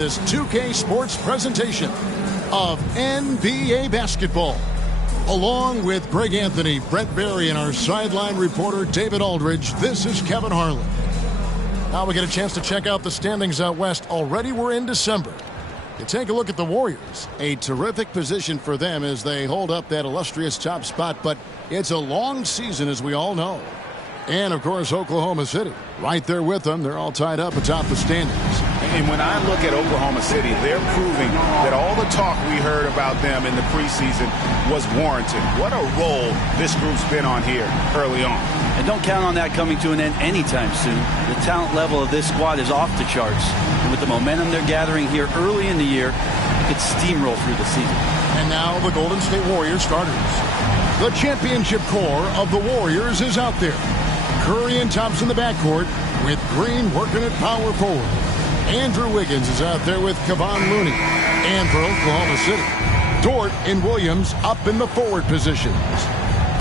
This 2K Sports presentation of NBA basketball. Along with Greg Anthony, Brent Barry, and our sideline reporter David Aldridge, this is Kevin Harlan. Now we get a chance to check out the standings out west. Already we're in December. You take a look at the Warriors. A terrific position for them as they hold up that illustrious top spot, but it's a long season, as we all know. And, of course, Oklahoma City. Right there with them. They're all tied up atop the standings. And when I look at Oklahoma City, they're proving that all the talk we heard about them in the preseason was warranted. What a role this group's been on here early on. And don't count on that coming to an end anytime soon. The talent level of this squad is off the charts. And with the momentum they're gathering here early in the year, it could steamroll through the season. And now the Golden State Warriors starters. The championship core of the Warriors is out there. Curry and Thompson in the backcourt, with Green working at power forward. Andrew Wiggins is out there with Kevon Looney. And for Oklahoma City, Dort and Williams up in the forward positions.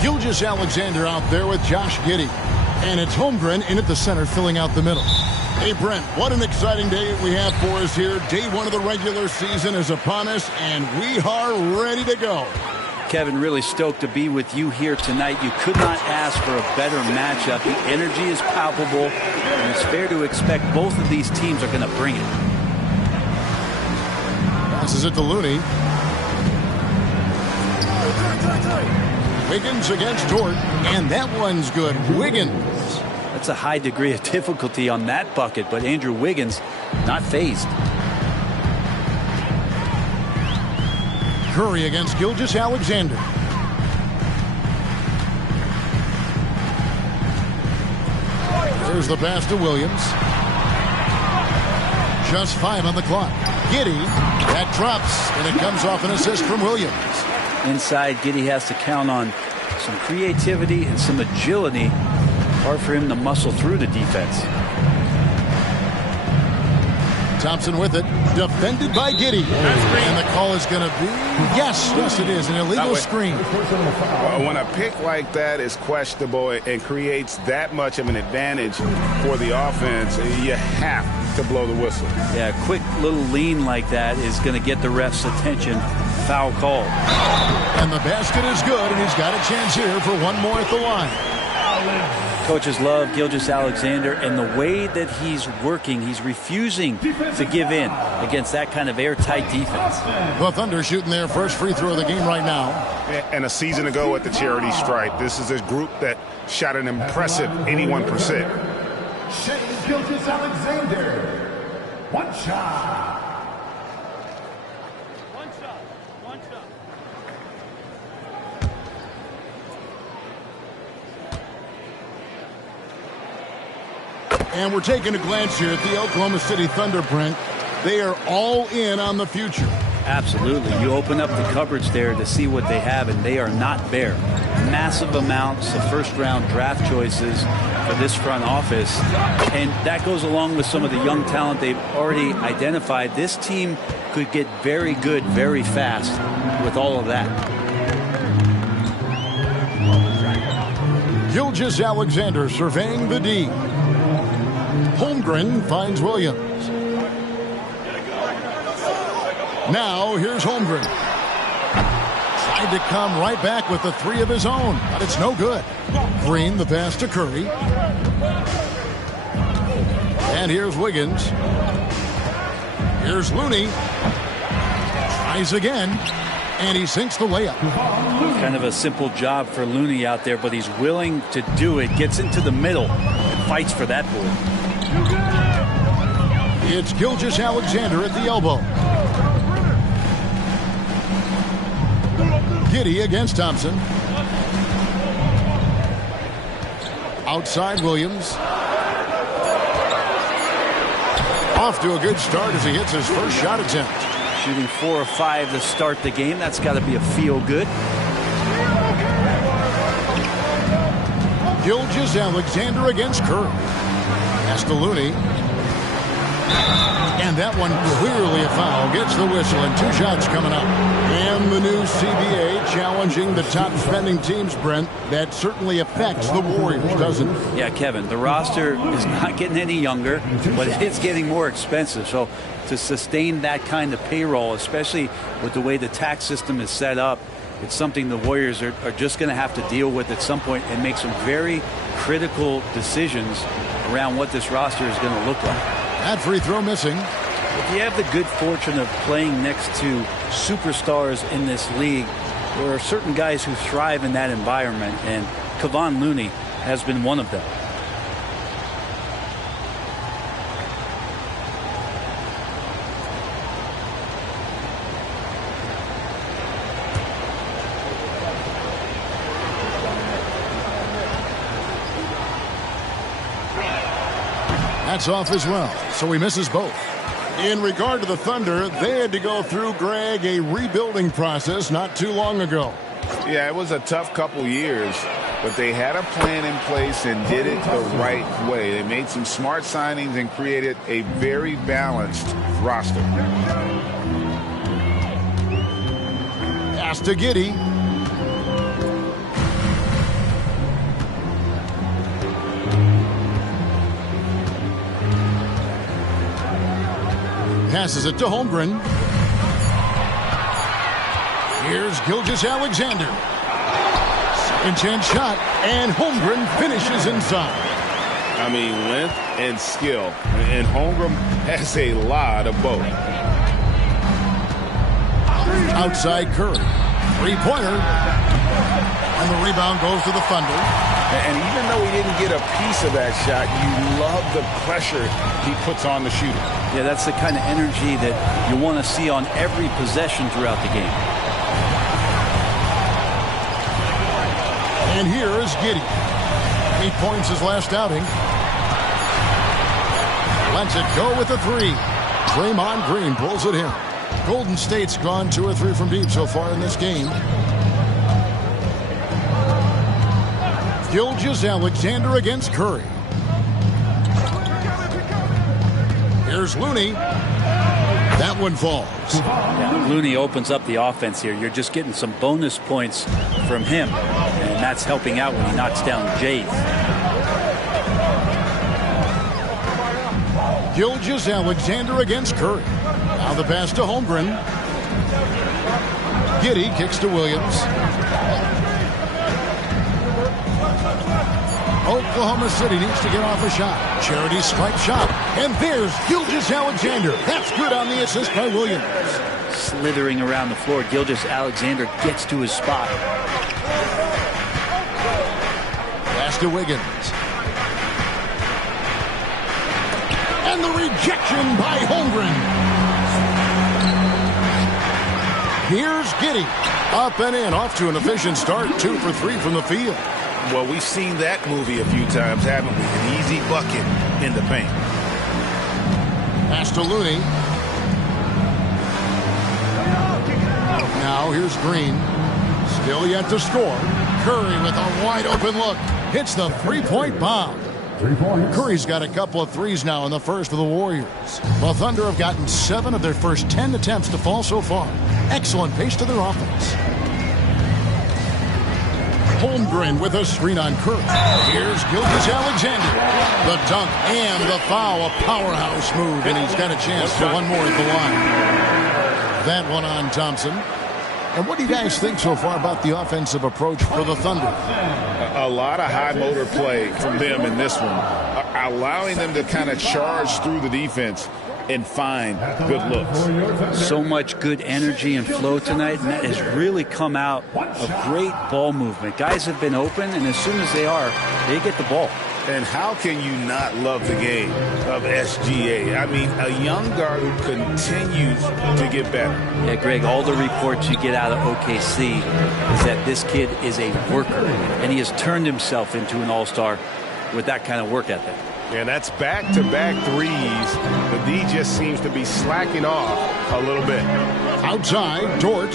Gilgeous-Alexander out there with Josh Giddey. And it's Holmgren in at the center, filling out the middle. Hey, Brent, what an exciting day we have for us here. Day one of the regular season is upon us, and we are ready to go. Kevin, really stoked to be with you here tonight. You could not ask for a better matchup. The energy is palpable, and it's fair to expect both of these teams are going to bring it. Passes it to Looney. Wiggins against Dort, and that one's good. Wiggins. That's a high degree of difficulty on that bucket, but Andrew Wiggins not phased. Curry against Gilgeous-Alexander. There's the pass to Williams. Just 5 on the clock. Giddey, that drops, and it comes off an assist from Williams. Inside, Giddey has to count on some creativity and some agility. Hard for him to muscle through the defense. Thompson with it, defended by Giddey. And the call is going to be, yes, it is, an illegal screen. When a pick like that is questionable and creates that much of an advantage for the offense, you have to blow the whistle. Yeah, a quick little lean like that is going to get the ref's attention. Foul call. And the basket is good, and he's got a chance here for one more at the line. Coaches love Gilgeous-Alexander, and the way that he's working, he's refusing to give in against that kind of airtight defense. The Thunder shooting their first free throw of the game right now. And a season ago at the charity stripe, this is a group that shot an impressive 81%. Shai Gilgeous-Alexander, one shot. And we're taking a glance here at the Oklahoma City Thunder, Brent. They are all in on the future. Absolutely. You open up the cupboards there to see what they have, and they are not bare. Massive amounts of first-round draft choices for this front office. And that goes along with some of the young talent they've already identified. This team could get very good very fast with all of that. Gilgeous-Alexander surveying the D. Holmgren finds Williams. Now here's Holmgren. Tried to come right back with the three of his own, but it's no good. Green, the pass to Curry. And here's Wiggins. Here's Looney. Tries again, and he sinks the layup. Kind of a simple job for Looney out there, but he's willing to do it. Gets into the middle and fights for that ball. It's Gilgeous-Alexander at the elbow. Giddey against Thompson. Outside Williams. Off to a good start as he hits his first shot attempt. Shooting 4 of 5 to start the game. That's got to be a feel-good. Gilgeous-Alexander against Curry. Pass to Looney. And that one clearly a foul. Gets the whistle and 2 shots coming up. And the new CBA challenging the top spending teams, Brent. That certainly affects the Warriors, doesn't it? Yeah, Kevin, the roster is not getting any younger, but it's getting more expensive. So to sustain that kind of payroll, especially with the way the tax system is set up, it's something the Warriors are just going to have to deal with at some point and make some very critical decisions around what this roster is going to look like. That free throw missing. If you have the good fortune of playing next to superstars in this league, there are certain guys who thrive in that environment, and Kevon Looney has been one of them. That's off as well, so he misses both. In regard to the Thunder, they had to go through, Greg, a rebuilding process not too long ago. Yeah, it was a tough couple years, but they had a plan in place and did it the right way. They made some smart signings and created a very balanced roster. Pass to Giddey. Passes it to Holmgren. Here's Gilgeous-Alexander. Second chance shot, and Holmgren finishes inside. I mean, length and skill. And Holmgren has a lot of both. Outside Curry. Three-pointer. And the rebound goes to the Thunder. And even though he didn't get a piece of that shot, you love the pressure he puts on the shooter. Yeah, that's the kind of energy that you want to see on every possession throughout the game. And here is Giddey. 8 points his last outing. Lets it go with a 3. Draymond Green pulls it in. Golden State's gone 2 or 3 from deep so far in this game. Gilgeous-Alexander against Curry. Here's Looney. That one falls. Yeah, Looney opens up the offense here. You're just getting some bonus points from him, and that's helping out when he knocks down Jays. Gilgeous-Alexander against Curry. Now the pass to Holmgren. Giddey kicks to Williams. Oklahoma City needs to get off a shot. Charity stripe shot. And there's Gilgeous-Alexander. That's good on the assist by Williams. Slithering around the floor, Gilgeous-Alexander gets to his spot. Pass to Wiggins. And the rejection by Holmgren. Here's Giddey. Up and in. Off to an efficient start. 2 for 3 from the field. Well, we've seen that movie a few times, haven't we? An easy bucket in the paint. Pass to Looney. Now here's Green. Still yet to score. Curry with a wide open look. Hits the three-point bomb. Curry's got a couple of threes now in the first for the Warriors. The Thunder have gotten 7 of their first 10 attempts to fall so far. Excellent pace to their offense. Holmgren with a screen on Curry. Here's Gilgeous-Alexander. The dunk and the foul. A powerhouse move, and he's got a chance for one more at the line. That one on Thompson. And what do you guys think so far about the offensive approach for the Thunder? A lot of high motor play from them in this one, allowing them to kind of charge through the defense and find good looks. So much good energy and flow tonight, and that has really come out of great ball movement. Guys have been open, and as soon as they are, they get the ball. And how can you not love the game of SGA? I mean, a young guard who continues to get better. Yeah, Greg, all the reports you get out of OKC is that this kid is a worker, and he has turned himself into an all-star with that kind of work ethic. And that's back-to-back threes, but D just seems to be slacking off a little bit. Outside, Dort.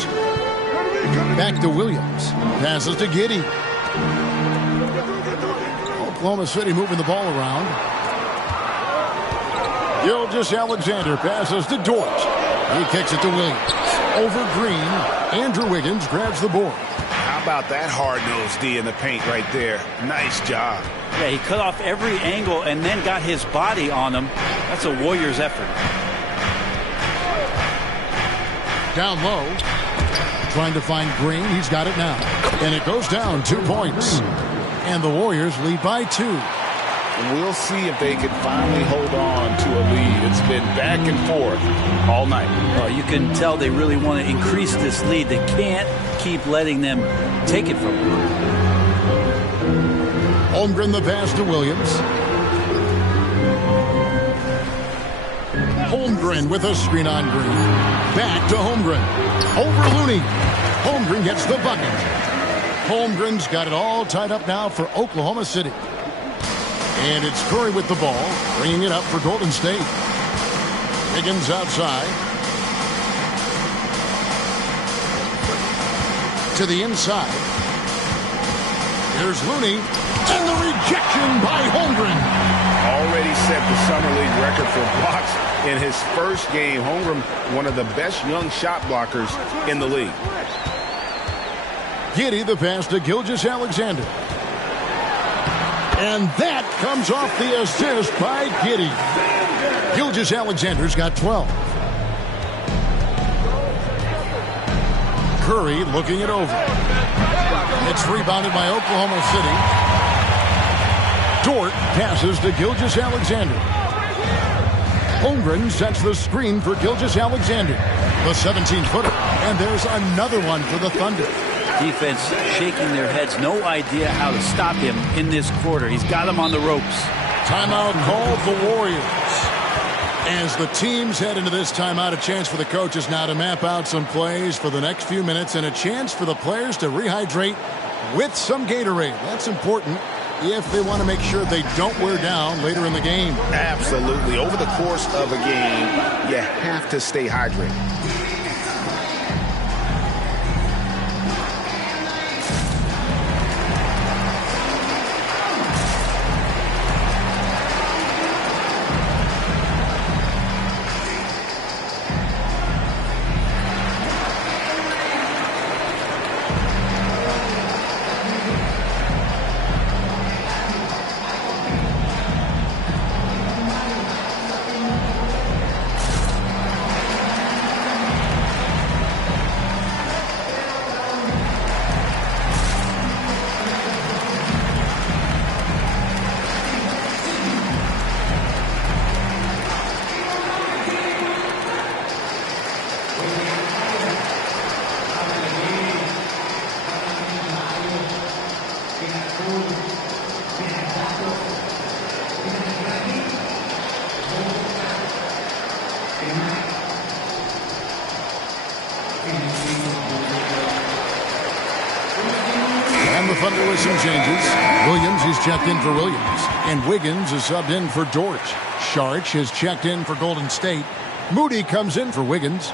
Back to Williams. Passes to Giddey. Oklahoma City moving the ball around. Gilgeous-Alexander passes to Dort. He kicks it to Williams. Over Green. Andrew Wiggins grabs the board. How about that hard-nosed D in the paint right there? Nice job. Yeah, he cut off every angle and then got his body on him. That's a Warriors effort. Down low. Trying to find Green. He's got it now. And it goes down 2 points. And the Warriors lead by 2. We'll see if they can finally hold on to a lead. It's been back and forth all night. Well, you can tell they really want to increase this lead. They can't keep letting them take it from them. Holmgren the pass to Williams. Holmgren with a screen on Green. Back to Holmgren. Over Looney. Holmgren gets the bucket. Holmgren's got it all tied up now for Oklahoma City. And it's Curry with the ball, bringing it up for Golden State. Higgins outside. To the inside. Here's Looney. And the rejection by Holmgren. Already set the Summer League record for blocks in his first game. Holmgren, one of the best young shot blockers in the league. Giddey the pass to Gilgeous-Alexander. And that comes off the assist by Giddey. Gilgeous-Alexander's got 12. Curry looking it over. It's rebounded by Oklahoma City. Dort passes to Gilgeous-Alexander. Holmgren sets the screen for Gilgeous-Alexander. The 17-footer. And there's another one for the Thunder. Defense shaking their heads. No idea how to stop him in this quarter. He's got him on the ropes. Timeout called the Warriors. As the teams head into this timeout, a chance for the coaches now to map out some plays for the next few minutes and a chance for the players to rehydrate with some Gatorade. That's important if they want to make sure they don't wear down later in the game. Absolutely. Over the course of a game, you have to stay hydrated. And the Thunder with some changes. Williams is checked in for Williams. And Wiggins is subbed in for Dort. Sharch is checked in for Golden State. Moody comes in for Wiggins.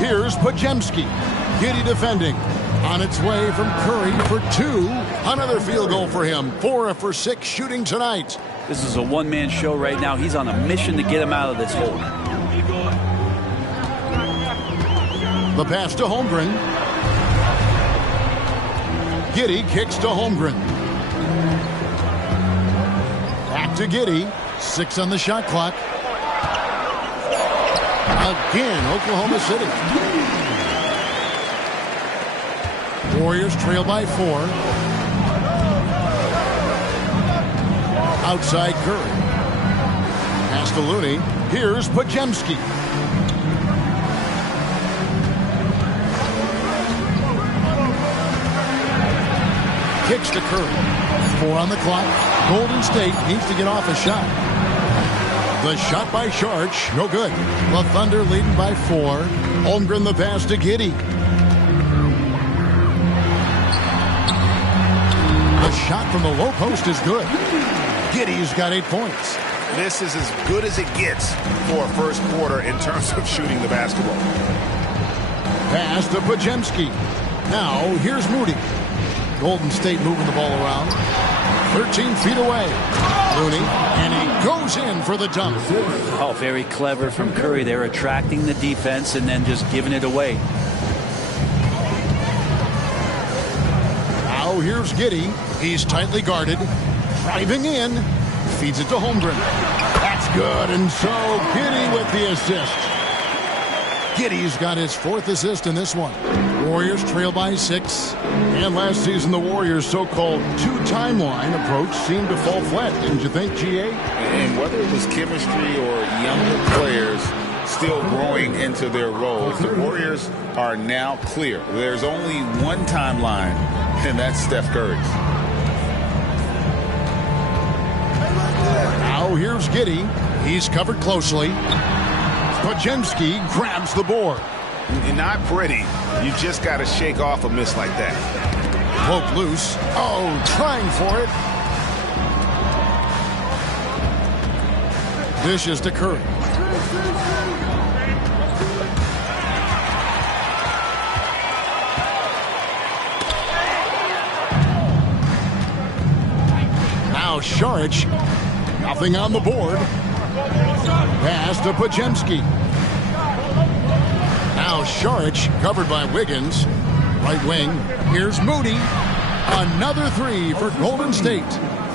Here's Podziemski. Giddey defending. On its way from Curry for 2. Another field goal for him. 4 for 6 shooting tonight. This is a one-man show right now. He's on a mission to get him out of this hole. The pass to Holmgren. Giddey kicks to Holmgren. Back to Giddey. 6 on the shot clock. Again, Oklahoma City. Warriors trail by 4. Outside Curry. Pass to Looney. Here's Podziemski. Kicks to Curry. 4 on the clock. Golden State needs to get off a shot. The shot by Sharch, no good. The Thunder leading by 4. Holmgren the pass to Giddey. shot from the low post is good. Giddey's got 8 points. This is as good as it gets for a first quarter in terms of shooting the basketball. Pass to Podziemski. Now here's Moody. Golden State moving the ball around. 13 feet away. Looney, and he goes in for the dunk. Oh, very clever from Curry. They're attracting the defense and then just giving it away. Now here's Giddey. He's tightly guarded. Driving in. Feeds it to Holmgren. That's good, and so Giddey with the assist. Giddey's got his 4th assist in this one. Warriors trail by 6. And last season, the Warriors' so-called 2-timeline approach seemed to fall flat, didn't you think, G.A.? And whether it was chemistry or younger players still growing into their roles, the Warriors are now clear. There's only one timeline, and that's Steph Curry's. Now here's Giddey. He's covered closely. Podziemski grabs the board. Not pretty. You just got to shake off a miss like that. Poke loose. Oh, trying for it. Dishes to Curry. Now Šarić. Nothing on the board. Pass to Podziemski. Now Šarić covered by Wiggins. Right wing. Here's Moody. Another 3 for Golden State.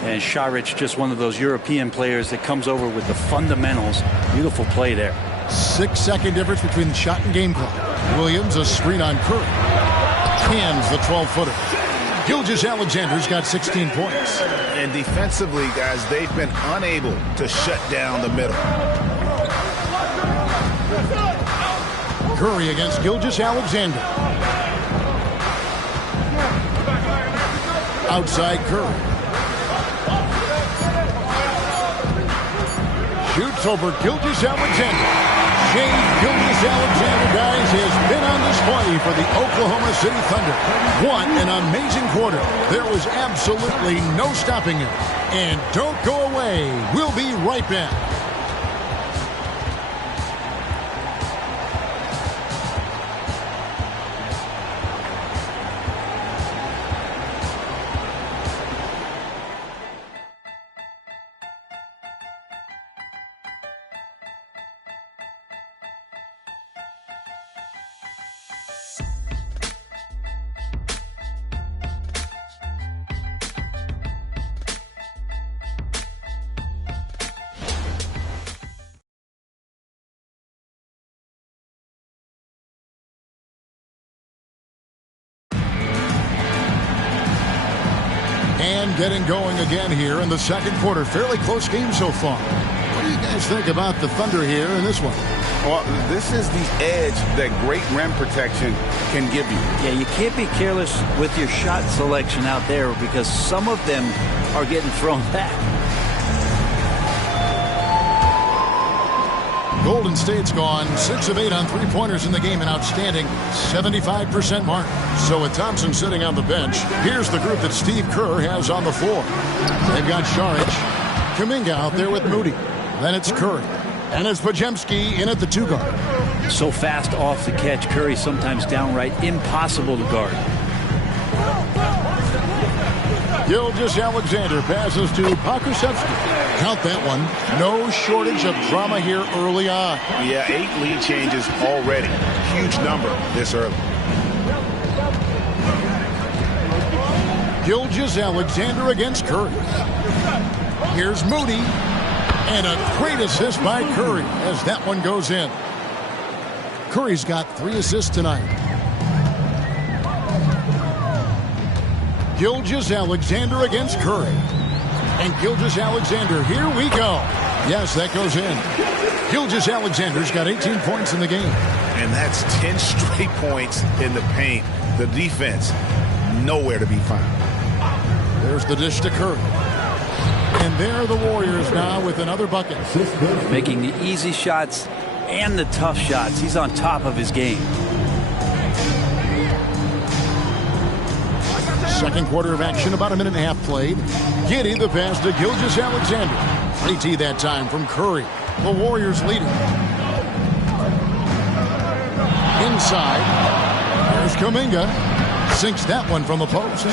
And Šarić, just one of those European players that comes over with the fundamentals. Beautiful play there. 6-second difference between the shot and game clock. Williams, a screen on Curry. Hands the 12-footer. Gilgeous-Alexander's got 16 points. And defensively, guys, they've been unable to shut down the middle. Curry against Gilgeous-Alexander. Outside Curry. Shoots over Gilgeous-Alexander. Shai Gilgeous-Alexander, guys, has been on display for the Oklahoma City Thunder. What an amazing quarter. There was absolutely no stopping him. And don't go away. We'll be right back. And getting going again here in the second quarter. Fairly close game so far. What do you guys think about the Thunder here in this one? Well, this is the edge that great rim protection can give you. Yeah, you can't be careless with your shot selection out there because some of them are getting thrown back. Golden State's gone 6 of 8 on three-pointers in the game, an outstanding 75% mark. So with Thompson sitting on the bench, here's the group that Steve Kerr has on the floor. They've got Šarić, Kuminga out there with Moody. Then it's Curry. And it's Podziemski in at the 2 guard. So fast off the catch, Curry sometimes downright impossible to guard. Gilgeous-Alexander passes to Pokusevski. Count that one. No shortage of drama here early on. Yeah, 8 lead changes already. Huge number this early. Gilgeous-Alexander against Curry. Here's Moody. And a great assist by Curry as that one goes in. Curry's got 3 assists tonight. Gilgeous-Alexander against Curry. And Gilgeous-Alexander, here we go. Yes, that goes in. Gilgeous-Alexander's got 18 points in the game. And that's 10 straight points in the paint. The defense, nowhere to be found. There's the dish to Curry. And there are the Warriors now with another bucket. Making the easy shots and the tough shots. He's on top of his game. Second quarter of action, about a minute and a half played. Giddey the pass to Gilgeous-Alexander. Free tee that time from Curry. The Warriors leading. Inside. There's Kuminga. Sinks that one from the post.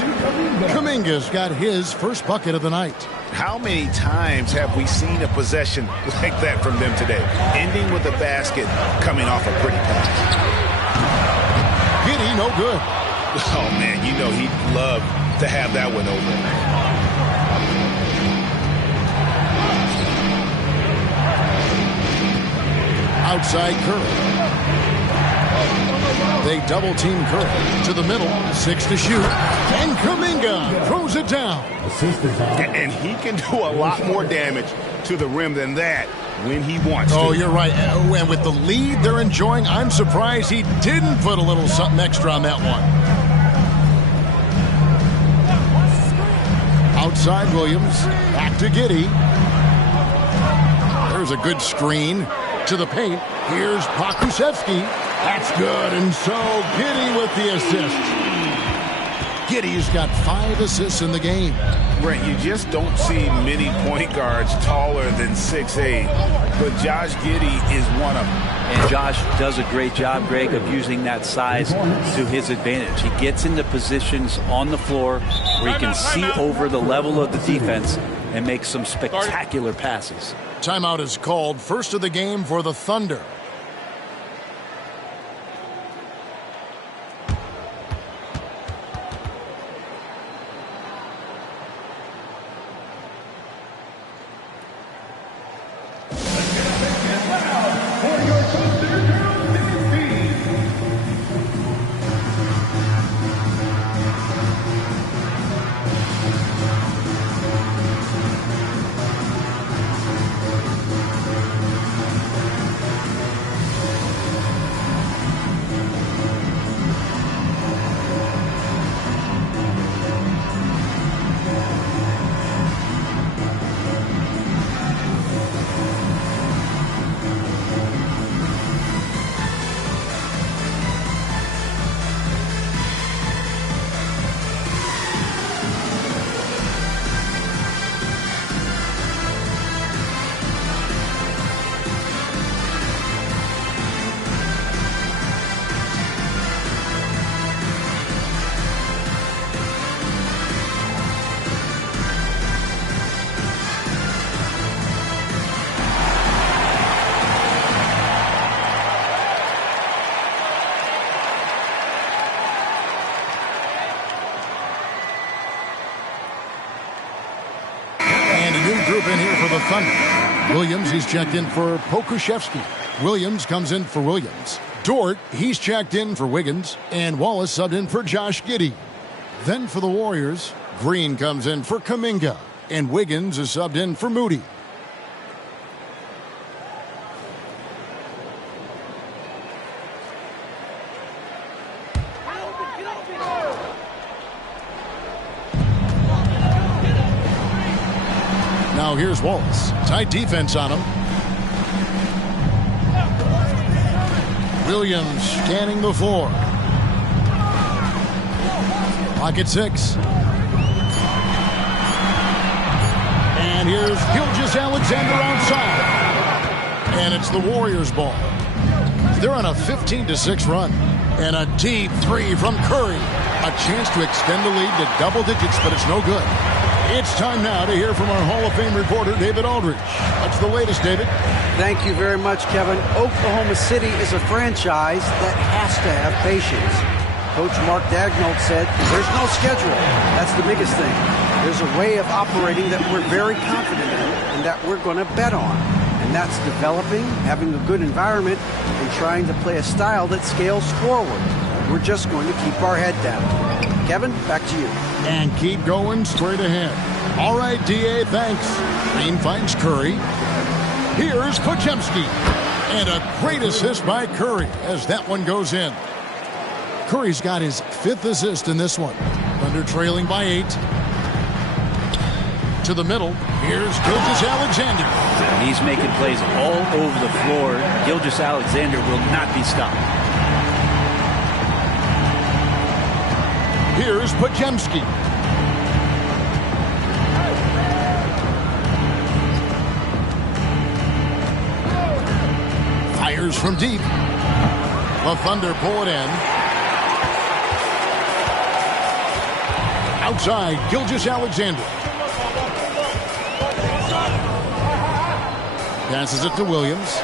Kuminga's got his first bucket of the night. How many times have we seen a possession like that from them today? Ending with a basket, coming off a pretty pass. Giddey, no good. Oh, man, you know he'd love to have that one over. Outside Curry. They double-team Curry to the middle. 6 to shoot. And Kuminga throws it down. And he can do a lot more damage to the rim than that when he wants to. Oh, you're right. And with the lead they're enjoying, I'm surprised he didn't put a little something extra on that one. Outside Williams. Back to Giddey. There's a good screen to the paint. Here's Pokusevski. That's good. And so Giddey with the assist. Giddey's got 5 assists in the game. Brent, you just don't see many point guards taller than 6'8", but Josh Giddey is one of them. And Josh does a great job, Greg, of using that size to his advantage. He gets into positions on the floor where he can see over the level of the defense and make some spectacular passes. Timeout is called. First of the game for the Thunder. In here for the Thunder. Williams, he's checked in for Pokusevski. Williams comes in for Williams. Dort, he's checked in for Wiggins. And Wallace subbed in for Josh Giddey. Then for the Warriors, Green comes in for Kuminga. And Wiggins is subbed in for Moody. Now here's Wallace. Tight defense on him. Williams scanning the floor. Pocket 6. And here's Gilgeous-Alexander outside. And it's the Warriors' ball. They're on a 15-6 run. And a deep 3 from Curry. A chance to extend the lead to double digits, but it's no good. It's time now to hear from our Hall of Fame reporter, David Aldridge. What's the latest, David? Thank you very much, Kevin. Oklahoma City is a franchise that has to have patience. Coach Mark Daigneault said, there's no schedule. That's the biggest thing. There's a way of operating that we're very confident in and that we're going to bet on. And that's developing, having a good environment, and trying to play a style that scales forward. We're just going to keep our head down. Kevin, back to you. And keep going straight ahead. All right, D.A., thanks. Green finds Curry. Here's Podziemski. And a great assist by Curry as that one goes in. Curry's got his 5th assist in this one. Thunder trailing by 8. To the middle. Here's Gilgeous-Alexander. He's making plays all over the floor. Gilgeous-Alexander will not be stopped. Here's Podziemski. Fires from deep. The Thunder pull it in. Outside, Gilgeous-Alexander. Passes it to Williams.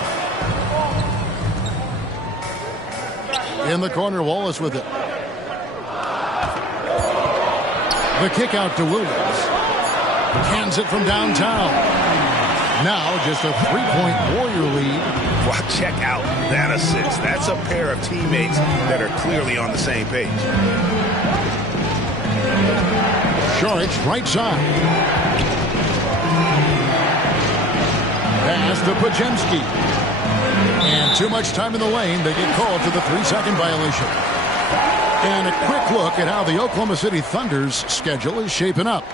In the corner, Wallace with it. The kick out to Williams. Cans it from downtown. Now just a three-point Warrior lead. Well, check out that assist. That's a pair of teammates that are clearly on the same page. Saric, right side. Pass to Podziemski. And too much time in the lane. They get called for the 3-second violation. And a quick look at how the Oklahoma City Thunder's schedule is shaping up.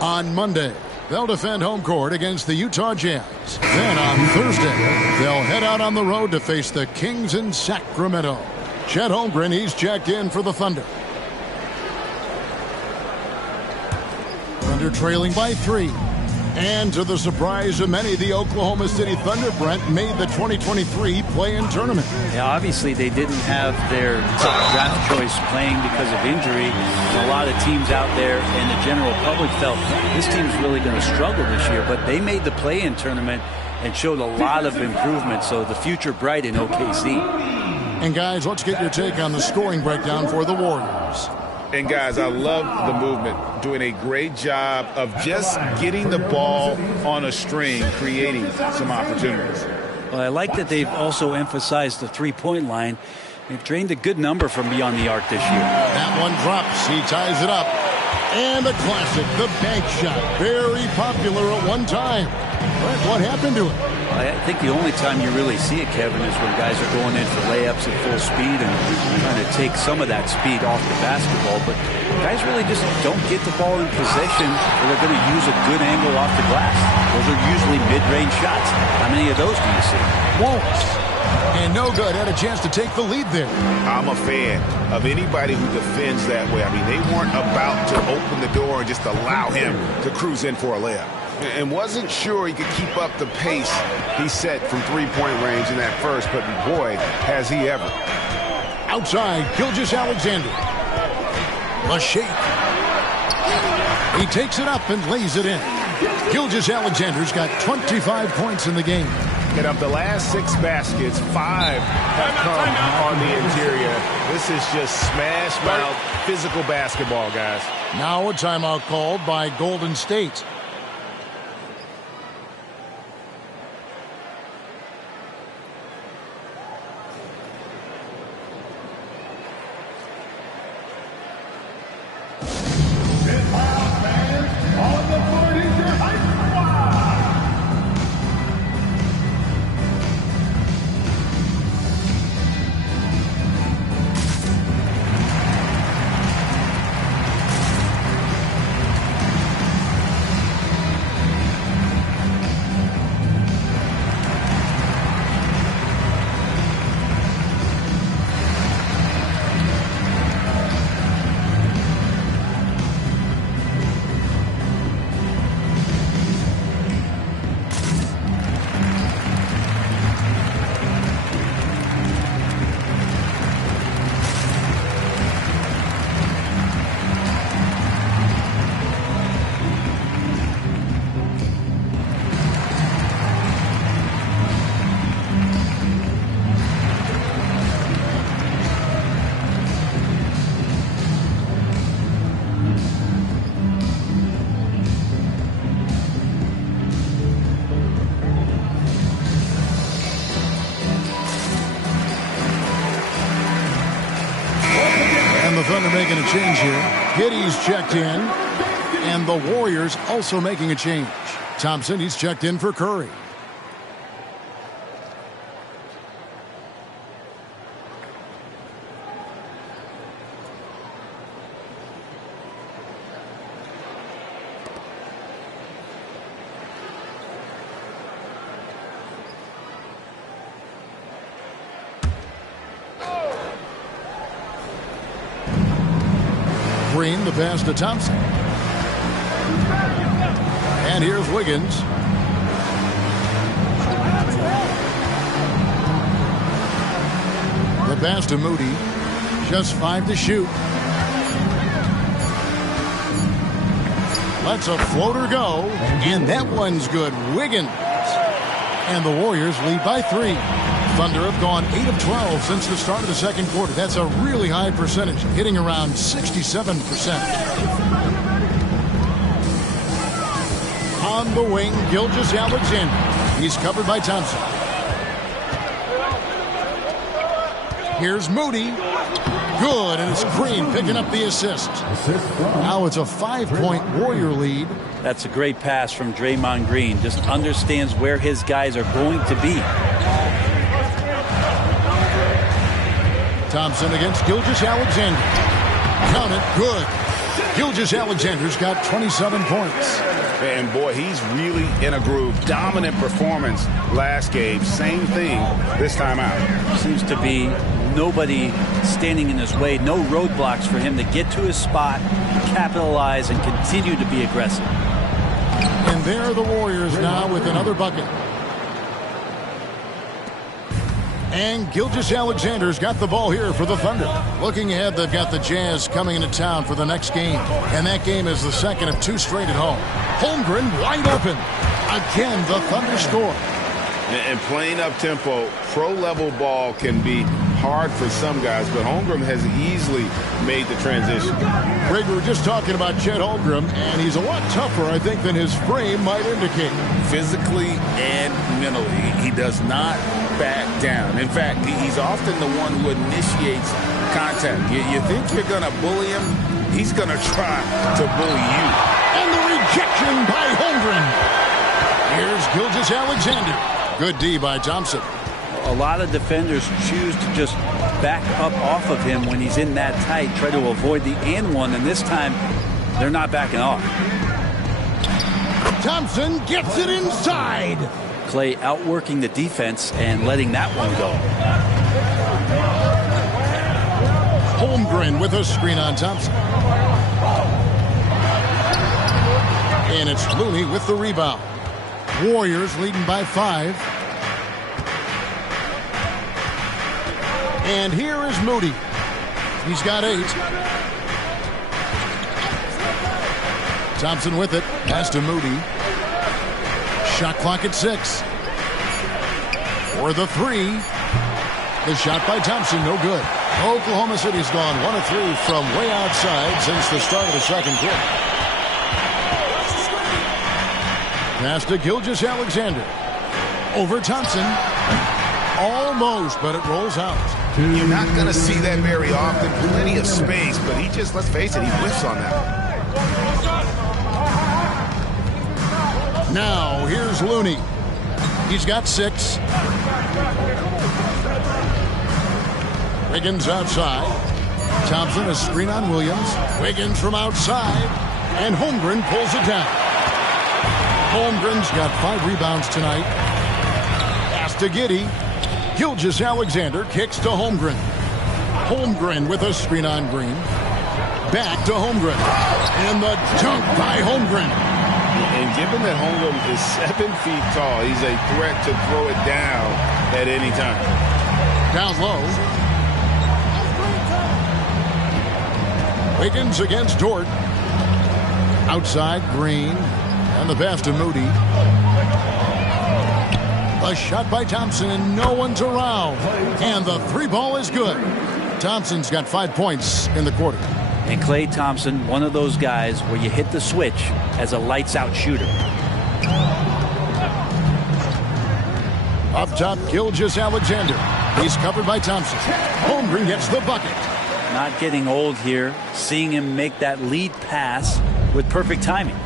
On Monday, they'll defend home court against the Utah Jazz. Then on Thursday, they'll head out on the road to face the Kings in Sacramento. Chet Holmgren, he's checked in for the Thunder. Thunder trailing by 3. And to the surprise of many, the Oklahoma City Thunder, Brent, made the 2023 play-in tournament. Yeah, obviously they didn't have their top draft choice playing because of injury. And a lot of teams out there and the general public felt this team's really going to struggle this year. But they made the play-in tournament and showed a lot of improvement. So the future bright in OKC. And guys, let's get your take on the scoring breakdown for the Warriors. And guys, I love the movement, doing a great job of just getting the ball on a string, creating some opportunities. Well, I like that they've also emphasized the three-point line. They've drained a good number from beyond the arc this year. That one drops. He ties it up. And the classic, the bank shot. Very popular at one time. What happened to it? I think the only time you really see it, Kevin, is when guys are going in for layups at full speed and trying to take some of that speed off the basketball. But guys really just don't get the ball in possession, or they're going to use a good angle off the glass. Those are usually mid-range shots. How many of those do you see? Wallace. And no good. Had a chance to take the lead there. I'm a fan of anybody who defends that way. I mean, they weren't about to open the door and just allow him to cruise in for a layup. And wasn't sure he could keep up the pace he set from three-point range in that first, but boy, has he ever. Outside, Gilgeous-Alexander. A shake. He takes it up and lays it in. Gilgeous-Alexander's got 25 points in the game. And of the last 6 baskets, 5 have come on the interior. This is just smash-mouth physical basketball, guys. Now a timeout called by Golden State. The Thunder making a change here. Giddey's checked in. And the Warriors also making a change. Thompson, he's checked in for Curry. Green, the pass to Thompson. And here's Wiggins. The pass to Moody. Just 5 to shoot. Lets a floater go. And that one's good. Wiggins. And the Warriors lead by 3. Thunder have gone 8 of 12 since the start of the second quarter. That's a really high percentage, hitting around 67%. On the wing, Gilgeous-Alexander. He's covered by Thompson. Here's Moody. Good, and it's Green picking up the assist. Now it's a 5-point Warrior lead. That's a great pass from Draymond Green. Just understands where his guys are going to be. Thompson against Gilgeous-Alexander. Count it, good. Gilgeous-Alexander's got 27 points. And boy, he's really in a groove. Dominant performance last game. Same thing this time out. Seems to be nobody standing in his way. No roadblocks for him to get to his spot, capitalize, and continue to be aggressive. And there are the Warriors now with another bucket. And Gilgeous-Alexander's got the ball here for the Thunder. Looking ahead, they've got the Jazz coming into town for the next game. And that game is the second of 2 straight at home. Holmgren wide open. Again, the Thunder score. And playing up-tempo, pro-level ball can be hard for some guys, but Holmgren has easily made the transition. Greg, we were just talking about Chet Holmgren, and he's a lot tougher, I think, than his frame might indicate. Physically and mentally, he does not back down. In fact, he's often the one who initiates contact. You think you're going to bully him, he's going to try to bully you. And the rejection by Holmgren. Here's Gilgeous-Alexander. Good D by Thompson. A lot of defenders choose to just back up off of him when he's in that tight, try to avoid the and one, and this time they're not backing off. Thompson gets it inside. Clay outworking the defense and letting that one go. Holmgren with a screen on Thompson. And it's Looney with the rebound. Warriors leading by 5. And here is Moody. He's got 8. Thompson with it. Pass to Moody. Shot clock at 6. For the 3. The shot by Thompson, no good. Oklahoma City's gone 1 of 3 from way outside since the start of the second quarter. Pass to Gilgeous-Alexander. Over Thompson. Almost, but it rolls out. You're not going to see that very often. Plenty of space, but he just, let's face it, he whiffs on that. Now, here's Looney. He's got 6. Wiggins outside. Thompson a screen on Williams. Wiggins from outside. And Holmgren pulls it down. Holmgren's got 5 rebounds tonight. Pass to Giddey. Gilgeous-Alexander kicks to Holmgren. Holmgren with a screen on Green. Back to Holmgren. And the dunk by Holmgren. And given that Holmgren is 7 feet tall, he's a threat to throw it down at any time. Down low. Wiggins against Dort. Outside Green. And the pass to Moody. A shot by Thompson, and no one's around. And the 3 ball is good. Thompson's got 5 points in the quarter. And Klay Thompson, one of those guys where you hit the switch as a lights-out shooter. Up top, Gilgeous-Alexander. He's covered by Thompson. Holmgren gets the bucket. Not getting old here. Seeing him make that lead pass with perfect timing.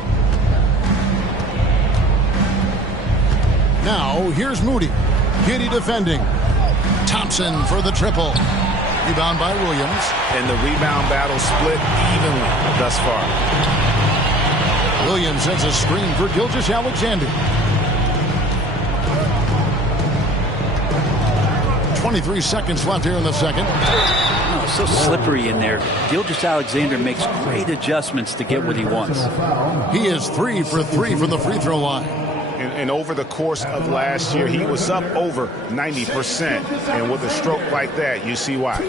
Now, here's Moody. Giddey defending. Thompson for the triple. Rebound by Williams. And the rebound battle split evenly thus far. Williams sends a screen for Gilgeous-Alexander. 23 seconds left here in the second. so slippery in there. Gilgeous-Alexander makes great adjustments to get what he wants. He is 3 for 3 from the free throw line. And over the course of last year, he was up over 90%. And with a stroke like that, you see why.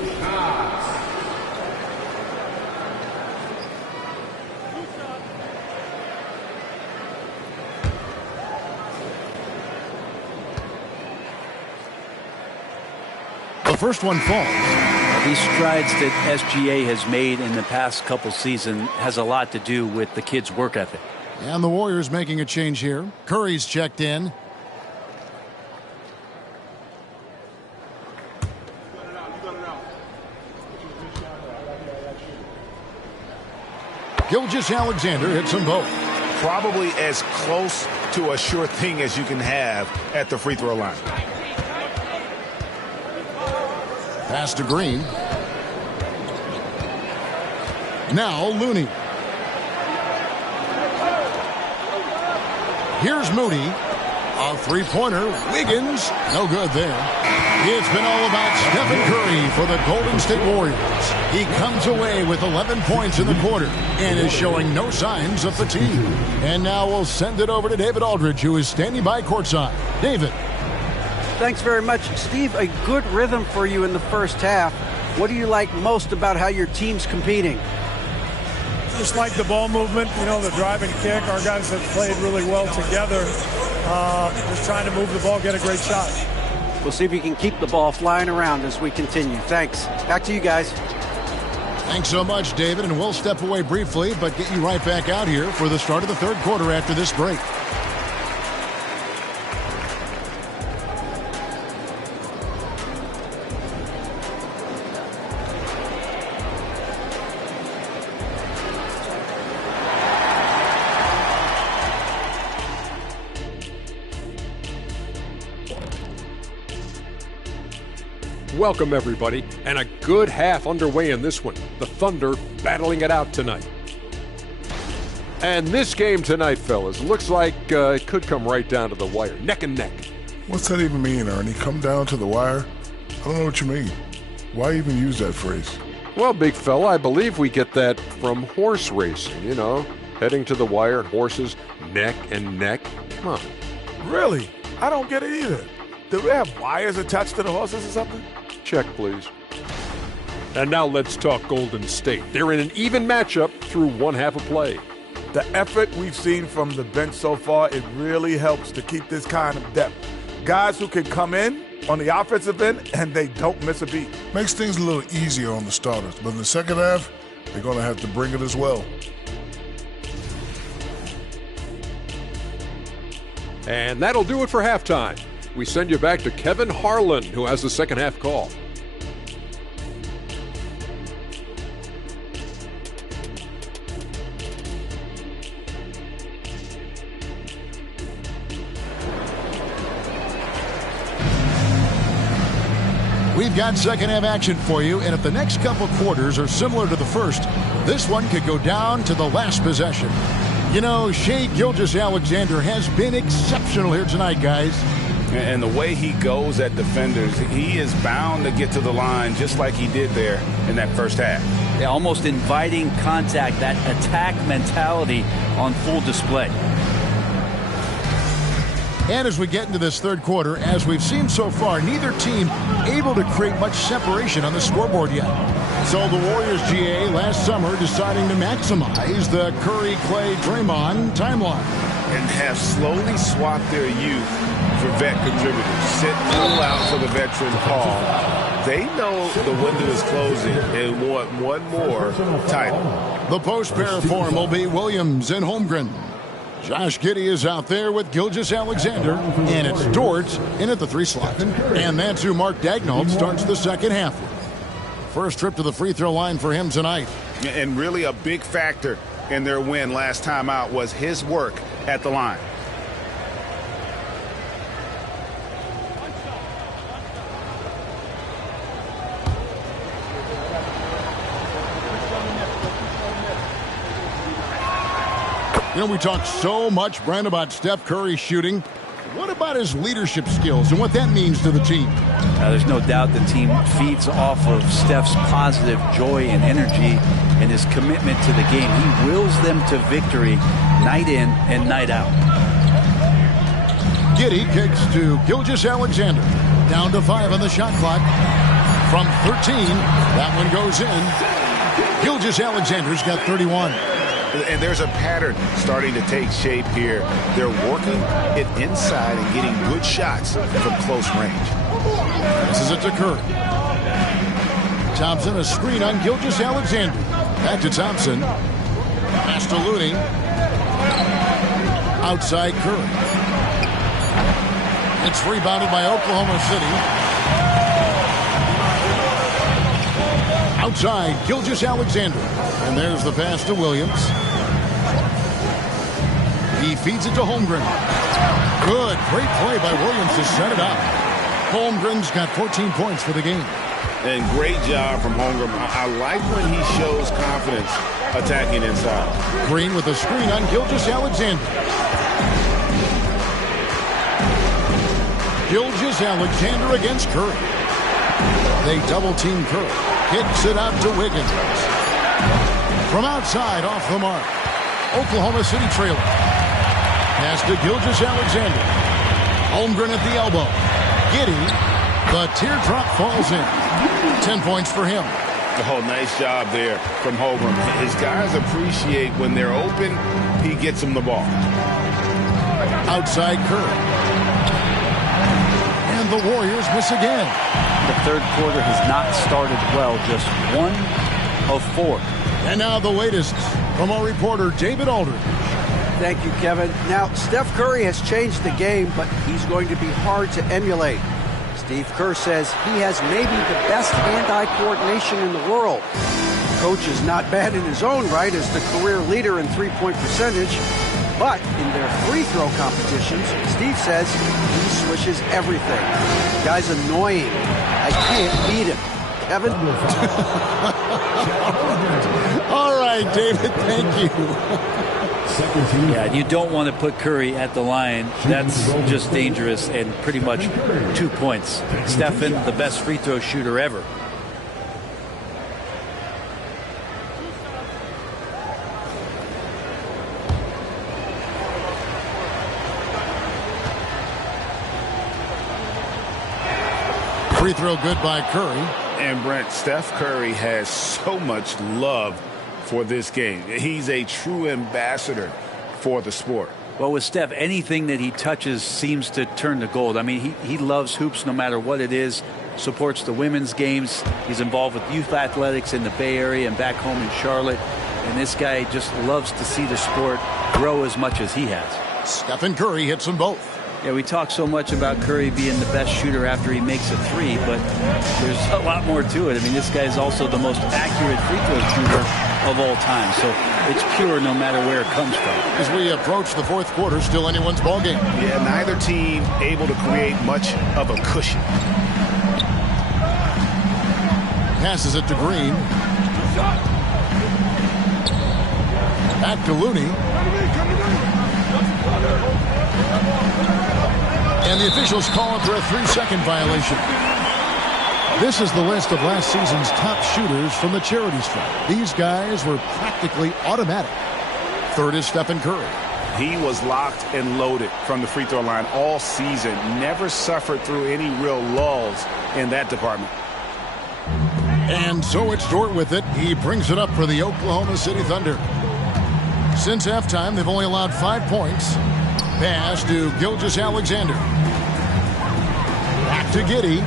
The first one falls. These strides that SGA has made in the past couple seasons has a lot to do with the kid's work ethic. And the Warriors making a change here. Curry's checked in. Gilgeous-Alexander hits them both. Probably as close to a sure thing as you can have at the free throw line. Pass to Green. Now Looney. Here's Moody. A three-pointer. Wiggins. No good there. It's been all about Stephen Curry for the Golden State Warriors. He comes away with 11 points in the quarter and is showing no signs of fatigue. And now we'll send it over to David Aldridge, who is standing by courtside. David. Thanks very much, Steve. A good rhythm for you in the first half. What do you like most about how your team's competing? Just like the ball movement, you know, the drive and kick. Our guys have played really well together. Just trying to move the ball, get a great shot. We'll see if you can keep the ball flying around as we continue. Thanks. Back to you guys. Thanks so much, David, and we'll step away briefly, but get you right back out here for the start of the third quarter after this break. Welcome, everybody, and a good half underway in this one. The Thunder battling it out tonight. And this game tonight, fellas, looks like it could come right down to the wire, neck and neck. What's that even mean, Ernie? Come down to the wire? I don't know what you mean. Why even use that phrase? Well, big fella, I believe we get that from horse racing, you know, heading to the wire and horses neck and neck. Come on. Really? I don't get it either. Do they have wires attached to the horses or something? Check, please. And now let's talk Golden State. They're in an even matchup through one half of play. The effort we've seen from the bench so far, it really helps to keep this kind of depth. Guys who can come in on the offensive end and they don't miss a beat. Makes things a little easier on the starters, but in the second half, they're going to have to bring it as well. And that'll do it for halftime. We send you back to Kevin Harlan, who has the second half call. We've got second half action for you, and if the next couple quarters are similar to the first, this one could go down to the last possession. You know, Shai Gilgeous-Alexander has been exceptional here tonight, guys. And the way he goes at defenders, he is bound to get to the line just like he did there in that first half. Yeah, almost inviting contact, that attack mentality on full display. And as we get into this third quarter, as we've seen so far, neither team able to create much separation on the scoreboard yet. So the Warriors GA last summer deciding to maximize the Curry, Clay, Draymond timeline. And have slowly swapped their youth for vet contributors. Sit full out for the veteran Paul. They know the window is closing and want one more title. The post pair form will be Williams and Holmgren. Josh Giddey is out there with Gilgeous-Alexander, and it's Dort in at the 3 slot. And that's who Mark Daigneault starts the second half with. First trip to the free throw line for him tonight. And really a big factor in their win last time out was his work at the line. You know, we talked so much, Brent, about Steph Curry shooting. What about his leadership skills and what that means to the team? There's no doubt the team feeds off of Steph's positive joy and energy and his commitment to the game. He wills them to victory night in and night out. Giddey kicks to Gilgeous-Alexander. Down to 5 on the shot clock. From 13, that one goes in. Gilgeous-Alexander's got 31. And there's a pattern starting to take shape here. They're working it inside and getting good shots from close range. This is it to Curry. Thompson, a screen on Gilgeous-Alexander. Back to Thompson. Pass to Looney. Outside Curry. It's rebounded by Oklahoma City. Outside, Gilgeous-Alexander. And there's the pass to Williams. He feeds it to Holmgren. Good, great play by Williams to set it up. Holmgren's got 14 points for the game. And great job from Holmgren. I like when he shows confidence attacking inside. Green with a screen on Gilgeous-Alexander. Gilgeous-Alexander against Curry. They double-team Curry. Kicks it out to Wiggins. From outside, off the mark. Oklahoma City trailer. Pass to Gilgeous-Alexander. Holmgren at the elbow. Giddey. The teardrop falls in. 10 points for him. Oh, nice job there from Holmgren. His guys appreciate when they're open, he gets them the ball. Outside Curry. And the Warriors miss again. The third quarter has not started well, just 1 of 4. And now the latest from our reporter, David Aldridge. Thank you, Kevin. Now, Steph Curry has changed the game, but he's going to be hard to emulate. Steve Kerr says he has maybe the best hand-eye coordination in the world. Coach is not bad in his own right as the career leader in three-point percentage, but in their free throw competitions, Steve says he swishes everything. The guy's annoying. I can't beat him. Kevin? All right, David, thank you. Yeah, you don't want to put Curry at the line. That's just dangerous and pretty much 2 points. Stephen, the best free throw shooter ever. Free throw good by Curry. And Brent, Steph Curry has so much love for this game. He's a true ambassador for the sport. Well, with Steph, anything that he touches seems to turn to gold. I mean, he loves hoops no matter what it is, supports the women's games. He's involved with youth athletics in the Bay Area and back home in Charlotte. And this guy just loves to see the sport grow as much as he has. Stephen Curry hits them both. Yeah, we talk so much about Curry being the best shooter after he makes a three, but there's a lot more to it. I mean, this guy is also the most accurate free throw shooter of all time, so it's pure no matter where it comes from. As we approach the fourth quarter, still anyone's ball game. Yeah, neither team able to create much of a cushion. Passes it to Green. Back to Looney. And the officials call it for a 3-second violation. This is the list of last season's top shooters from the charity stripe. These guys were practically automatic. Third is Stephen Curry. He was locked and loaded from the free throw line all season. Never suffered through any real lulls in that department. And so it's Dort with it. He brings it up for the Oklahoma City Thunder. Since halftime, they've only allowed 5 points. Pass to Gilgeous-Alexander. Back to Giddey.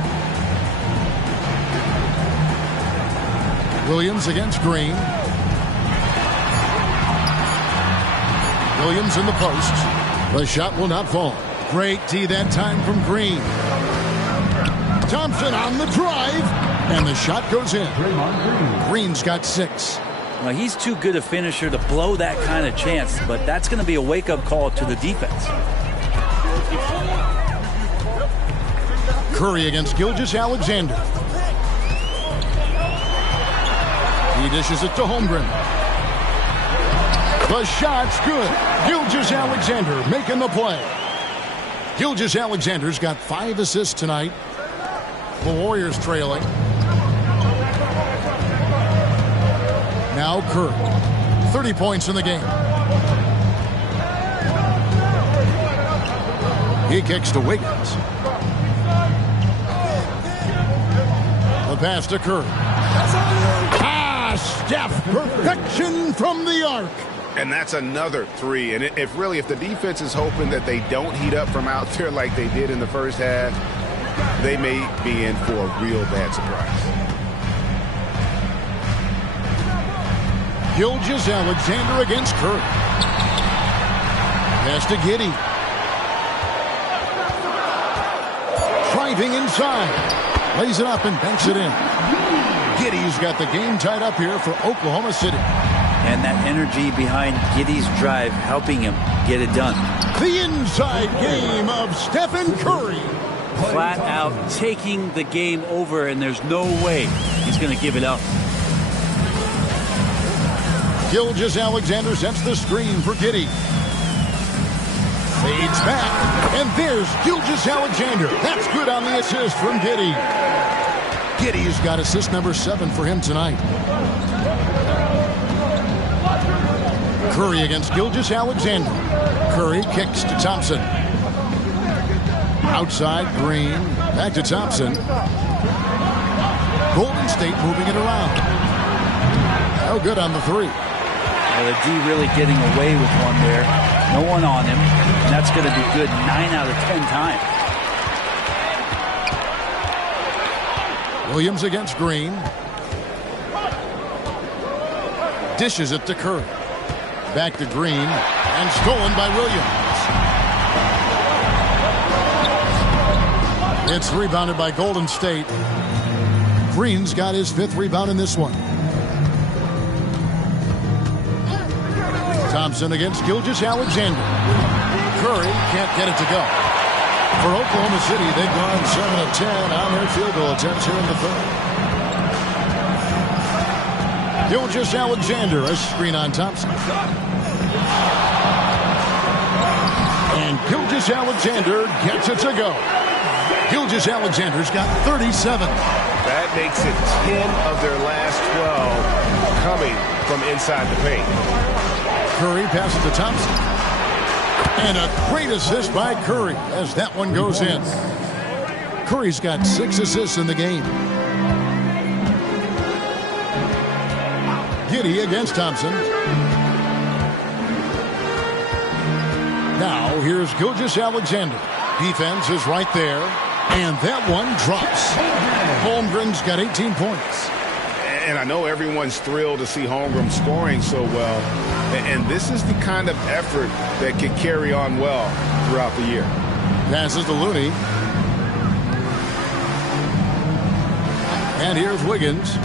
Williams against Green. Williams in the post. The shot will not fall. Great tee that time from Green. Thompson on the drive. And the shot goes in. Green's got 6. Well, he's too good a finisher to blow that kind of chance, but that's going to be a wake-up call to the defense. Curry against Gilgeous-Alexander. He dishes it to Holmgren. The shot's good. Gilgeous-Alexander making the play. Gilgeous-Alexander's got 5 assists tonight. The Warriors trailing. Now Kerr. 30 points in the game. He kicks to Wiggins. The pass to Kerr. Steph, perfection from the arc. And that's another 3. And if the defense is hoping that they don't heat up from out there like they did in the first half, they may be in for a real bad surprise. Gilgeous-Alexander against Kerr. Pass to Giddey. Driving inside. Lays it up and banks it in. Giddey's got the game tied up here for Oklahoma City. And that energy behind Giddey's drive helping him get it done. The inside game of Stephen Curry. Flat out taking the game over, and there's no way he's going to give it up. Gilgeous-Alexander sets the screen for Giddey. Fades back, and there's Gilgeous-Alexander. That's good on the assist from Giddey. Giddey's got assist number 7 for him tonight. Curry against Gilgeous-Alexander. Curry kicks to Thompson. Outside, Green. Back to Thompson. Golden State moving it around. No good on the 3. Well, the D really getting away with one there. No one on him. And that's going to be good 9 out of 10 times. Williams against Green. Dishes it to Curry. Back to Green. And stolen by Williams. It's rebounded by Golden State. Green's got his 5th rebound in this one. Thompson against Gilgeous-Alexander. Curry can't get it to go. For Oklahoma City, they've gone 7 of 10 on their field goal attempts here in the 3rd. Gilgeous-Alexander, a screen on Thompson. And Gilgeous-Alexander gets it to go. Gilgeous-Alexander's got 37. That makes it 10 of their last 12 coming from inside the paint. Curry passes to Thompson. And a great assist by Curry as that one goes in. Curry's got 6 assists in the game. Giddey against Thompson. Now here's Gilgeous-Alexander. Defense is right there. And that one drops. Holmgren's got 18 points. And I know everyone's thrilled to see Holmgren scoring so well. And this is the kind of effort that can carry on well throughout the year. Passes to Looney. And here's Wiggins.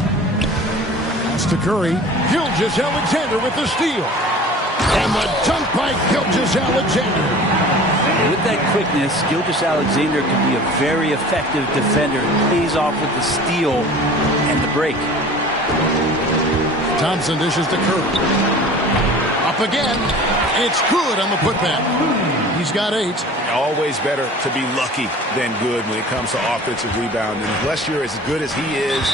Pass to Curry. Gilgeous-Alexander with the steal. And the dunk by Gilgeous-Alexander. With that quickness, Gilgeous-Alexander can be a very effective defender. Pays off with the steal and the break. Thompson dishes to Curry. Up again. It's good on the putback. He's got 8. Always better to be lucky than good when it comes to offensive rebounding. Unless you're as good as he is,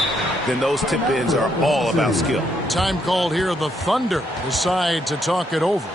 then those tip-ins are all about skill. Time called here. The Thunder decide to talk it over.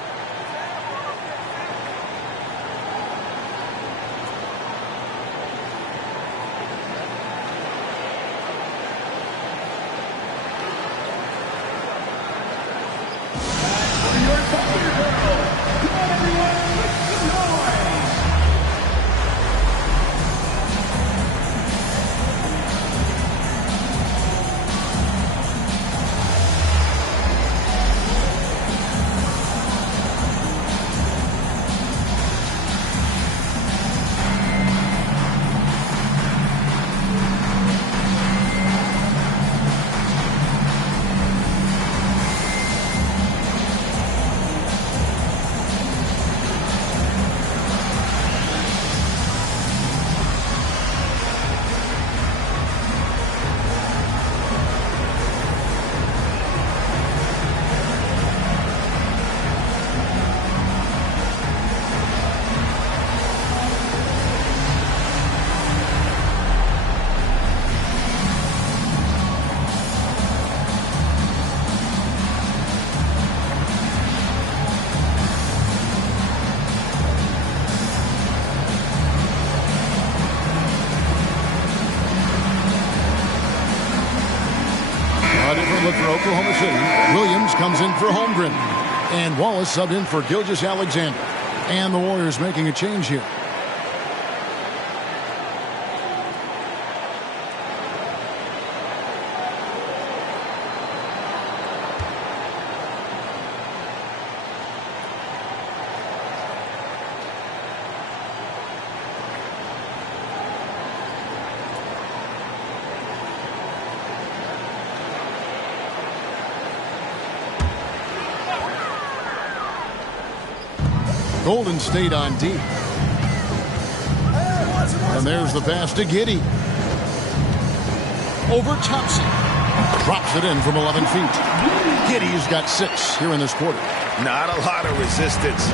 look for Oklahoma City. Williams comes in for Holmgren. And Wallace subbed in for Gilgeous-Alexander. And the Warriors making a change here. Golden State on D. And there's the pass to Giddey. Over Thompson. Drops it in from 11 feet. Giddey's got 6 here in this quarter. Not a lot of resistance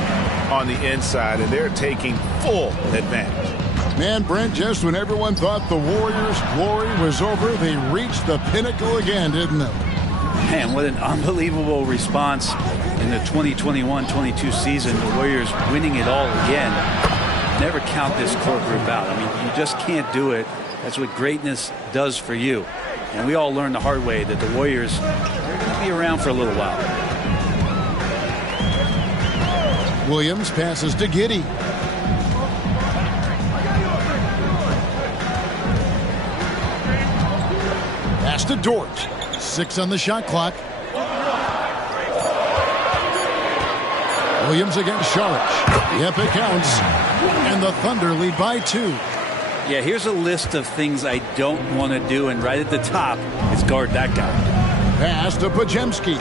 on the inside, and they're taking full advantage. Man, Brent, just when everyone thought the Warriors' glory was over, they reached the pinnacle again, didn't they? Man, what an unbelievable response in the 2021-22 season. The Warriors winning it all again. Never count this core group out. I mean, you just can't do it. That's what greatness does for you. And we all learned the hard way that the Warriors will be around for a little while. Williams passes to Giddey. Pass to Dort. 6 on the shot clock. Williams against Saric. Yep, it counts. And the Thunder lead by 2. Yeah, here's a list of things I don't want to do, and right at the top is guard that guy. Pass to Podziemski.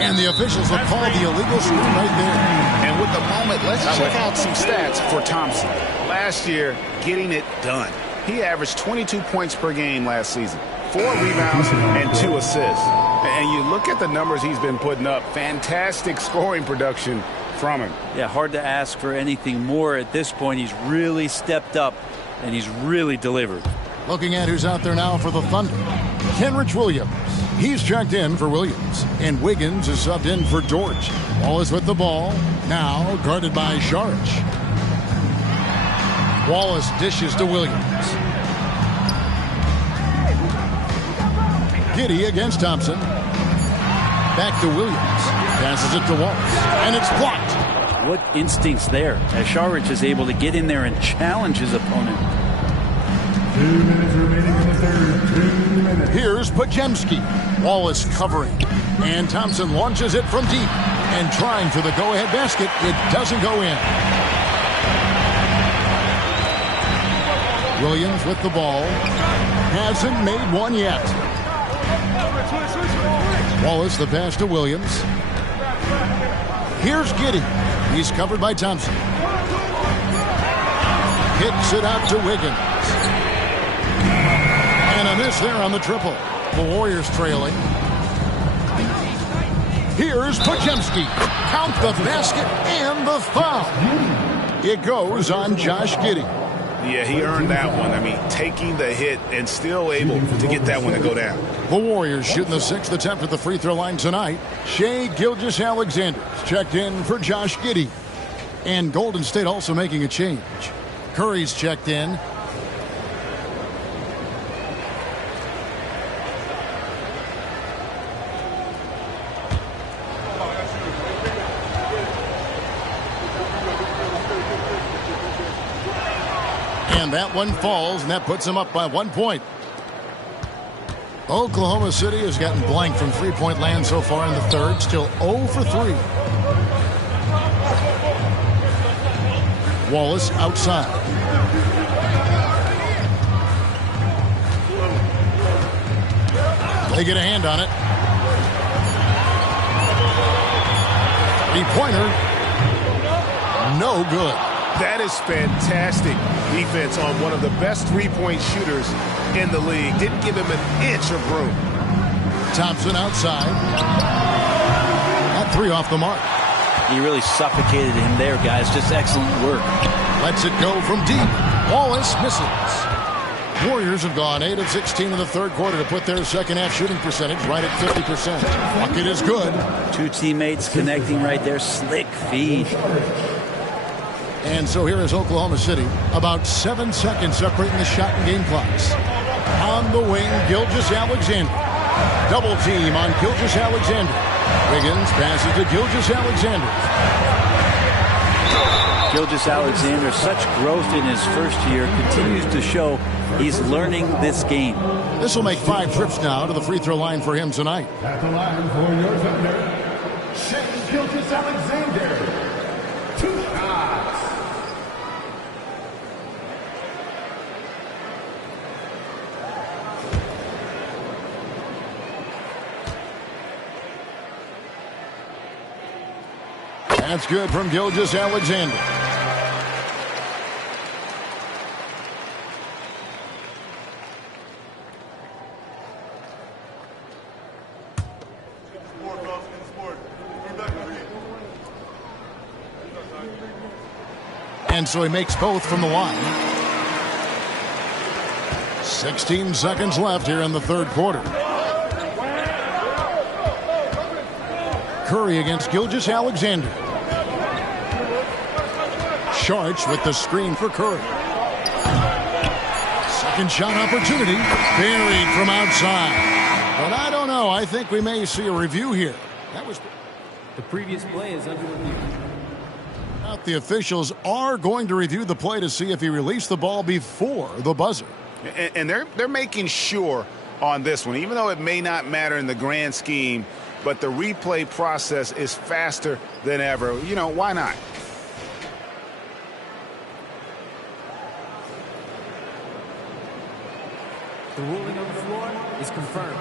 And the officials will call the illegal screen right there. And with the moment, let's check out some stats for Thompson. Last year, getting it done. He averaged 22 points per game last season. 4 rebounds and 2 assists. And you look at the numbers he's been putting up. Fantastic scoring production from him. Yeah, hard to ask for anything more at this point. He's really stepped up, and he's really delivered. Looking at who's out there now for the Thunder. Kenrich Williams. He's checked in for Williams. And Wiggins is subbed in for Dort. Wallace with the ball. Now guarded by Saric. Wallace dishes to Williams. Giddey against Thompson. Back to Williams. Passes it to Wallace. And it's blocked. What instincts there as Saric is able to get in there and challenge his opponent. 2 minutes remaining in the third. 2 minutes. Here's Podziemski. Wallace covering. And Thompson launches it from deep. And trying for the go-ahead basket. It doesn't go in. Williams with the ball. Hasn't made one yet. Wallace the pass to Williams. Here's Giddey. He's covered by Thompson. Kicks it out to Wiggins. And a miss there on the triple. The Warriors trailing. Here's Podziemski. Count the basket and the foul. It goes on Josh Giddey. Yeah, he earned that one. I mean, taking the hit and still able to get that one to go down. The Warriors shooting the 6th attempt at the free throw line tonight. Shai Gilgeous-Alexander checked in for Josh Giddey. And Golden State also making a change. Curry's checked in. And that one falls, and that puts him up by 1 point. Oklahoma City has gotten blank from three-point land so far in the third. Still 0 for 3. Wallace outside. They get a hand on it. Three-pointer. No good. That is fantastic defense on one of the best three-point shooters in the league. Didn't give him an inch of room. Thompson outside. That 3 off the mark. He really suffocated him there, guys. Just excellent work. Lets it go from deep. Wallace misses. Warriors have gone 8 of 16 in the third quarter to put their second half shooting percentage right at 50%. Bucket is good. 2 teammates connecting right there. Slick feed. And so here is Oklahoma City. About 7 seconds separating the shot and game clocks. On the wing, Gilgeous-Alexander. Double team on Gilgeous-Alexander. Wiggins passes to Gilgeous-Alexander. Gilgeous-Alexander, such growth in his first year, continues to show he's learning this game. This will make 5 trips now to the free throw line for him tonight. At the line for your Thunder, Shai Gilgeous-Alexander. 2 shots. That's good from Gilgeous-Alexander. And so he makes both from the line. 16 seconds left here in the third quarter. Curry against Gilgeous-Alexander. Sharch with the screen for Curry. Second shot opportunity. Buried from outside. But I don't know. I think we may see a review here. That was the previous play is under review. The officials are going to review the play to see if he released the ball before the buzzer. And they're making sure on this one, even though it may not matter in the grand scheme, but the replay process is faster than ever. You know, why not? The ruling on the floor is confirmed.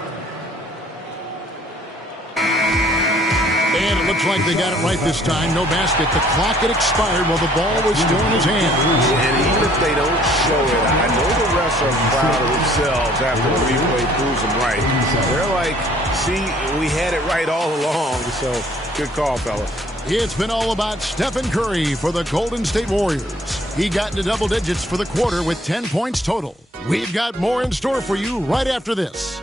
And it looks like they got it right this time. No basket. The clock had expired while the ball was still in his hand. And even if they don't show it, I know the refs are proud of themselves after the replay proves them right. They're like, see, we had it right all along. So, good call, fellas. It's been all about Stephen Curry for the Golden State Warriors. He got into double digits for the quarter with 10 points total. We've got more in store for you right after this.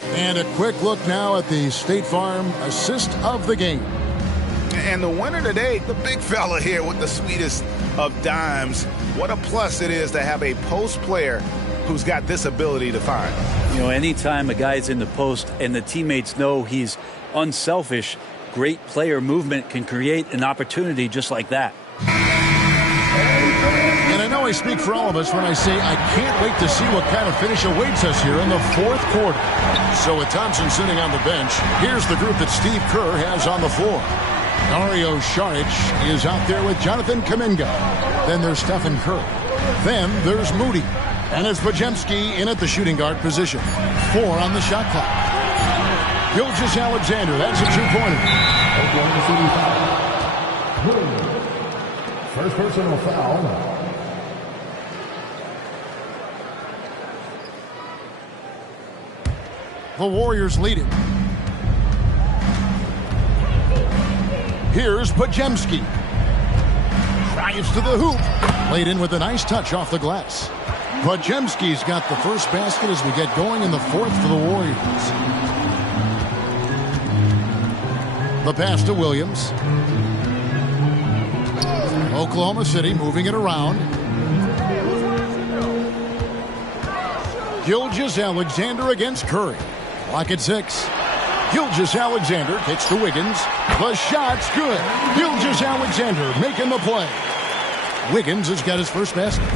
And a quick look now at the State Farm assist of the game. And the winner today, the big fella here with the sweetest of dimes. What a plus it is to have a post player who's got this ability to find. You know, anytime a guy's in the post and the teammates know he's unselfish, great player movement can create an opportunity just like that. And I know I speak for all of us when I say I can't wait to see what kind of finish awaits us here in the fourth quarter. So with Thompson sitting on the bench, here's the group that Steve Kerr has on the floor. Dario Saric is out there with Jonathan Kuminga. Then there's Stephen Curry. Then there's Moody. And it's Podziemski in at the shooting guard position. 4 on the shot clock. Gilgeous-Alexander, that's a 2-pointer. Oklahoma City foul. First personal foul. The Warriors lead it. Here's Podziemski. Drives to the hoop. Laid in with a nice touch off the glass. Podziemski's got the first basket as we get going in the fourth for the Warriors. The pass to Williams. Oklahoma City moving it around. Gilgeous-Alexander against Curry. Clock at 6. Gilgeous-Alexander kicks to Wiggins. The shot's good. Gilgeous-Alexander making the play. Wiggins has got his first basket.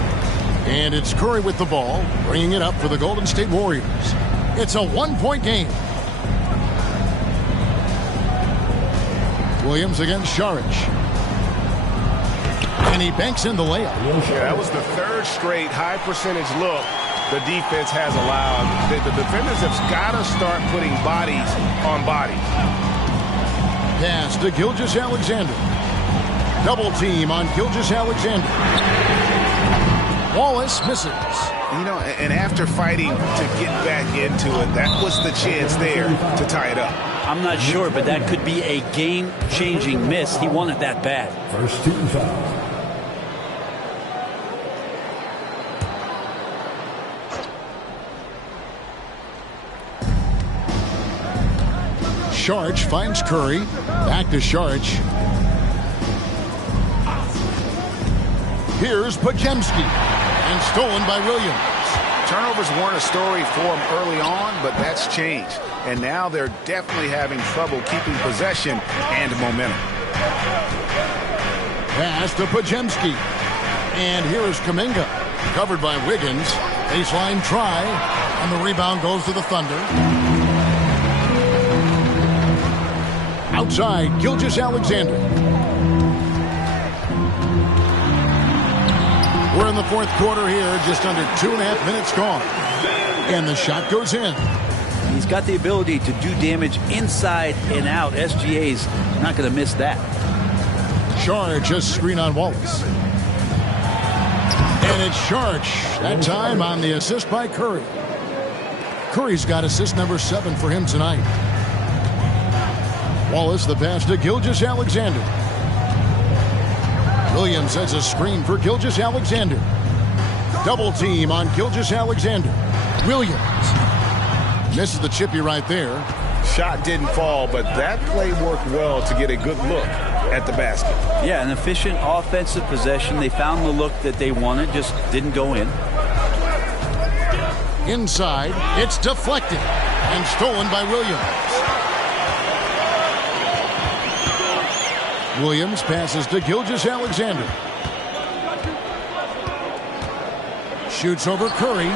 And it's Curry with the ball, bringing it up for the Golden State Warriors. It's a 1-point game. Williams against Saric. And he banks in the layup. Yeah, that was the third straight high percentage look the defense has allowed. The defenders have got to start putting bodies on bodies. Pass to Gilgeous-Alexander. Double team on Gilgeous-Alexander. Wallace misses. You know, and after fighting to get back into it, that was the chance there to tie it up. I'm not sure, but that could be a game-changing miss. He wanted that bad. First team foul. Saric finds Curry. Back to Saric. Here's Podziemski, and stolen by Williams. Turnovers weren't a story for them early on, but that's changed. And now they're definitely having trouble keeping possession and momentum. Pass to Podziemski. And here is Kuminga. Covered by Wiggins. Baseline try. And the rebound goes to the Thunder. Outside, Gilgeous-Alexander. We're in the fourth quarter here. Just under 2.5 minutes gone. And the shot goes in. He's got the ability to do damage inside and out. SGA's not going to miss that. Saric just screen on Wallace. And it's Saric. That time on the assist by Curry. Curry's got assist number 7 for him tonight. Wallace the pass to Gilgeous-Alexander. Williams sets a screen for Gilgeous-Alexander. Double team on Gilgeous-Alexander. Williams misses the chippy right there. Shot didn't fall, but that play worked well to get a good look at the basket. Yeah, an efficient offensive possession. They found the look that they wanted, just didn't go in. Inside, it's deflected and stolen by Williams. Williams passes to Gilgeous-Alexander. Shoots over Curry.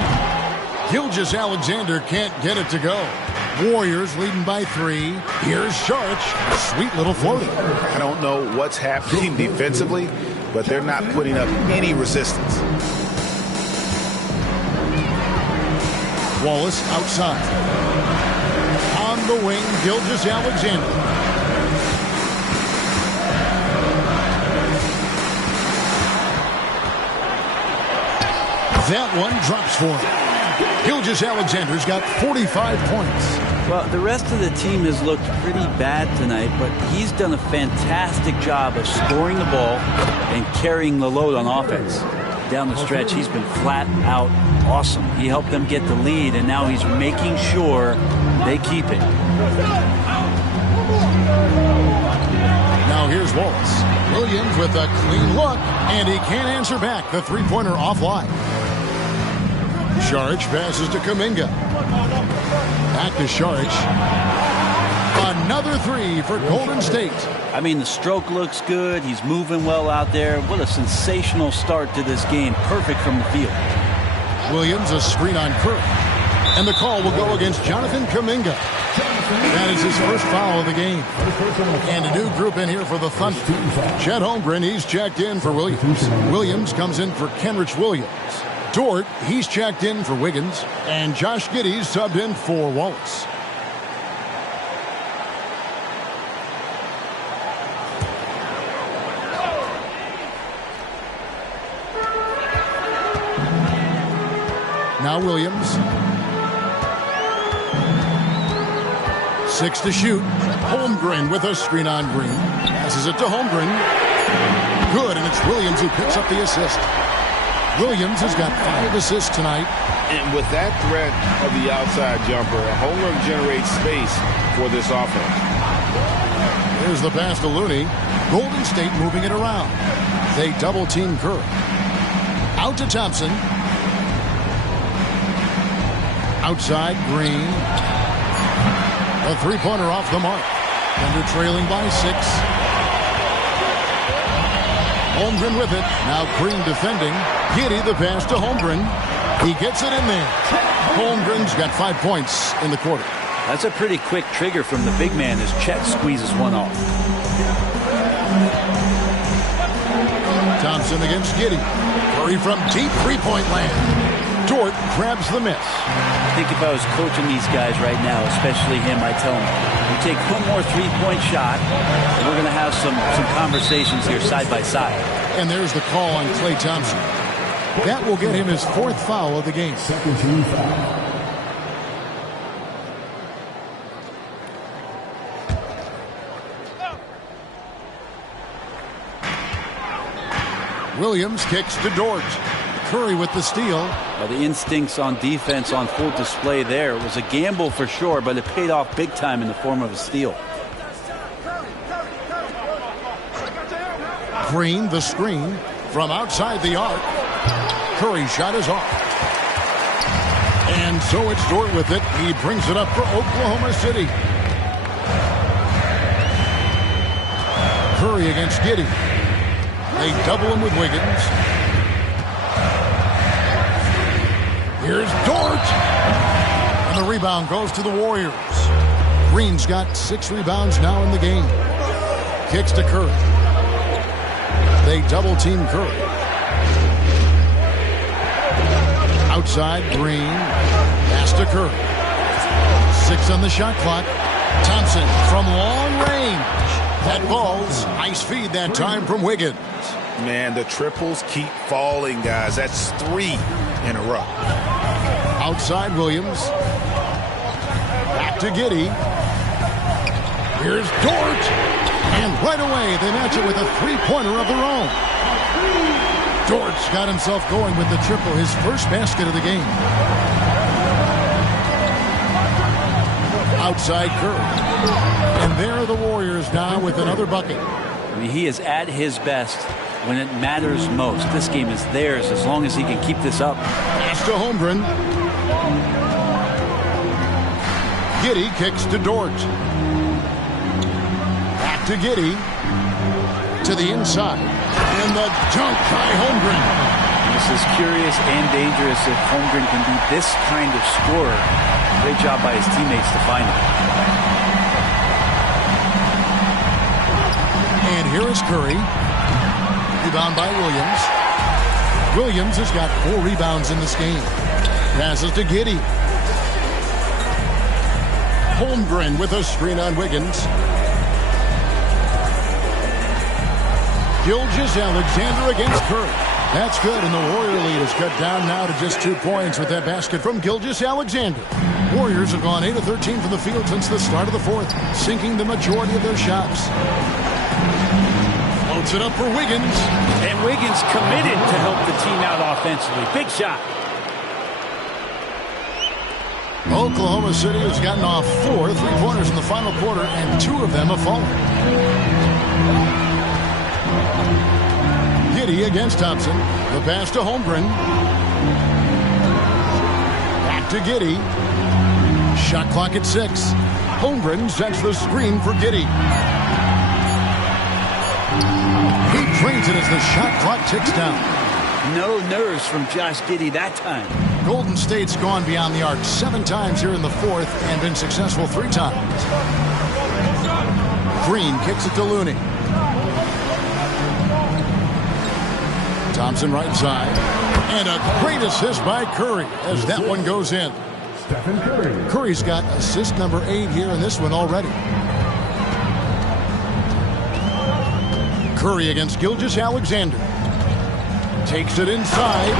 Gilgeous-Alexander can't get it to go. Warriors leading by 3. Here's Saric. Sweet little floater. I don't know what's happening defensively, but they're not putting up any resistance. Wallace outside. On the wing, Gilgeous-Alexander. That one drops for him. Gilgeous-Alexander's got 45 points. Well, the rest of the team has looked pretty bad tonight, but he's done a fantastic job of scoring the ball and carrying the load on offense. Down the stretch, he's been flat out awesome. He helped them get the lead, and now he's making sure they keep it. Now here's Wallace. Williams with a clean look, and he can't answer back. The three-pointer offline. Saric passes to Kuminga. Back to Saric. Another 3 for Golden State. I mean, the stroke looks good. He's moving well out there. What a sensational start to this game. Perfect from the field. Williams, a screen on Curry. And the call will go against Jonathan Kuminga. That is his first foul of the game. And a new group in here for the Thunder. Chet Holmgren, he's checked in for Williams. Williams comes in for Kenrich Williams. Dort, he's checked in for Wiggins. And Josh Giddey's subbed in for Wallace. Now Williams. 6 to shoot. Holmgren with a screen on Green. Passes it to Holmgren. Good, and it's Williams who picks up the assist. Williams has got 5 assists tonight. And with that threat of the outside jumper, Holmgren generates space for this offense. Here's the pass to Looney. Golden State moving it around. They double-team Curry. Out to Thompson. Outside, Green. A three-pointer off the mark. Thunder trailing by 6. Holmgren with it. Now Green defending. Giddey the pass to Holmgren. He gets it in there. Holmgren's got 5 points in the quarter. That's a pretty quick trigger from the big man as Chet squeezes one off. Thompson against Giddey. Curry from deep three-point land. Dort grabs the miss. I think if I was coaching these guys right now, especially him, I tell him, you take one more three-point shot, and we're going to have some conversations here side by side. And there's the call on Klay Thompson. That will get him his 4th foul of the game. Second team foul. Williams kicks to Dort. Curry with the steal. Well, the instincts on defense on full display there. It was a gamble for sure, but it paid off big time in the form of a steal. Green, the screen. from outside the arc. Curry's shot is off. And so it's Dort with it. He brings it up for Oklahoma City. Curry against Giddey. They double him with Wiggins. Here's Dort. And the rebound goes to the Warriors. Green's got 6 rebounds now in the game. Kicks to Curry. They double team Curry. Outside, Green. Pass to Curry. 6 on the shot clock. Thompson from long range. That falls. Nice feed that time from Wiggins. Man, the triples keep falling, guys. That's 3 in a row. Outside, Williams. Back to Giddey. Here's Dort. And right away, they match it with a 3-pointer of their own. Dort's got himself going with the triple, his first basket of the game. Outside Curry. And there are the Warriors now with another bucket. I mean, he is at his best when it matters most. This game is theirs as long as he can keep this up. Pass to Holmgren. Giddey kicks to Dort. Back to Giddey. To the inside. And the dunk by Holmgren. This is curious and dangerous if Holmgren can be this kind of scorer. Great job by his teammates to find him. And here is Curry. Rebound by Williams. Williams has got 4 rebounds in this game. Passes to Giddey. Holmgren with a screen on Wiggins. Gilgeous-Alexander against Curry. That's good, and the Warrior lead is cut down now to just 2 points with that basket from Gilgeous-Alexander. Warriors have gone 8 of 13 from the field since the start of the 4th, sinking the majority of their shots. Floats it up for Wiggins. And Wiggins committed to help the team out offensively. Big shot. Oklahoma City has gotten off 4 3-pointers in the final quarter, and 2 of them have fallen. Giddey against Thompson. The pass to Holmgren. Back to Giddey. Shot clock at 6. Holmgren sets the screen for Giddey. He drains it as the shot clock ticks down. No nerves from Josh Giddey that time. Golden State's gone beyond the arc 7 times here in the 4th and been successful 3 times. Green kicks it to Looney. Thompson right side. And a great assist by Curry as that one goes in. Stephen Curry. Curry's got assist number 8 here in this one already. Curry against Gilgeous-Alexander. Takes it inside.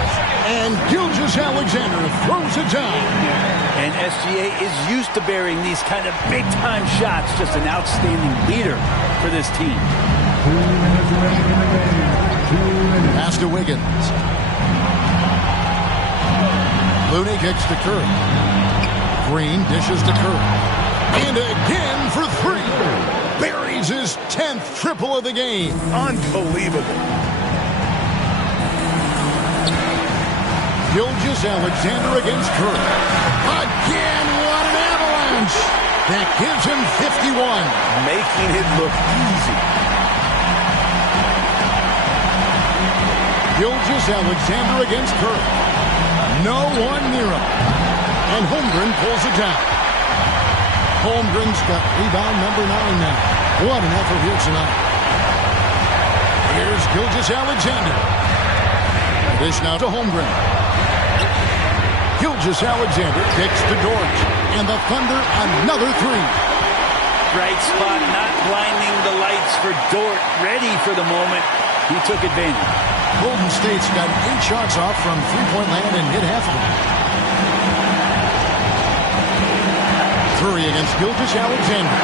And Gilgeous-Alexander throws it down. And SGA is used to bearing these kind of big-time shots. Just an outstanding leader for this team. 2 minutes remaining in the game. 2 minutes. Pass to Wiggins. Looney kicks to Curry. Green dishes to Curry. And again for 3. Buries his 10th triple of the game. Unbelievable. Gilgeous-Alexander against Curry. Again, what an avalanche. That gives him 51. Making it look easy. Gilgeous-Alexander against Curry. No one near him. And Holmgren pulls it down. Holmgren's got rebound number 9 now. What an effort here tonight. Here's Gilgeous-Alexander. Dish now to Holmgren. Gilgeous-Alexander kicks to Dort. And the Thunder another 3. Right spot, not blinding the lights for Dort. Ready for the moment. He took advantage. Golden State's got 8 shots off from 3-point land and hit half of them. Curry against Gilgeous-Alexander.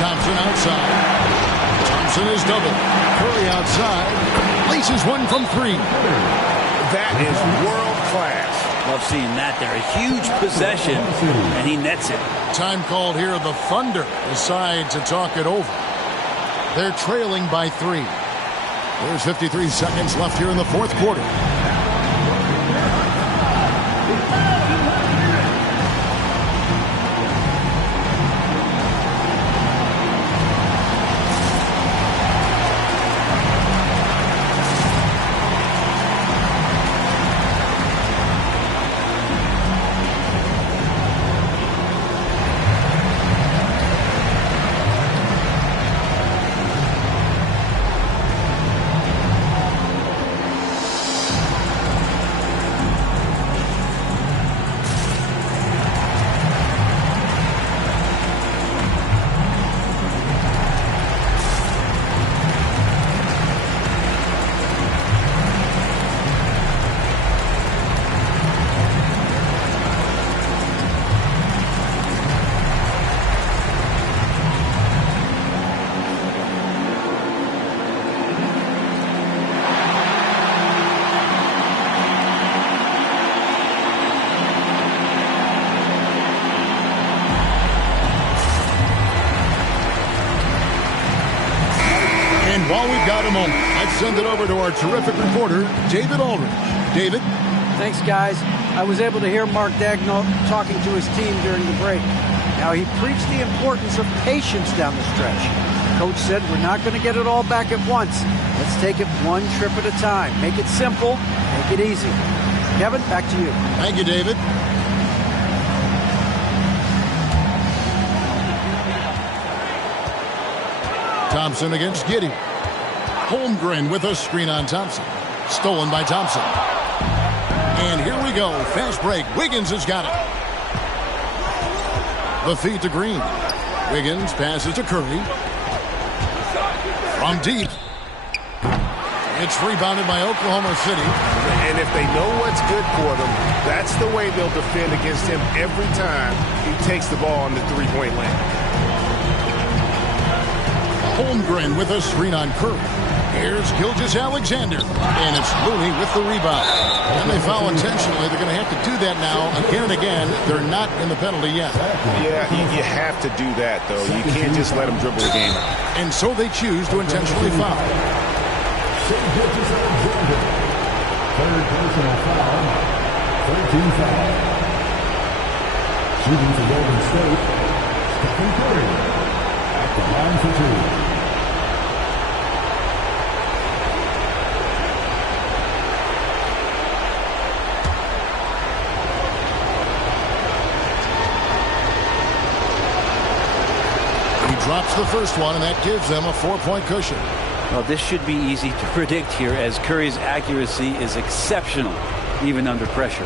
Thompson outside. Thompson is doubled. Curry outside. Laces one from 3. That is world class. Love seeing that there. A huge possession, and he nets it. Time called here. The Thunder decide to talk it over. They're trailing by 3. There's 53 seconds left here in the fourth quarter. While we've got a moment, let's send it over to our terrific reporter, David Aldridge. David? Thanks, guys. I was able to hear Mark Daigneault talking to his team during the break. Now, he preached the importance of patience down the stretch. Coach said we're not going to get it all back at once. Let's take it one trip at a time. Make it simple, make it easy. Kevin, back to you. Thank you, David. Thompson against Giddey. Holmgren with a screen on Thompson. Stolen by Thompson. And here we go. Fast break. Wiggins has got it. The feed to Green. Wiggins passes to Curry. From deep. It's rebounded by Oklahoma City. And if they know what's good for them, that's the way they'll defend against him every time he takes the ball in the three-point lane. Holmgren with a screen on Curry. Here's Gilgeous-Alexander. And it's Looney with the rebound. And they foul intentionally. They're going to have to do that now again and again. They're not in the penalty yet. Yeah, you have to do that, though. You can't just let them dribble the game out. And so they choose to intentionally foul. Gilgeous-Alexander. Third personal foul. 13 foul. Shooting for Golden State. Stephen Curry. At the line for two. Drops the first one, and that gives them a 4-point cushion. Well, this should be easy to predict here, as Curry's accuracy is exceptional, even under pressure.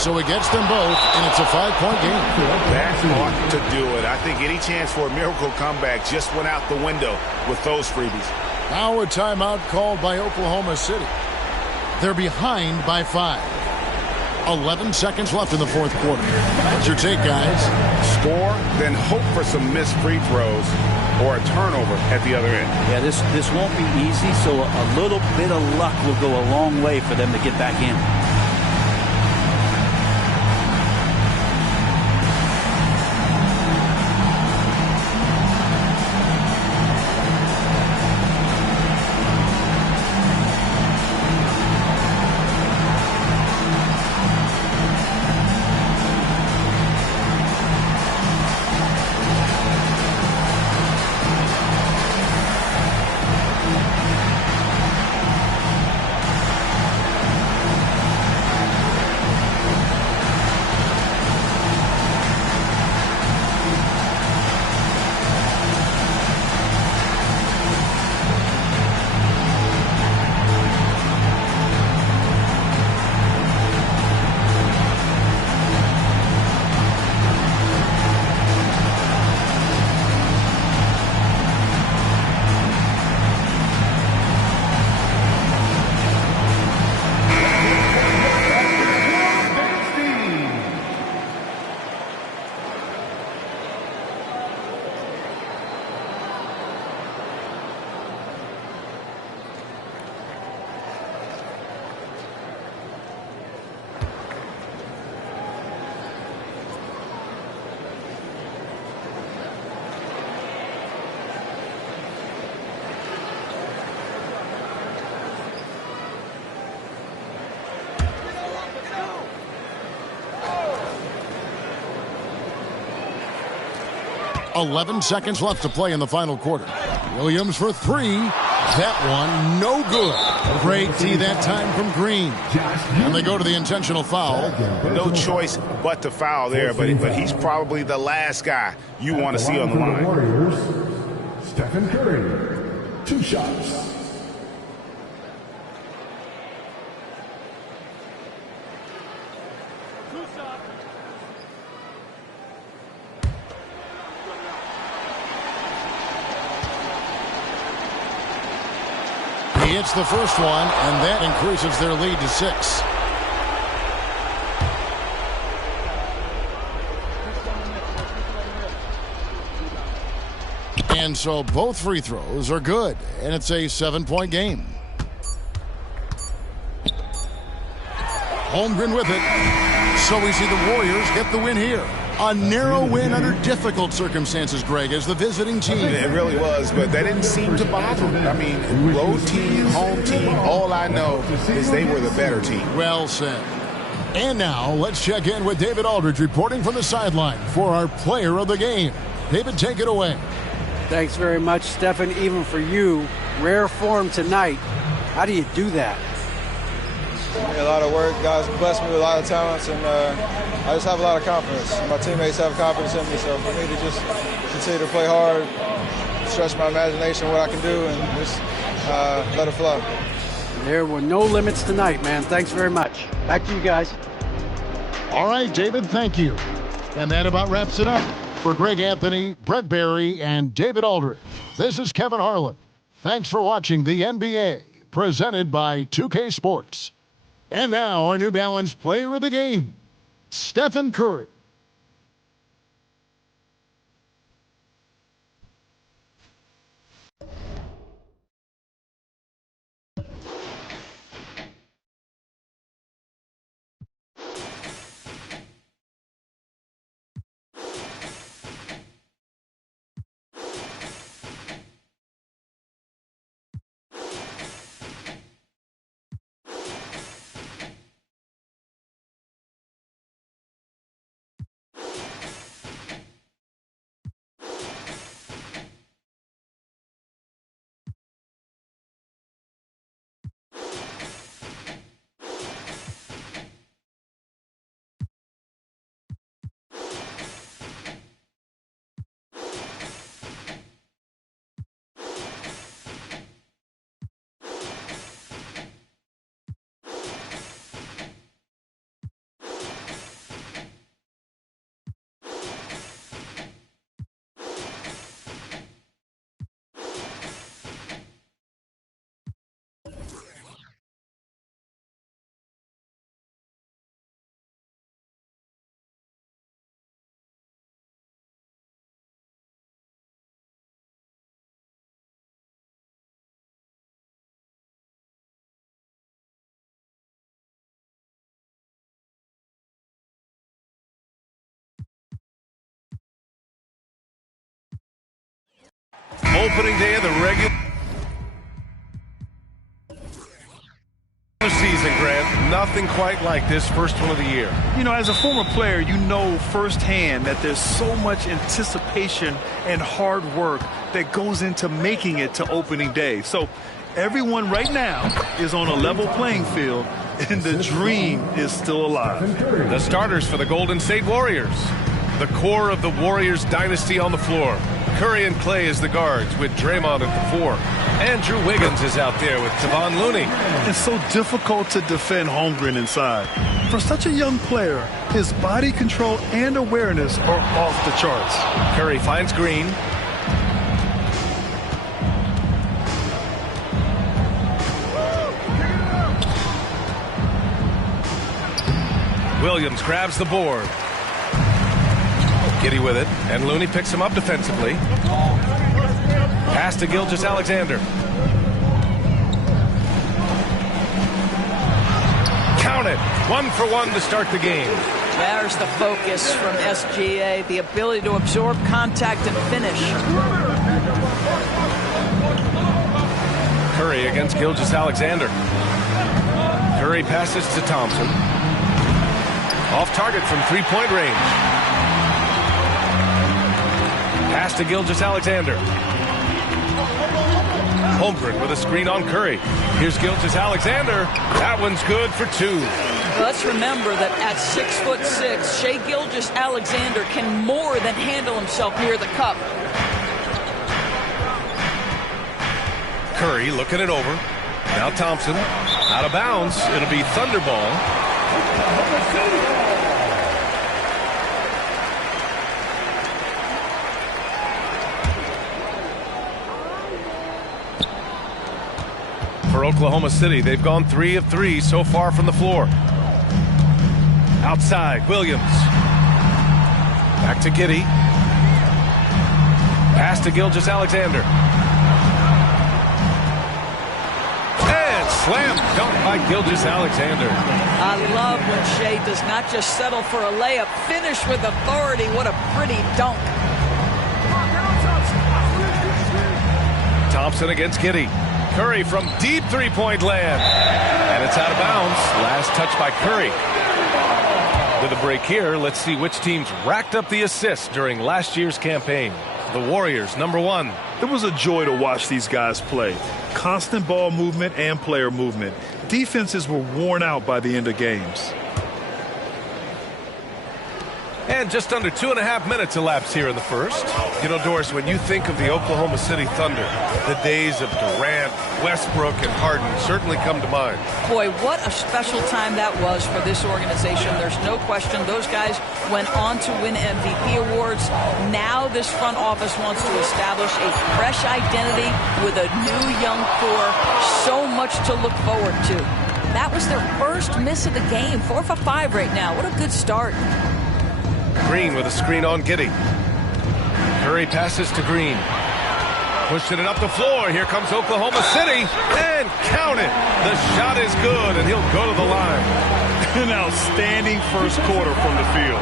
So he gets them both, and it's a 5-point game. That ought to do it. I think any chance for a miracle comeback just went out the window with those freebies. Now a timeout called by Oklahoma City. They're behind by 5. 11 seconds left in the fourth quarter. What's your take, guys? Score, then hope for some missed free throws or a turnover at the other end. Yeah, this won't be easy, so a little bit of luck will go a long way for them to get back in. 11 seconds left to play in the final quarter. Williams for three. That one, no good. Great tee that time from Green. And they go to the intentional foul. No choice but to foul there, but he's probably the last guy you want to see on the line. Warriors, Stephen Curry, 2 shots. He hits the first one, and that increases their lead to 6. And so both free throws are good, and it's a 7-point game. Holmgren with it. So we see the Warriors get the win here. A narrow win under difficult circumstances, Greg, as the visiting team. It really was, but that didn't seem to bother them. I mean, road team, home team, all I know is they were the better team. Well said. And now, let's check in with David Aldridge reporting from the sideline for our player of the game. David, take it away. Thanks very much, Stephen. Even for you, rare form tonight. How do you do that? A lot of work. God's blessed me with a lot of talents, and I just have a lot of confidence. My teammates have confidence in me, so for me to just continue to play hard, stretch my imagination, what I can do, and just let it flow. There were no limits tonight, man. Thanks very much. Back to you guys. All right, David, thank you. And that about wraps it up. For Greg Anthony, Brett Barry, and David Aldridge, this is Kevin Harlan. Thanks for watching the NBA, presented by 2K Sports. And now, our New Balance player of the game, Stephen Curry. Opening day of the regular season, Grant. Nothing quite like this first one of the year. You know, as a former player, you know firsthand that there's so much anticipation and hard work that goes into making it to opening day. So everyone right now is on a level playing field, and the dream is still alive. The starters for the Golden State Warriors. The core of the Warriors dynasty on the floor. Curry and Clay as the guards with Draymond at the 4. Andrew Wiggins is out there with Kevon Looney. It's so difficult to defend Holmgren inside. For such a young player, his body control and awareness are off the charts. Curry finds Green. Williams grabs the board. Giddy with it, and Looney picks him up defensively. Pass to Gilgeous-Alexander. Count it. 1 for 1 to start the game. There's the focus from SGA, the ability to absorb contact and finish. Curry against Gilgeous-Alexander. Curry passes to Thompson. Off target from 3-point range. Pass to Gilgeous-Alexander. Holmgren with a screen on Curry. Here's Gilgeous-Alexander. That one's good for 2. Let's remember that at 6'6", Shai Gilgeous-Alexander can more than handle himself near the cup. Curry looking it over. Now Thompson out of bounds. It'll be Thunder ball. For Oklahoma City, they've gone 3 of 3 so far from the floor. Outside, Williams. Back to Giddey. Pass to Gilgeous-Alexander. And slam dunk by Gilgeous-Alexander. I love when Shai does not just settle for a layup, finish with authority. What a pretty dunk. Thompson against Giddey. Curry from deep three-point land. And it's out of bounds. Last touch by Curry. With a break here, let's see which teams racked up the assists during last year's campaign. The Warriors, number 1. It was a joy to watch these guys play. Constant ball movement and player movement. Defenses were worn out by the end of games. And just under 2.5 minutes elapsed here in the first. You know, Doris, when you think of the Oklahoma City Thunder, the days of Durant, Westbrook, and Harden certainly come to mind. Boy, what a special time that was for this organization. There's no question those guys went on to win MVP awards. Now this front office wants to establish a fresh identity with a new young core. So much to look forward to. That was their first miss of the game. 4 for 5 right now. What a good start. Green with a screen on Giddey. Curry passes to Green. Pushing it up the floor. Here comes Oklahoma City. And count it. The shot is good, and he'll go to the line. An outstanding first quarter from the field.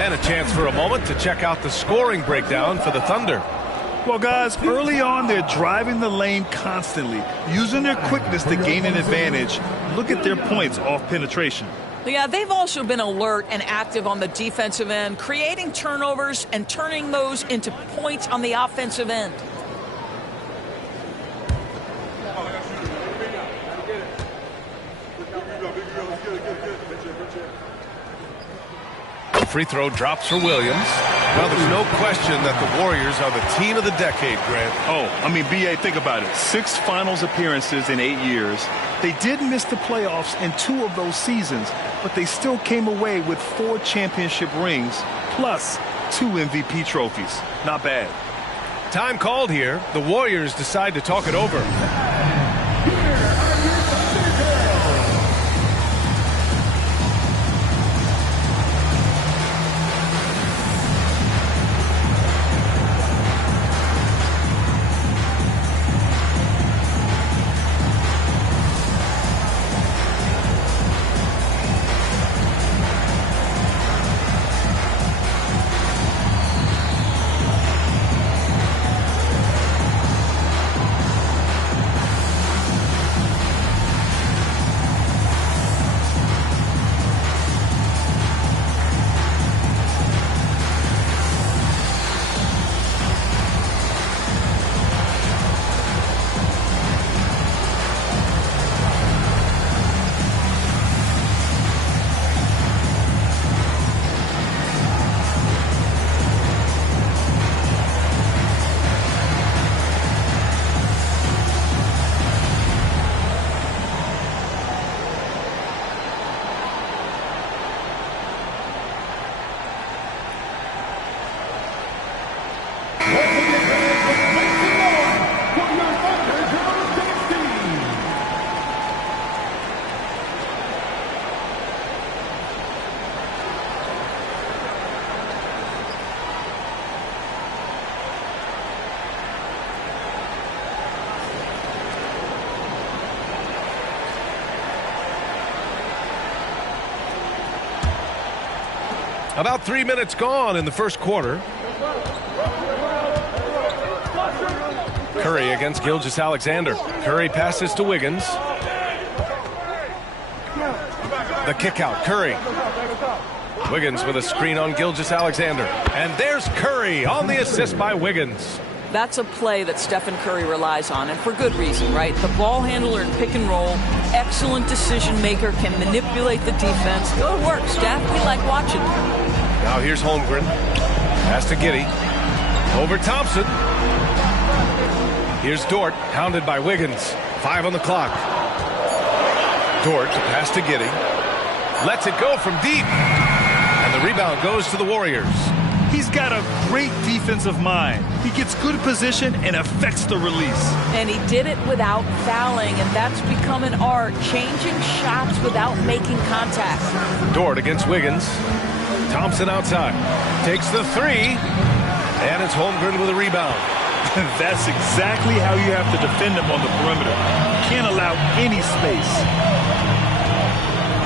And a chance for a moment to check out the scoring breakdown for the Thunder. Well, guys, early on, they're driving the lane constantly, using their quickness to gain an advantage. Look at their points off penetration. Yeah, they've also been alert and active on the defensive end, creating turnovers and turning those into points on the offensive end. The free throw drops for Williams. Well, there's no question that the Warriors are the team of the decade, Grant. Oh, I mean, B.A., think about it. 6 finals appearances in 8 years. They did miss the playoffs in 2 of those seasons, but they still came away with 4 championship rings, plus 2 MVP trophies. Not bad. Time called here. The Warriors decide to talk it over. About 3 minutes gone in the first quarter. Curry against Gilgeous-Alexander. Curry passes to Wiggins. The kick out, Curry. Wiggins with a screen on Gilgeous-Alexander. And there's Curry on the assist by Wiggins. That's a play that Stephen Curry relies on, and for good reason, right? The ball handler in pick and roll, excellent decision maker, can manipulate the defense. Good work, Steph. We like watching. Now here's Holmgren. Pass to Giddey. Over Thompson. Here's Dort, hounded by Wiggins. 5 on the clock. Dort to pass to Giddey. Lets it go from deep. And the rebound goes to the Warriors. He's got a great defensive mind. He gets good position and affects the release. And he did it without fouling, and that's become an art, changing shots without making contact. Dort against Wiggins. Thompson outside. Takes the 3. And it's Holmgren with a rebound. That's exactly how you have to defend him on the perimeter. You can't allow any space.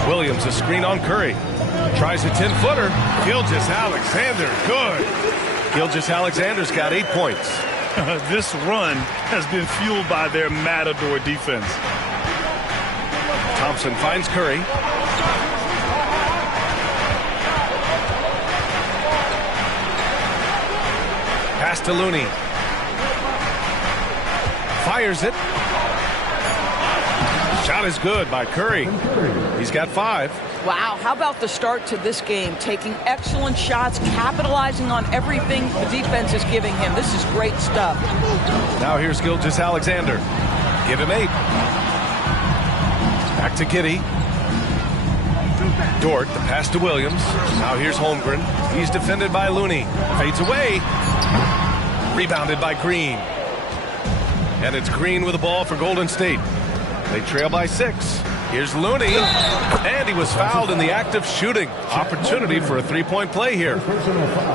Williams, a screen on Curry. Tries a 10-footer. Gilgeous-Alexander, good. Gilgeous-Alexander's got 8 points. This run has been fueled by their Matador defense. Thompson finds Curry. Pass to Looney. Fires it. Shot is good by Curry. He's got 5. Wow, how about the start to this game? Taking excellent shots, capitalizing on everything the defense is giving him. This is great stuff. Now here's Gilgeous-Alexander. Give him 8. Back to Giddey. Dort, the pass to Williams. Now here's Holmgren. He's defended by Looney. Fades away. Rebounded by Green. And it's Green with the ball for Golden State. They trail by 6. Here's Looney. And he was fouled in the act of shooting. Opportunity for a 3-point play here.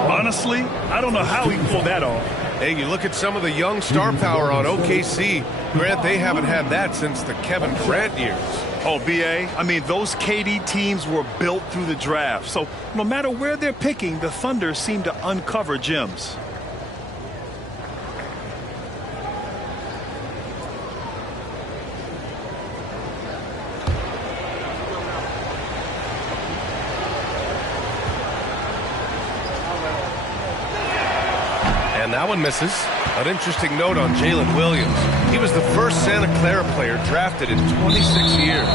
Honestly, I don't know how he pulled that off. Hey, you look at some of the young star power on OKC. Grant, they haven't had that since the Kevin Durant years. Oh, B.A., I mean, those KD teams were built through the draft. So no matter where they're picking, the Thunder seem to uncover gems. And that one misses. An interesting note on Jalen Williams. He was the first Santa Clara player drafted in 26 years.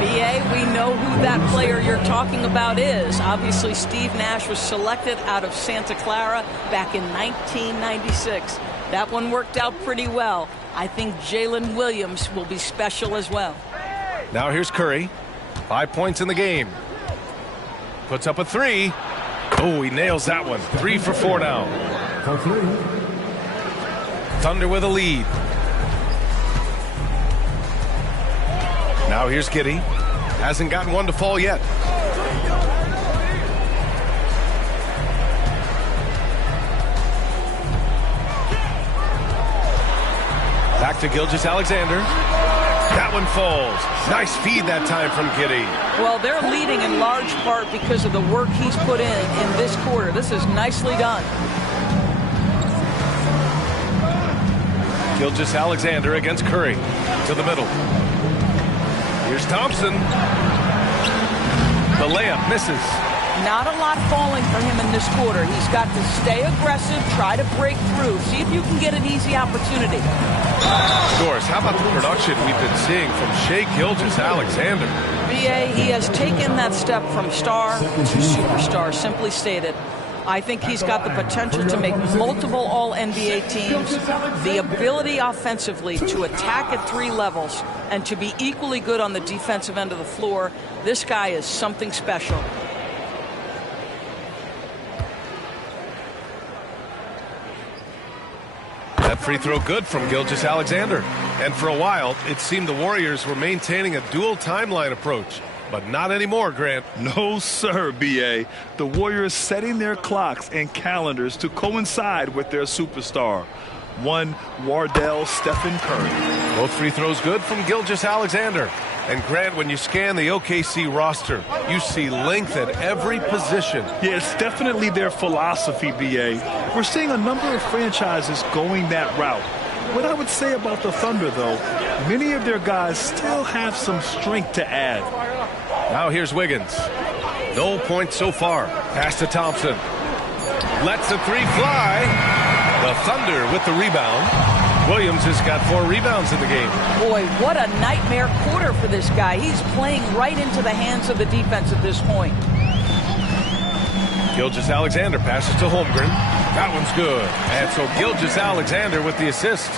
B.A., we know who that player you're talking about is. Obviously, Steve Nash was selected out of Santa Clara back in 1996. That one worked out pretty well. I think Jalen Williams will be special as well. Now here's Curry. 5 points in the game. Puts up a 3. Oh, he nails that one. 3 for 4 now. Thunder with a lead. Now here's Giddey. Hasn't gotten one to fall yet. Back to Gilgeous-Alexander. That one falls. Nice feed that time from Giddey. Well, they're leading in large part because of the work he's put in this quarter. This is nicely done. Gilgeous-Alexander against Curry. To the middle. Here's Thompson. The layup misses. Not a lot falling for him in this quarter. He's got to stay aggressive, try to break through, see if you can get an easy opportunity. Doris, how about the production we've been seeing from Shai Gilgeous-Alexander? B.A., he has taken that step from star to superstar, simply stated. I think he's got the potential to make multiple All-NBA teams, the ability offensively to attack at 3 levels, and to be equally good on the defensive end of the floor. This guy is something special. That free throw good from Gilgeous-Alexander. And for a while, it seemed the Warriors were maintaining a dual timeline approach. But not anymore, Grant. No, sir, B.A. The Warriors setting their clocks and calendars to coincide with their superstar. One Wardell Stephen Curry. Both free throws good from Gilgeous-Alexander. And Grant, when you scan the OKC roster, you see length at every position. Yeah, it's definitely their philosophy, B.A. We're seeing a number of franchises going that route. What I would say about the Thunder, though, many of their guys still have some strength to add. Now here's Wiggins. No points so far. Pass to Thompson. Lets the three fly. The Thunder with the rebound. Williams has got 4 rebounds in the game. Boy, what a nightmare quarter for this guy. He's playing right into the hands of the defense at this point. Gilgeous-Alexander passes to Holmgren. That one's good. And so Gilgeous-Alexander with the assist.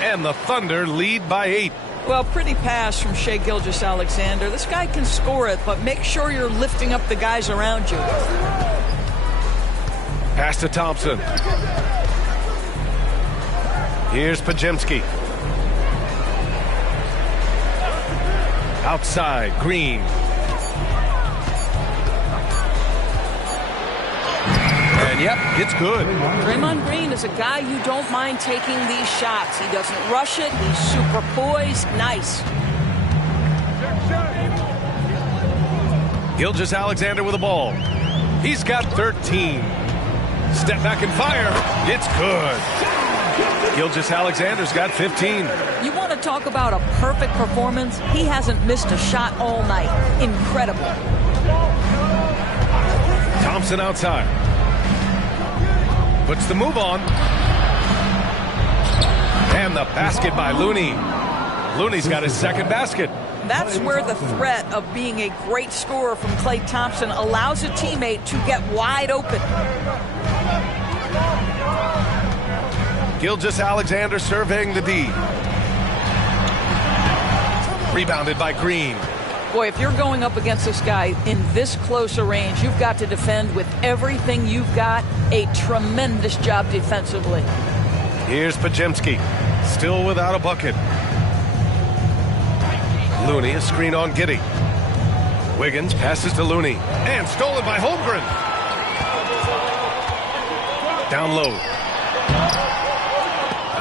And the Thunder lead by 8. Well, pretty pass from Shai Gilgeous-Alexander. This guy can score it, but make sure you're lifting up the guys around you. Pass to Thompson. Here's Podziemski. Outside, Green. And yep, it's good. Draymond Green is a guy you don't mind taking these shots. He doesn't rush it. He's super poised. Nice. Gilgeous-Alexander with the ball. He's got 13. Step back and fire. It's good. Gilgeous-Alexander's got 15. You want to talk about a perfect performance? He hasn't missed a shot all night. Incredible. Thompson outside. Puts the move on. And the basket by Looney. Looney's got his second basket. That's where the threat of being a great scorer from Klay Thompson allows a teammate to get wide open. Gilgeous-Alexander surveying the D. Rebounded by Green. Boy, if you're going up against this guy in this close a range, you've got to defend with everything you've got. A tremendous job defensively. Here's Podziemski, still without a bucket. Looney, a screen on Giddey. Wiggins passes to Looney. And stolen by Holmgren. Down low.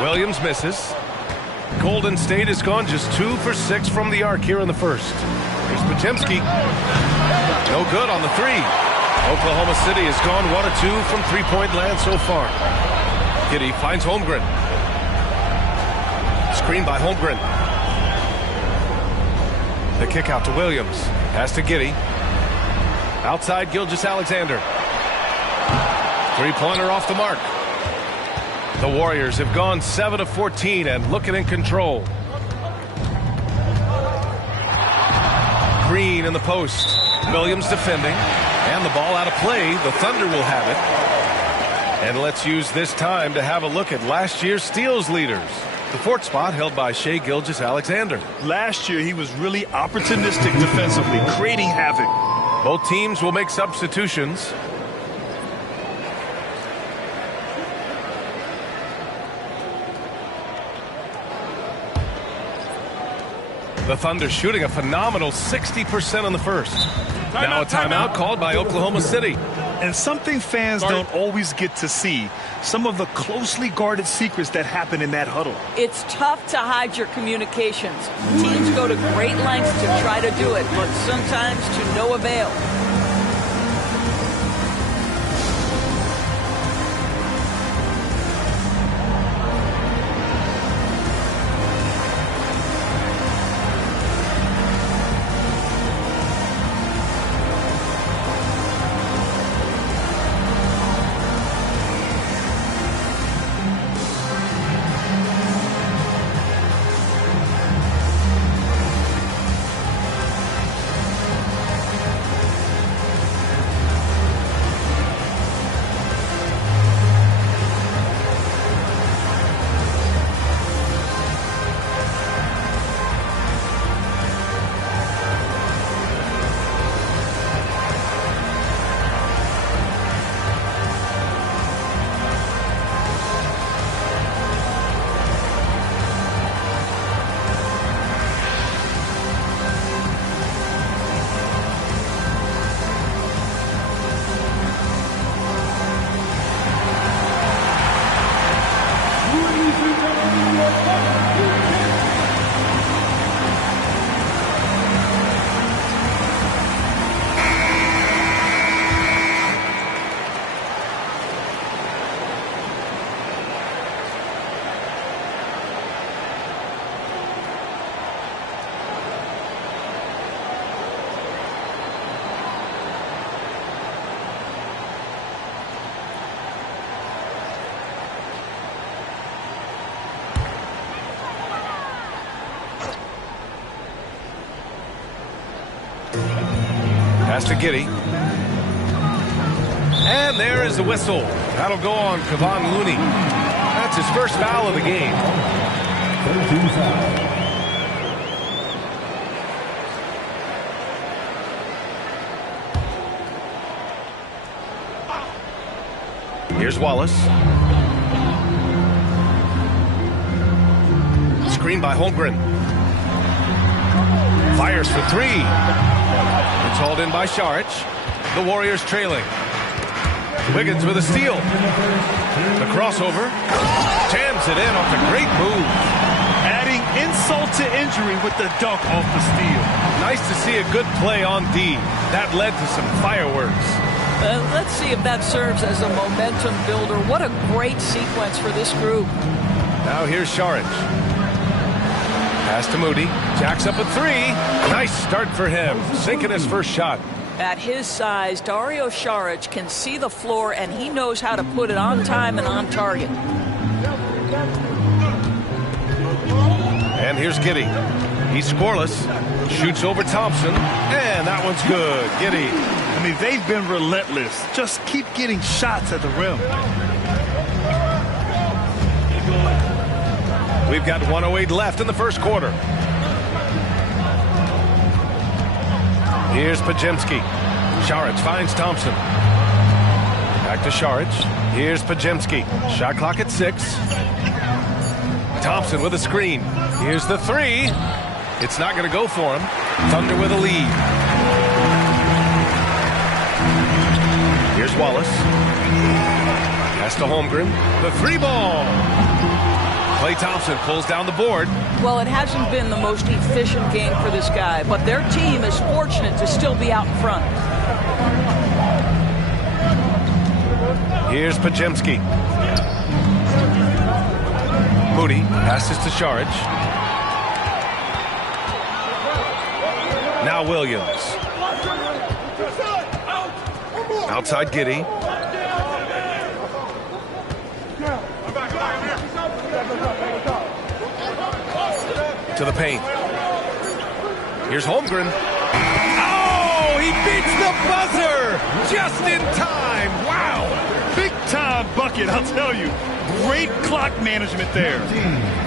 Williams misses. Golden State has gone just 2 for 6 from the arc here in the first. Here's Podziemski. No good on the three. Oklahoma City has gone 1 of 2 from three-point land so far. Giddey finds Holmgren. Screen by Holmgren. The kick out to Williams. Pass to Giddey. Outside Gilgeous-Alexander. Three-pointer off the mark. The Warriors have gone 7 of 14 and looking in control. Green in the post. Williams defending. And the ball out of play. The Thunder will have it. And let's use this time to have a look at last year's steals leaders. The 4th spot held by Shai Gilgeous-Alexander. Last year, he was really opportunistic defensively, creating havoc. Both teams will make substitutions. The Thunder shooting a phenomenal 60% in the first. Now a timeout called by Oklahoma City. And something fans don't always get to see, some of the closely guarded secrets that happen in that huddle. It's tough to hide your communications. Teams go to great lengths to try to do it, but sometimes to no avail. Pass to Giddey. And there is the whistle. That'll go on Kevon Looney. That's his first foul of the game. 13 foul. Here's Wallace. Screen by Holmgren. Fires for three. It's hauled in by Saric. The Warriors trailing. Wiggins with a steal. The crossover. Jams it in off a great move. Adding insult to injury with the dunk off the steal. Nice to see a good play on D. That led to some fireworks. Let's see if that serves as a momentum builder. What a great sequence for this group. Now here's Saric. Pass to Moody. Jacks up a three. Nice start for him. Sinking his first shot. At his size, Dario Saric can see the floor, and he knows how to put it on time and on target. And here's Giddey. He's scoreless. Shoots over Thompson. And that one's good. Giddey. I mean, they've been relentless. Just keep getting shots at the rim. We've got 1:08 left in the first quarter. Here's Podziemski. Saric finds Thompson. Back to Saric. Here's Podziemski. Shot clock at 6. Thompson with a screen. Here's the three. It's not going to go for him. Thunder with a lead. Here's Wallace. Pass to Holmgren. The three ball. Klay Thompson pulls down the board. Well, it hasn't been the most efficient game for this guy, but their team is fortunate to still be out in front. Here's Podziemski. Moody passes to Saric. Now Williams. Outside Giddey. To the paint. Here's Holmgren. Oh, he beats the buzzer just in time. Wow. Big time bucket, I'll tell you. Great clock management there.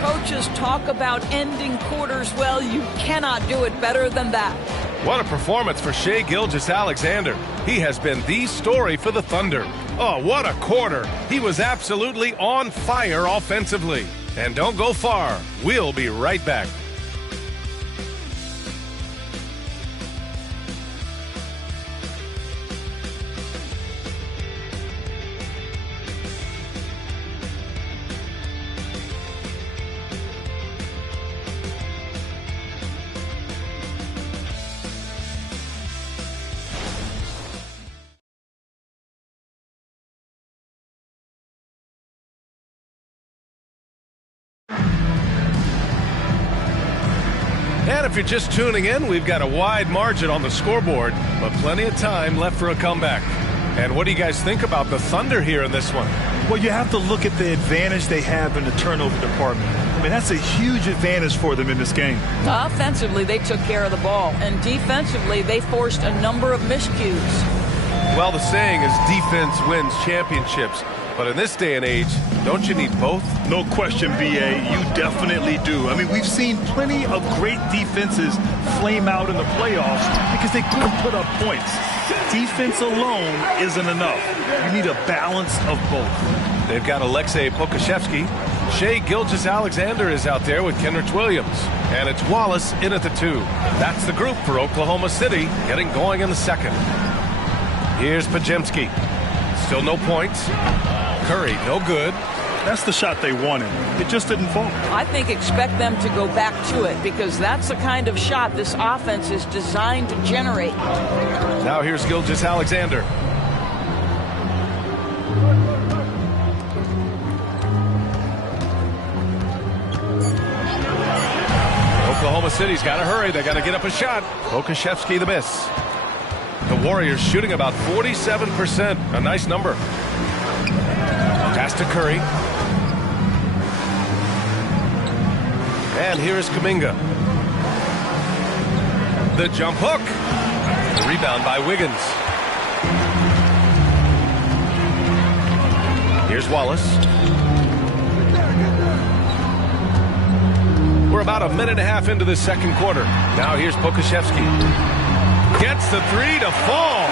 Coaches talk about ending quarters well. You cannot do it better than that. What a performance for Shai Gilgeous-Alexander. He has been the story for the Thunder. Oh, what a quarter. He was absolutely on fire offensively. And don't go far. We'll be right back. And if you're just tuning in, we've got a wide margin on the scoreboard, but plenty of time left for a comeback. And what do you guys think about the Thunder here in this one? Well, you have to look at the advantage they have in the turnover department. I mean, that's a huge advantage for them in this game. Offensively, they took care of the ball, and defensively, they forced a number of miscues. Well, the saying is defense wins championships. But in this day and age, don't you need both? No question, B.A. You definitely do. I mean, we've seen plenty of great defenses flame out in the playoffs because they couldn't put up points. Defense alone isn't enough. You need a balance of both. They've got Aleksej Pokusevski. Shai Gilgeous-Alexander is out there with Kenrich Williams. And it's Wallace in at the 2. That's the group for Oklahoma City getting going in the second. Here's Podziemski. Still no points. Curry, no good. That's the shot they wanted. It just didn't fall. I think expect them to go back to it because that's the kind of shot this offense is designed to generate. Now here's Gilgeous-Alexander. Oklahoma City's got to hurry. They got to get up a shot. Pokusevski the miss. The Warriors shooting about 47%. A nice number. Pass to Curry. And here is Kuminga. The jump hook. The rebound by Wiggins. Here's Wallace. We're about a minute and a half into the second quarter. Now here's Pokusevski. Gets the three to fall.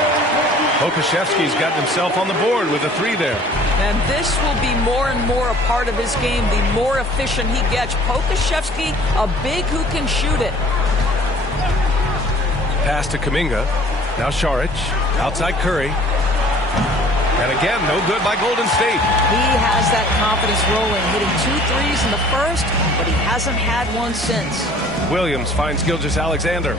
Pokusevski's gotten himself on the board with a three there. And this will be more and more a part of his game, the more efficient he gets. Pokusevski, a big who can shoot it. Pass to Kuminga. Now Šarić. Outside Curry. And again, no good by Golden State. He has that confidence rolling, hitting 2 threes in the first, but he hasn't had one since. Williams finds Gilgeous-Alexander.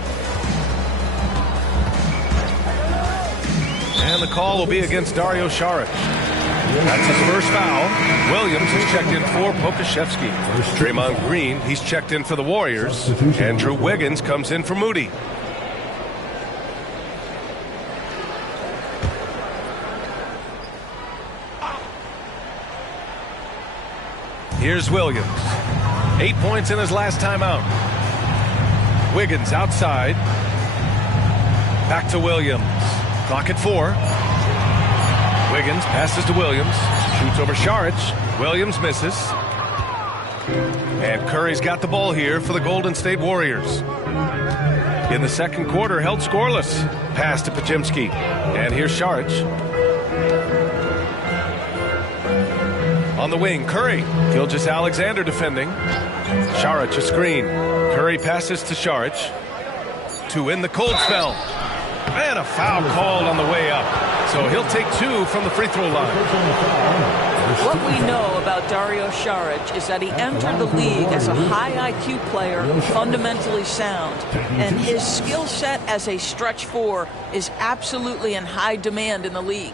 And the call will be against Dario Šarić. That's his first foul. Williams is checked in for Pokusevski. Draymond Green, he's checked in for the Warriors. Andrew Wiggins comes in for Moody. Here's Williams. 8 points in his last time out. Wiggins outside. Back to Williams. Clock at 4. Wiggins passes to Williams. Shoots over Šarić. Williams misses. And Curry's got the ball here for the Golden State Warriors. In the second quarter, held scoreless. Pass to Podziemski. And here's Šarić. On the wing, Curry. Gilgeous-Alexander defending. Šarić a screen. Curry passes to Šarić to win the cold spell. And a foul called on the way up. So he'll take 2 from the free throw line. What we know about Dario Šarić is that he entered the league as a high IQ player, fundamentally sound. And his skill set as a stretch 4 is absolutely in high demand in the league.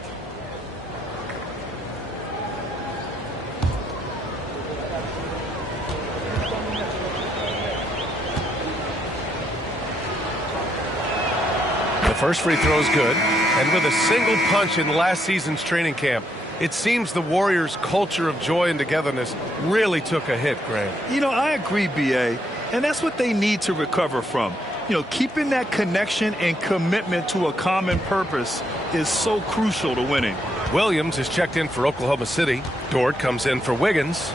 First free throw is good, and with a single punch in last season's training camp, it seems the Warriors' culture of joy and togetherness really took a hit, Grant. You know, I agree, B.A., and that's what they need to recover from. You know, keeping that connection and commitment to a common purpose is so crucial to winning. Williams is checked in for Oklahoma City. Dort comes in for Wiggins.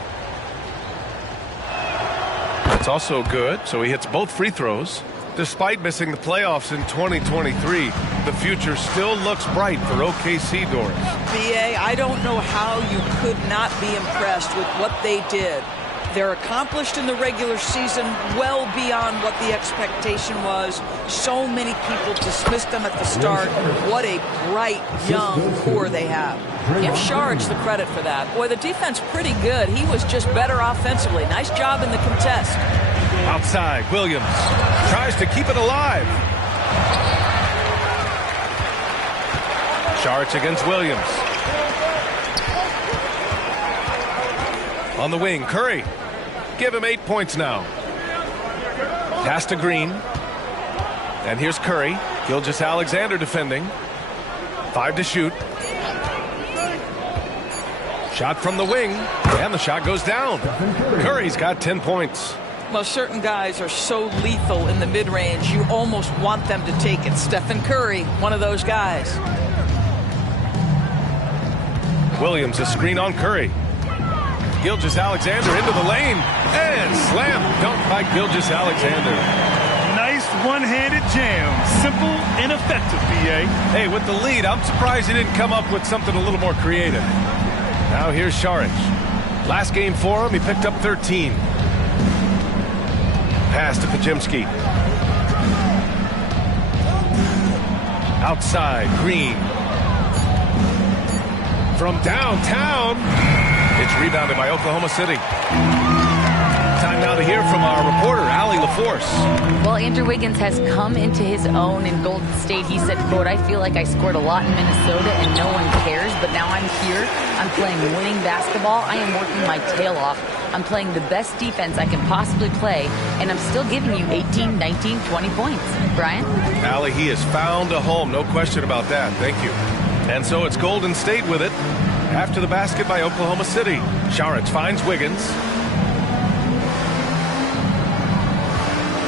That's also good, so he hits both free throws. Despite missing the playoffs in 2023, the future still looks bright for OKC, Doris. B.A., I don't know how you could not be impressed with what they did. They're accomplished in the regular season well beyond what the expectation was. So many people dismissed them at the start. What a bright, young core they have. Give Šarić the credit for that. Boy, the defense pretty good. He was just better offensively. Nice job in the contest. Outside, Williams tries to keep it alive. Šarić against Williams. On the wing, Curry. Give him 8 points now. Pass to Green. And here's Curry. Gilgeous-Alexander defending. 5 to shoot. Shot from the wing. And the shot goes down. Curry's got 10 points. Well, certain guys are so lethal in the mid-range, you almost want them to take it. Stephen Curry, one of those guys. Williams, a screen on Curry. Gilgeous-Alexander into the lane. And slam dunk by Gilgeous-Alexander. Nice one-handed jam. Simple and effective, B.A. Hey, with the lead, I'm surprised he didn't come up with something a little more creative. Now here's Šarić. Last game for him, he picked up 13. Pass to Podziemski. Outside, Green. From downtown. It's rebounded by Oklahoma City. Time now to hear from our reporter, Allie LaForce. Well, Andrew Wiggins has come into his own in Golden State. He said, quote, I feel like I scored a lot in Minnesota and no one cares, but now I'm here. I'm playing winning basketball. I am working my tail off. I'm playing the best defense I can possibly play, and I'm still giving you 18, 19, 20 points. Brian? Allie, he has found a home. No question about that. Thank you. And so it's Golden State with it. After the basket by Oklahoma City. Šarić finds Wiggins.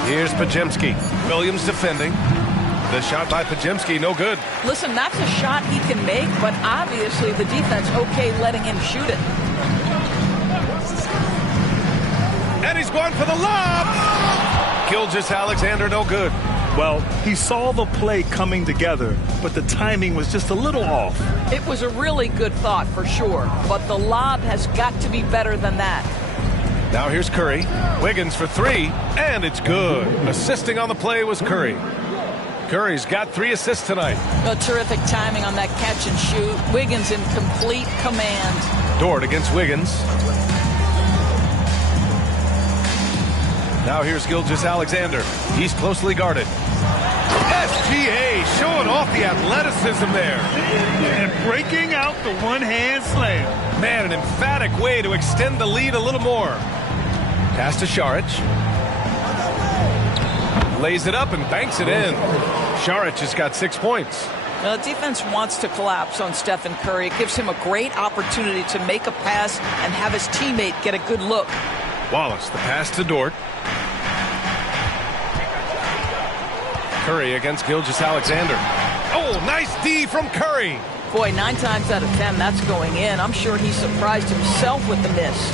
Here's Podziemski. Williams defending. The shot by Podziemski, no good. Listen, that's a shot he can make, but obviously the defense okay letting him shoot it. And he's going for the lob. Gilgeous-Alexander, no good. Well, he saw the play coming together, but the timing was just a little off. It was a really good thought for sure, but the lob has got to be better than that. Now here's Curry. Wiggins for three, and it's good. Assisting on the play was Curry. Curry's got 3 assists tonight. Terrific timing on that catch and shoot. Wiggins in complete command. Dort against Wiggins. Now here's Gilgeous-Alexander. He's closely guarded. SGA showing off the athleticism there. And breaking out the one-hand slam. Man, an emphatic way to extend the lead a little more. Pass to Šarić. Lays it up and banks it in. Šarić has got 6 points. The defense wants to collapse on Stephen Curry. It gives him a great opportunity to make a pass and have his teammate get a good look. Wallace, the pass to Dort. Curry against Gilgeous-Alexander. Oh, nice D from Curry. Boy, 9 times out of 10, that's going in. I'm sure he surprised himself with the miss.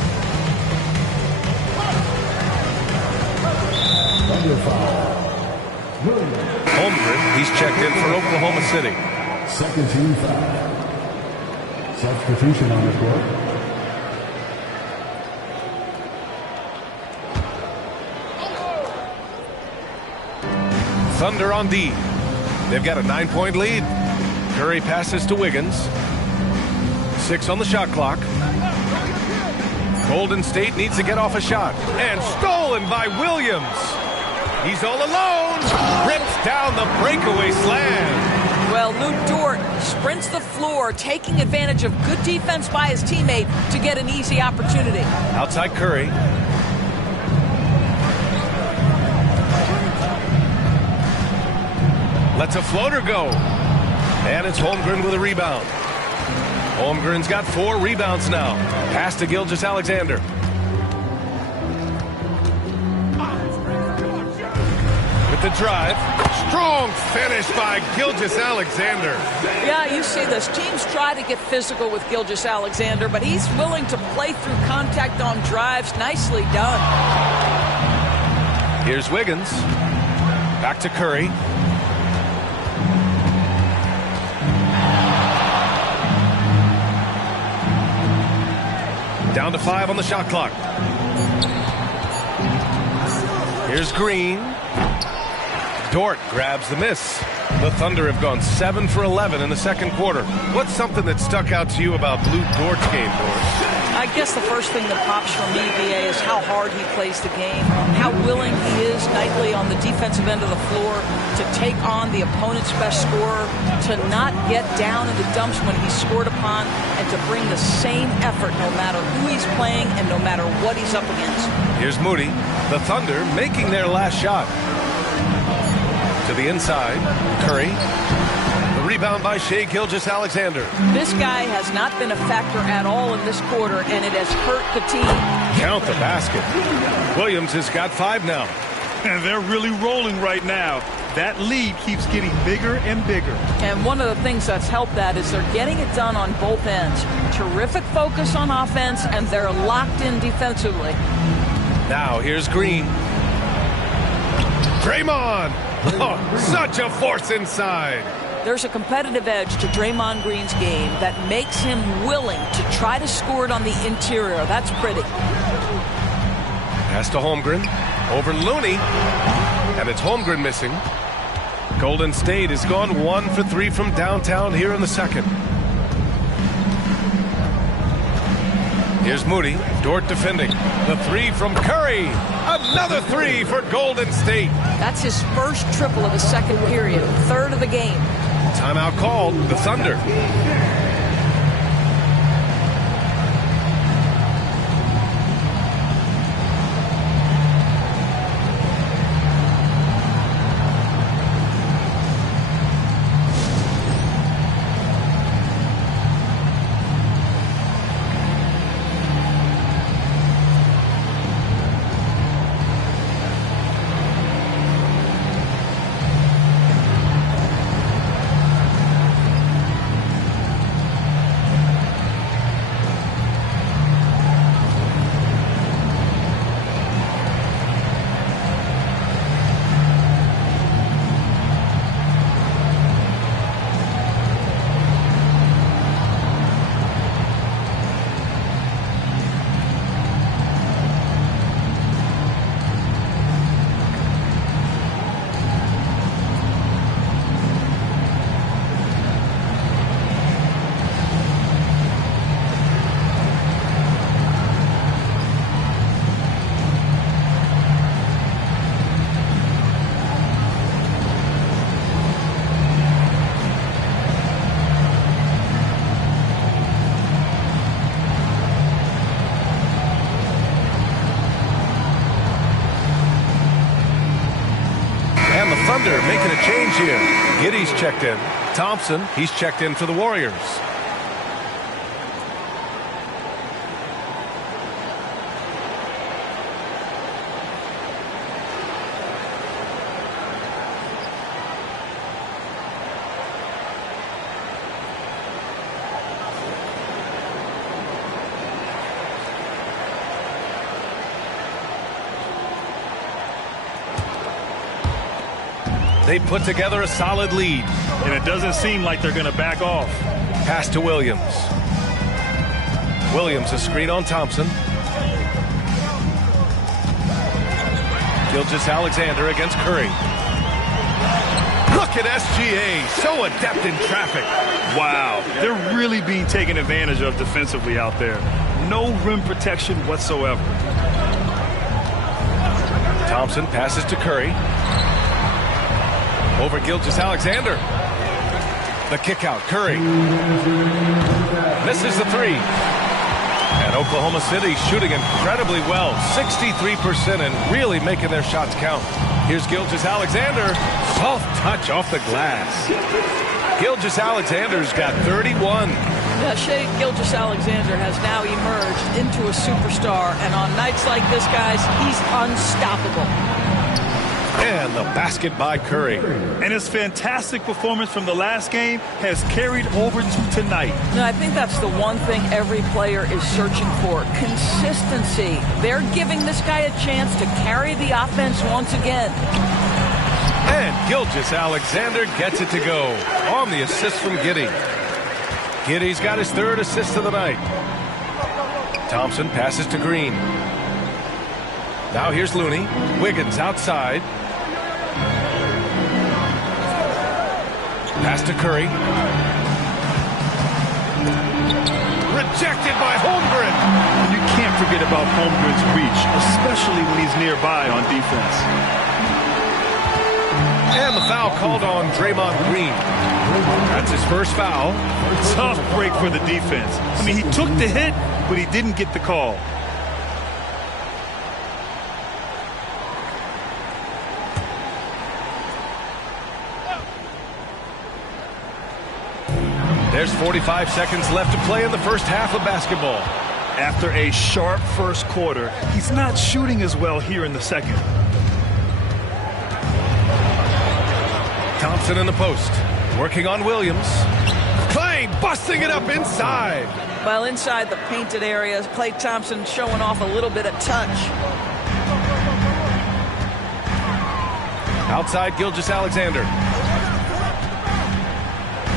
Holmgren, he's checked in for Oklahoma City. Second team foul. Substitution on the court. Thunder on D. They've got a 9-point lead. Curry passes to Wiggins. 6 on the shot clock. Golden State needs to get off a shot. And stolen by Williams. He's all alone. Rips down the breakaway slam. Well, Luke Dort sprints the floor, taking advantage of good defense by his teammate to get an easy opportunity. Outside Curry. Lets a floater go. And it's Holmgren with a rebound. Holmgren's got 4 rebounds now. Pass to Gilgeous-Alexander. With the drive. Strong finish by Gilgeous-Alexander. Yeah, you see this. Teams try to get physical with Gilgeous-Alexander, but he's willing to play through contact on drives. Nicely done. Here's Wiggins. Back to Curry. Down to 5 on the shot clock. Here's Green. Dort grabs the miss. The Thunder have gone 7 for 11 in the second quarter. What's something that stuck out to you about Blue Dort's game, Doris? I guess the first thing that pops from me, BA, is how hard he plays the game, how willing he is nightly on the defensive end of the floor to take on the opponent's best scorer, to not get down in the dumps when he's scored upon, and to bring the same effort no matter who he's playing and no matter what he's up against. Here's Moody. The Thunder making their last shot. To the inside, Curry. The rebound by Shai Gilgeous-Alexander. This guy has not been a factor at all in this quarter, and it has hurt the team. Count the basket. Williams has got 5 now. And they're really rolling right now. That lead keeps getting bigger and bigger. And one of the things that's helped that is they're getting it done on both ends. Terrific focus on offense, and they're locked in defensively. Now here's Green. Draymond. Oh, such a force inside. There's a competitive edge to Draymond Green's game that makes him willing to try to score it on the interior. That's pretty. Pass to Holmgren. Over Looney. And it's Holmgren missing. Golden State has gone 1 for 3 from downtown here in the second. Here's Moody. Dort defending. The 3 from Curry. Another 3 for Golden State. That's his first triple of the second period. Third of the game. Timeout called. The Thunder. Alexander making a change here. Giddy's checked in. Thompson, he's checked in for the Warriors. They put together a solid lead. And it doesn't seem like they're going to back off. Pass to Williams. Williams, a screen on Thompson. Gilgeous-Alexander against Curry. Look at SGA, so adept in traffic. Wow, they're really being taken advantage of defensively out there. No rim protection whatsoever. Thompson passes to Curry. Over Gilgeous-Alexander. The kick out, Curry. Misses the three. And Oklahoma City shooting incredibly well, 63% and really making their shots count. Here's Gilgeous-Alexander. Soft touch off the glass. Gilgeous-Alexander's got 31. Shai Gilgeous-Alexander has now emerged into a superstar, and on nights like this, guys, he's unstoppable. And the basket by Curry. And his fantastic performance from the last game has carried over to tonight. No, I think that's the one thing every player is searching for. Consistency. They're giving this guy a chance to carry the offense once again. And Gilgeous-Alexander gets it to go on the assist from Giddey. Giddey's got his third assist of the night. Thompson passes to Green. Now here's Looney. Wiggins outside. Pass to Curry. Rejected by Holmgren. You can't forget about Holmgren's reach, especially when he's nearby on defense. And the foul called on Draymond Green. That's his first foul. Tough break for the defense. I mean, he took the hit, but he didn't get the call. There's 45 seconds left to play in the first half of basketball. After a sharp first quarter, he's not shooting as well here in the second. Thompson in the post, working on Williams. Clay busting it up inside. Well, inside the painted area, Klay Thompson showing off a little bit of touch. Outside Gilgeous-Alexander.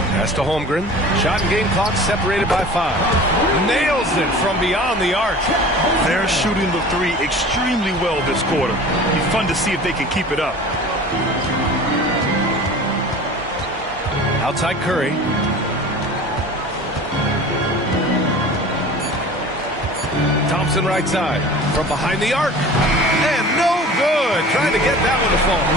Pass to Holmgren. Shot and game clock separated by 5. Nails it from beyond the arc. They're shooting the three extremely well this quarter. Be fun to see if they can keep it up. Outside Curry. Thompson right side. From behind the arc. And no good. Trying to get that one to fall.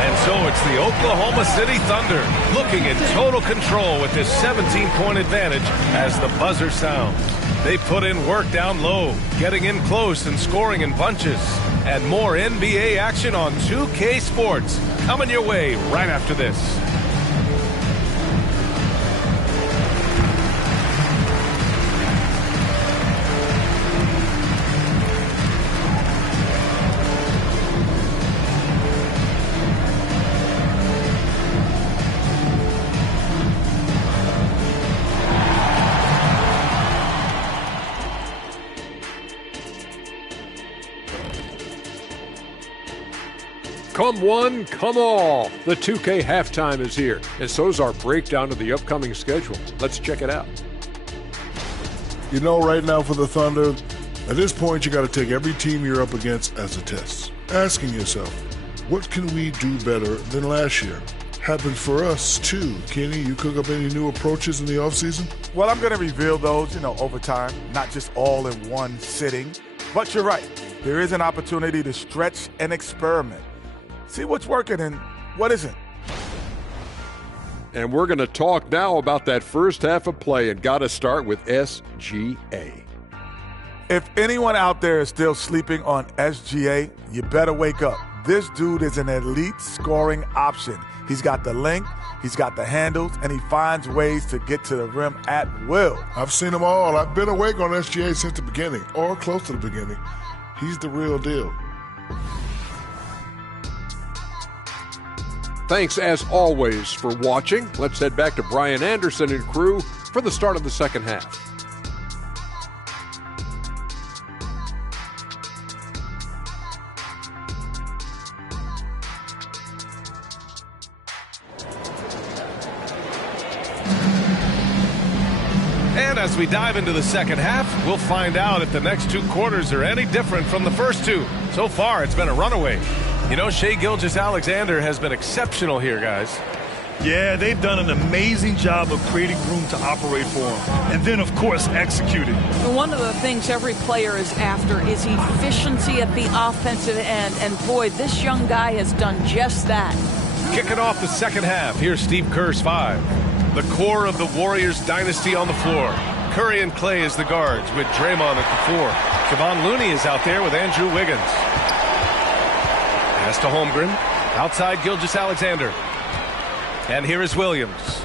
And so it's the Oklahoma City Thunder looking in total control with this 17-point advantage as the buzzer sounds. They put in work down low, getting in close and scoring in bunches. And more NBA action on 2K Sports coming your way right after this. Come one, come all. The 2K halftime is here, and so's our breakdown of the upcoming schedule. Let's check it out. You know, right now for the Thunder, at this point you got to take every team you're up against as a test. Asking yourself, what can we do better than last year? Happened for us too. Kenny, you cook up any new approaches in the offseason? Well, I'm going to reveal those, over time, not just all in one sitting. But you're right. There is an opportunity to stretch and experiment. See what's working and what isn't. And we're going to talk now about that first half of play, and got to start with SGA. If anyone out there is still sleeping on SGA, you better wake up. This dude is an elite scoring option. He's got the length, he's got the handles, and he finds ways to get to the rim at will. I've seen them all. I've been awake on SGA since the beginning, or close to the beginning. He's the real deal. Thanks, as always, for watching. Let's head back to Brian Anderson and crew for the start of the second half. And as we dive into the second half, we'll find out if the next 2 quarters are any different from the first 2. So far, it's been a runaway. You know, Shai Gilgeous-Alexander has been exceptional here, guys. Yeah, they've done an amazing job of creating room to operate for him. And then, of course, executing. One of the things every player is after is efficiency at the offensive end. And boy, this young guy has done just that. Kicking off the second half, here's Steve Kerr's 5. The core of the Warriors dynasty on the floor. Curry and Clay as the guards with Draymond at the 4. Kevon Looney is out there with Andrew Wiggins. Pass to Holmgren. Outside Gilgeous-Alexander. And here is Williams.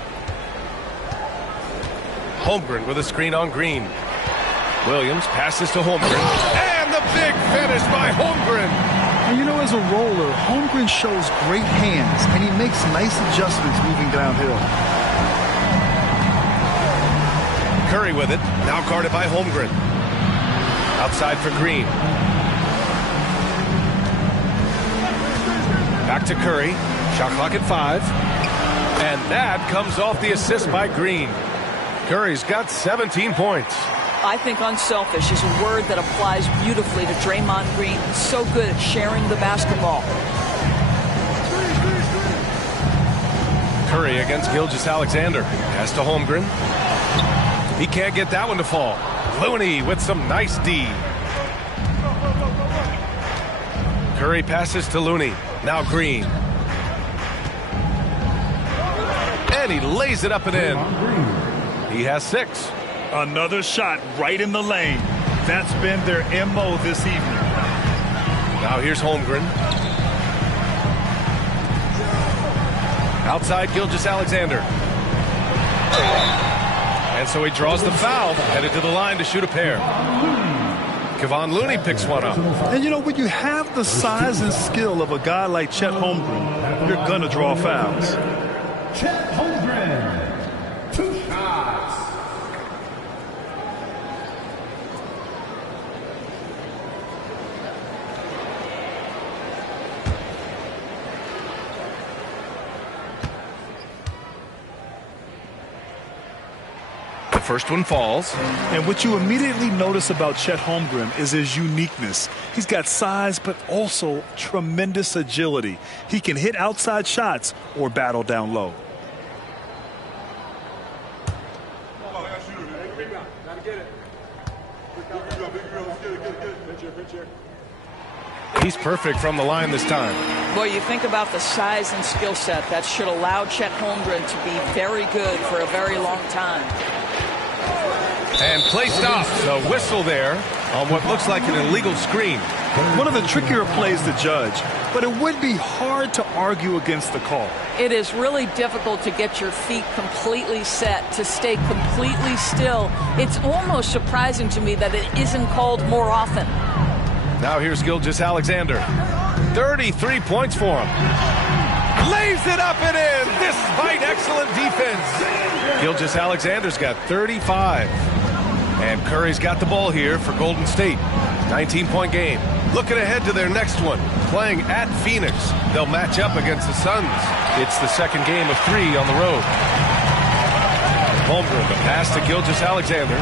Holmgren with a screen on Green. Williams passes to Holmgren. And the big finish by Holmgren. And you know, as a roller, Holmgren shows great hands, and he makes nice adjustments moving downhill. Curry with it, now guarded by Holmgren. Outside for Green. Back to Curry, shot clock at 5. And that comes off the assist by Green. Curry's got 17 points. I think unselfish is a word that applies beautifully to Draymond Green. So good at sharing the basketball. Curry against Gilgeous-Alexander. Pass to Holmgren. He can't get that one to fall. Looney with some nice D. Curry passes to Looney. Now Green. And he lays it up and in. He has 6. Another shot right in the lane. That's been their MO this evening. Now here's Holmgren. Outside Gilgeous-Alexander. And so he draws the foul, headed to the line to shoot a pair. Kevon Looney picks one up. And you know, when you have the size and skill of a guy like Chet Holmgren, you're going to draw fouls. Chet Holmgren, 2 shots. The first one falls. And what you immediately notice about Chet Holmgren is his uniqueness. He's got size, but also tremendous agility. He can hit outside shots or battle down low. He's perfect from the line this time. Boy, you think about the size and skill set that should allow Chet Holmgren to be very good for a very long time. And play stops. A whistle there on what looks like an illegal screen. One of the trickier plays to judge, but it would be hard to argue against the call. It is really difficult to get your feet completely set, to stay completely still. It's almost surprising to me that it isn't called more often. Now here's Gilgeous-Alexander. 33 points for him. Lays it up and in, despite excellent defense. Gilgeous-Alexander's got 35. And Curry's got the ball here for Golden State. 19-point game. Looking ahead to their next one, playing at Phoenix. They'll match up against the Suns. It's the second game of 3 on the road. Holmgren, the pass to Gilgeous-Alexander.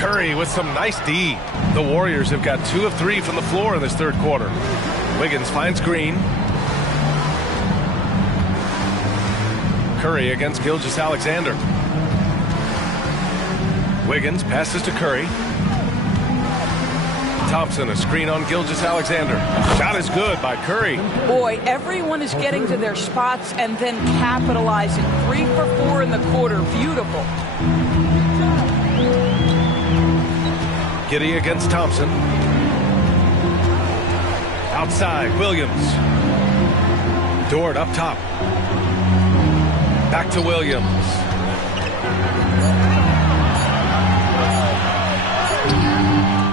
Curry with some nice D. The Warriors have got 2 of 3 from the floor in this third quarter. Wiggins finds Green. Curry against Gilgeous-Alexander. Wiggins passes to Curry. Thompson, a screen on Gilgeous-Alexander. Shot is good by Curry. Boy, everyone is getting to their spots and then capitalizing. 3 for 4 in the quarter. Beautiful. Giddey against Thompson. Outside, Williams. Dort up top. Back to Williams.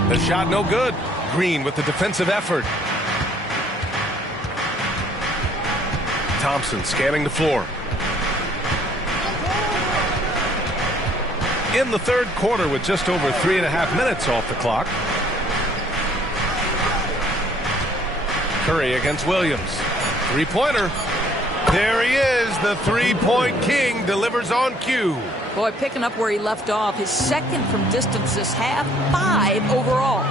The shot no good. Green with the defensive effort. Thompson scanning the floor. In the third quarter with just over 3.5 minutes off the clock. Curry against Williams. Three-pointer. There he is. The three-point king delivers on cue. Boy, picking up where he left off. His second from distance this half, 5 overall.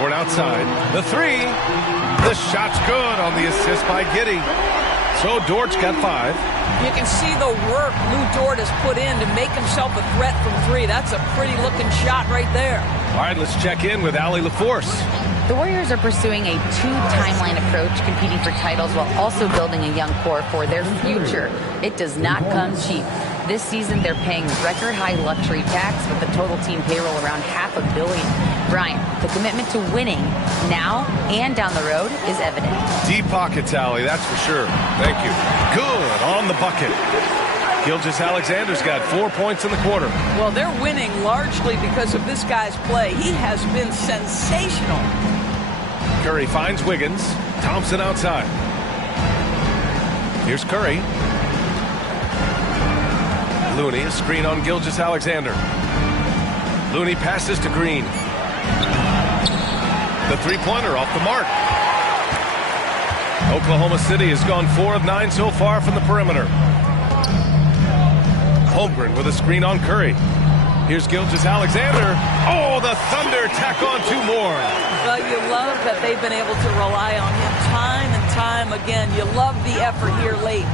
Dort outside. The three. The shot's good on the assist by Giddey. So Dort's got 5. You can see the work Lou Dort has put in to make himself a threat from 3. That's a pretty looking shot right there. All right, let's check in with Allie LaForce. The Warriors are pursuing a 2-timeline approach, competing for titles while also building a young core for their future. It does not come cheap. This season, they're paying record-high luxury tax with the total team payroll around $500 million. Brian, the commitment to winning now and down the road is evident. Deep pockets, Allie, that's for sure. Thank you. Good on the bucket. Gilgeous-Alexander's got 4 points in the quarter. Well, they're winning largely because of this guy's play. He has been sensational. Curry finds Wiggins. Thompson outside. Here's Curry. Looney, a screen on Gilgeous-Alexander. Looney passes to Green. The three-pointer off the mark. Oklahoma City has gone 4 of 9 so far from the perimeter. Holmgren with a screen on Curry. Here's Gilgeous-Alexander. Oh, the Thunder tack on 2 more. Well, you love that they've been able to rely on him time and time again. You love the effort here late.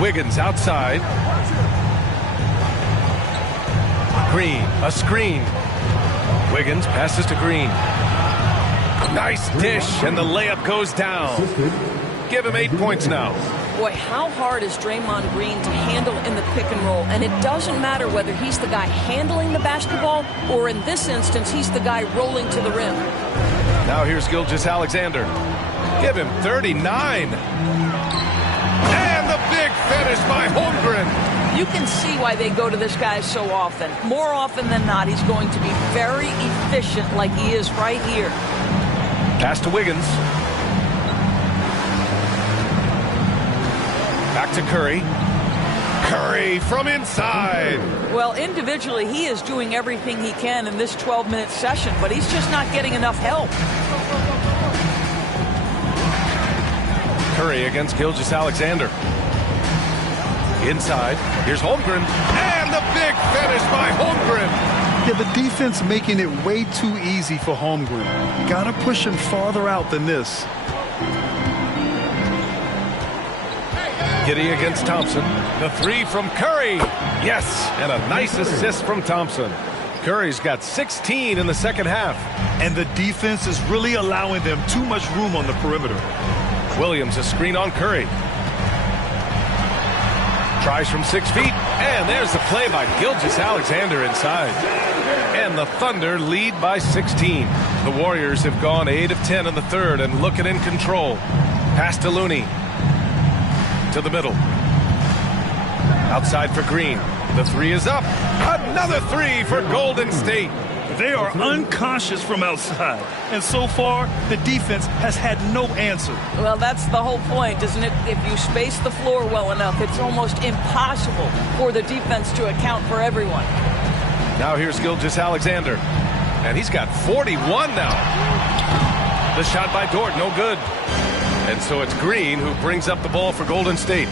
Wiggins outside. Green, a screen. Wiggins passes to Green. Nice dish, and the layup goes down. Give him 8 points now. Boy, how hard is Draymond Green to handle in the pick and roll? And it doesn't matter whether he's the guy handling the basketball or in this instance, he's the guy rolling to the rim. Now here's Gilgeous-Alexander. Give him 39. And the big finish by Holmgren. You can see why they go to this guy so often. More often than not, he's going to be very efficient like he is right here. Pass to Wiggins. Back to Curry. Curry from inside. Well, individually, he is doing everything he can in this 12-minute session, but he's just not getting enough help. Curry against Gilgeous-Alexander. Inside. Here's Holmgren. And the big finish by Holmgren. Yeah, the defense making it way too easy for Holmgren. Gotta push him farther out than this. Giddey against Thompson. The three from Curry. Yes, and a nice assist from Thompson. Curry's got 16 in the second half. And the defense is really allowing them too much room on the perimeter. Williams, a screen on Curry. Tries from 6 feet, and there's the play by Gilgeous-Alexander inside. And the Thunder lead by 16. The Warriors have gone 8 of 10 in the third and looking in control. Pass to Looney. To the middle. Outside for Green. The three is up. Another three for Golden State. They are unconscious from outside. And so far, the defense has had no answer. Well, that's the whole point, isn't it? If you space the floor well enough, it's almost impossible for the defense to account for everyone. Now here's Gilgeous-Alexander. And he's got 41 now. The shot by Dort, no good. And so it's Green who brings up the ball for Golden State.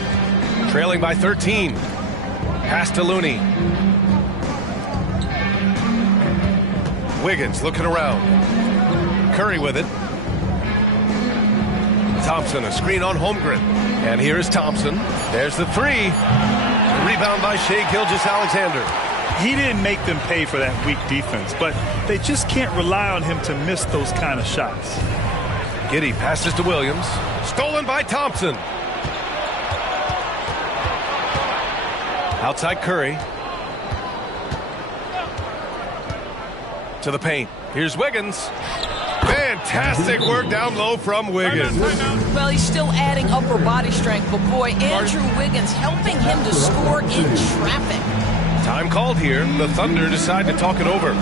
Trailing by 13. Pass to Looney. Wiggins looking around. Curry with it. Thompson, a screen on Holmgren. And here's Thompson. There's the three. Rebound by Shai Gilgeous-Alexander. He didn't make them pay for that weak defense, but they just can't rely on him to miss those kind of shots. Giddey passes to Williams. Stolen by Thompson. Outside Curry. To the paint. Here's Wiggins. Fantastic work down low from Wiggins. Well, he's still adding upper body strength, but boy, Andrew Wiggins helping him to score in traffic. Time called here. The Thunder decide to talk it over.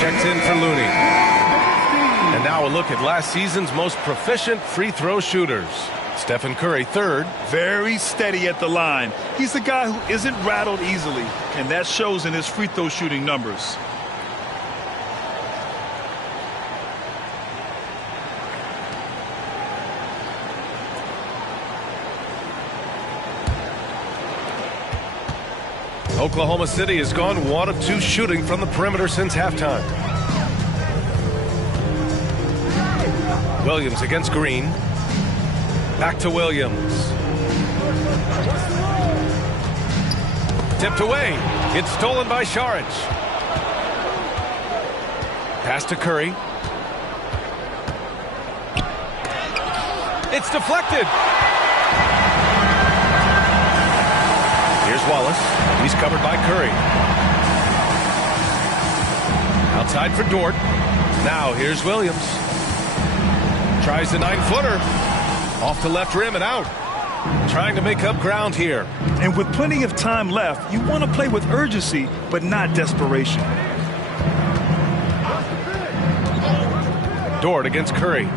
Checks in for Looney. And now a look at last season's most proficient free throw shooters. Stephen Curry, third. Very steady at the line. He's the guy who isn't rattled easily, and that shows in his free throw shooting numbers. Oklahoma City has gone 1 of 2 shooting from the perimeter since halftime. Williams against Green. Back to Williams. Tipped away. It's stolen by Saric. Pass to Curry. It's deflected. Here's Wallace. He's covered by Curry. Outside for Dort. Now here's Williams. Tries the 9-footer. Off the left rim and out. Trying to make up ground here. And with plenty of time left, you want to play with urgency, but not desperation. Dort against Curry.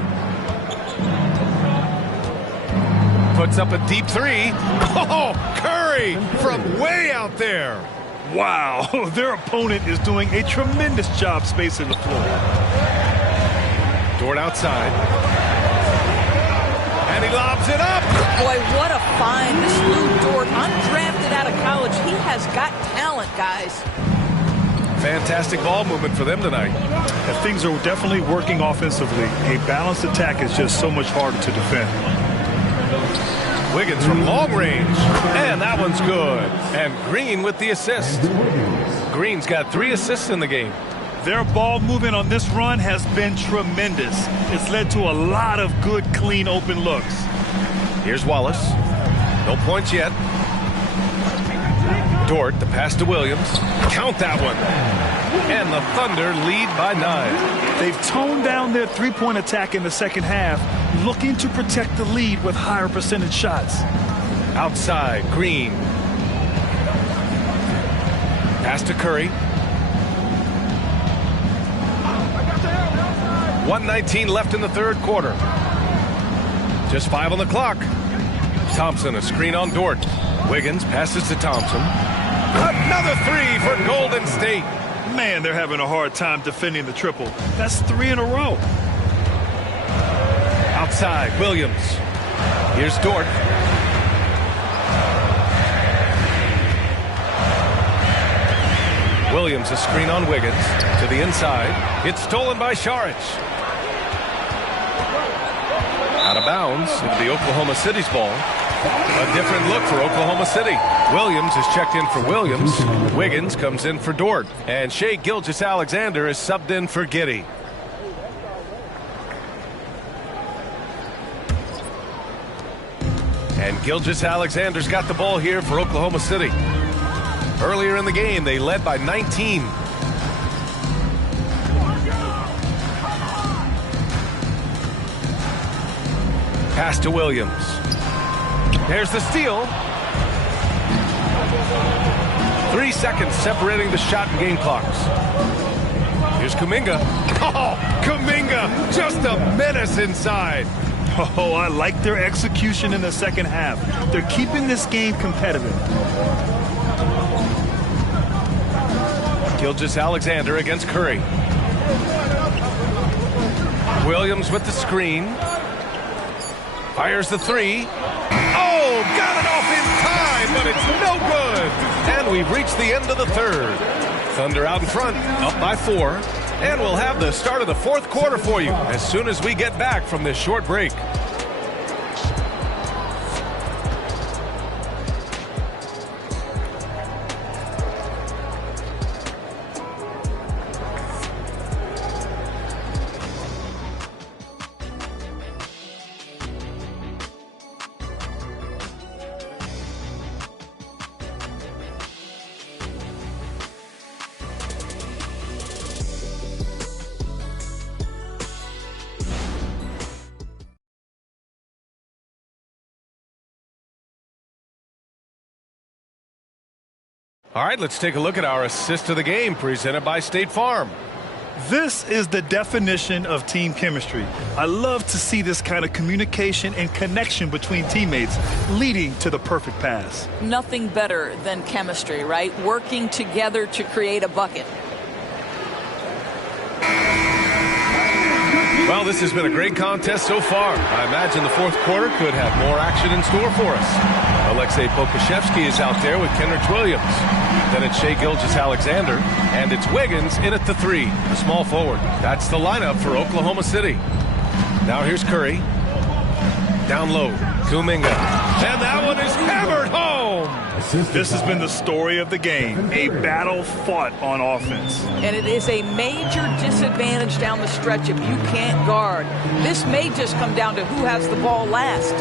Puts up a deep three. Oh, Curry from way out there. Wow, their opponent is doing a tremendous job spacing the floor. Dort outside. And he lobs it up. Boy, what a find. This Lou Dort, undrafted out of college. He has got talent, guys. Fantastic ball movement for them tonight. And things are definitely working offensively. A balanced attack is just so much harder to defend. Wiggins from long range. And that one's good. And Green with the assist. Green's got 3 assists in the game. Their ball movement on this run has been tremendous. It's led to a lot of good, clean, open looks. Here's Wallace. No points yet. Dort, the pass to Williams. Count that one. And the Thunder lead by 9. They've toned down their three-point attack in the second half, looking to protect the lead with higher percentage shots. Outside, Green. Pass to Curry. 1:19 left in the third quarter. Just 5 on the clock. Thompson, a screen on Dort. Wiggins passes to Thompson. Another 3 for Golden State. Man, they're having a hard time defending the triple. That's 3 in a row. Outside, Williams. Here's Dort. Williams, a screen on Wiggins. To the inside. It's stolen by Saric. Out of bounds into the Oklahoma City's ball. A different look for Oklahoma City. Williams is checked in for Williams. Wiggins comes in for Dort. And Shai Gilgeous-Alexander is subbed in for Giddey. And Gilgeous-Alexander's got the ball here for Oklahoma City. Earlier in the game, they led by 19. Pass to Williams. There's the steal. 3 seconds separating the shot and game clocks. Here's Kuminga. Oh, Kuminga, just a menace inside. Oh, I like their execution in the second half. They're keeping this game competitive. Gilgeous-Alexander against Curry. Williams with the screen. Fires the three. Oh, got it off in time, but it's no good. And we've reached the end of the third. Thunder out in front, up by 4. And we'll have the start of the fourth quarter for you as soon as we get back from this short break. All right, let's take a look at our assist of the game presented by State Farm. This is the definition of team chemistry. I love to see this kind of communication and connection between teammates leading to the perfect pass. Nothing better than chemistry, right? Working together to create a bucket. Well, this has been a great contest so far. I imagine the fourth quarter could have more action in store for us. Aleksej Pokusevski is out there with Kenrich Williams. Then it's Shai Gilgeous-Alexander, and it's Wiggins in at the 3, the small forward. That's the lineup for Oklahoma City. Now here's Curry. Down low, Kuminga. And that one is hammered home. This has been the story of the game, a battle fought on offense. And it is a major disadvantage down the stretch if you can't guard. This may just come down to who has the ball last.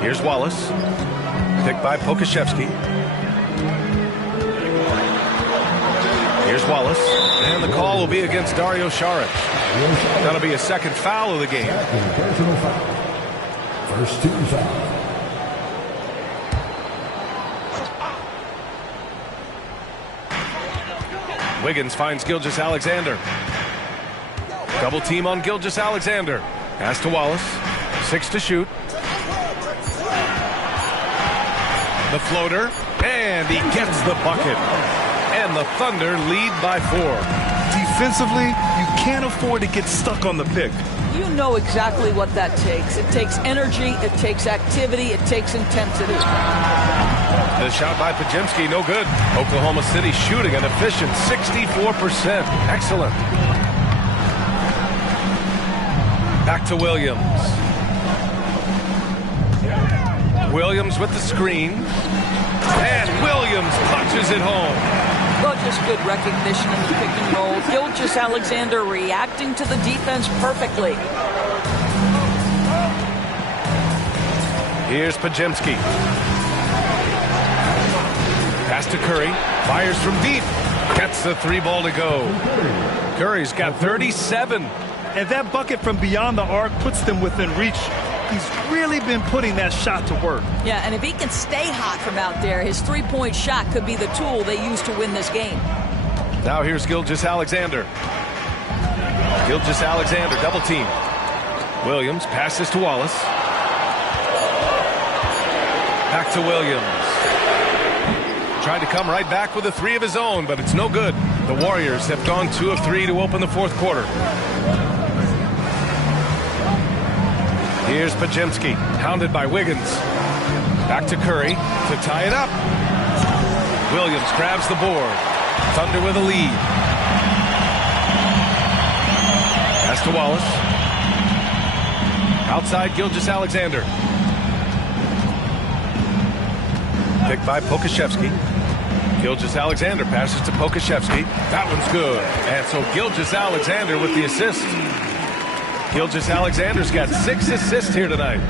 Here's Wallace. Picked by Pokusevski. Here's Wallace. And the call will be against Dario Saric. That'll be a second foul of the game. First team foul. Wiggins finds Gilgeous-Alexander. Double team on Gilgeous-Alexander. Pass to Wallace. 6 to shoot. The floater. And he gets the bucket. And the Thunder lead by 4. Defensively, you can't afford to get stuck on the pick. You know exactly what that takes. It takes energy, it takes activity, it takes intensity. The shot by Podziemski, no good. Oklahoma City shooting an efficient 64%. Excellent. Back to Williams. Williams with the screen. And Williams punches it home. Well, just good recognition in the pick and roll. Gilgeous-Alexander reacting to the defense perfectly. Here's Podziemski. Pass to Curry. Fires from deep. Gets the 3 ball to go. Curry's got 37. And that bucket from beyond the arc puts them within reach. He's really been putting that shot to work. Yeah, and if he can stay hot from out there, his three-point shot could be the tool they use to win this game. Now here's Gilgeous-Alexander. Gilgeous-Alexander, double team. Williams passes to Wallace. Back to Williams. Tried to come right back with a 3 of his own, but it's no good. The Warriors have gone 2 of 3 to open the fourth quarter. Here's Podziemski, hounded by Wiggins. Back to Curry to tie it up. Williams grabs the board. Thunder with a lead. Pass to Wallace. Outside Gilgeous-Alexander. Picked by Pokusevski. Gilgeous-Alexander passes to Pokusevski. That one's good. And so Gilgeous-Alexander with the assist. Gilgeous-Alexander's got 6 assists here tonight.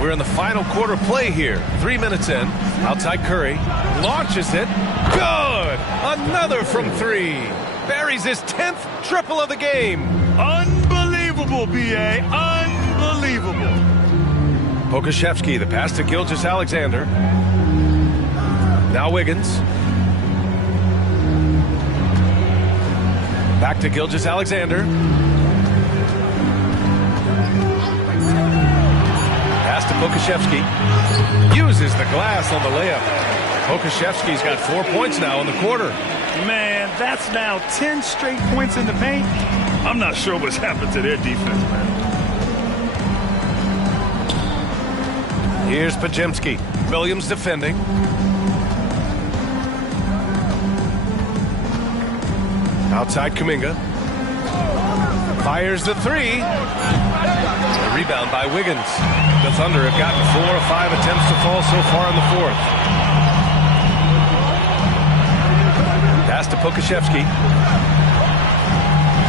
We're in the final quarter play here. 3 minutes in. Outside Curry. Launches it. Good! Another from 3. Buries his 10th triple of the game. Unbelievable! Unbelievable, B.A. Unbelievable. Pokusevski, the pass to Gilgeous-Alexander. Now Wiggins. Back to Gilgeous-Alexander. Pass to Pokusevski. Uses the glass on the layup. Pokusevski's got 4 points now in the quarter. Man, that's now 10 straight points in the paint. I'm not sure what's happened to their defense, man. Here's Podziemski. Williams defending. Outside Kuminga. Fires the three. A rebound by Wiggins. The Thunder have gotten 4 of 5 attempts to fall so far in the fourth. Pass to Pokusevski.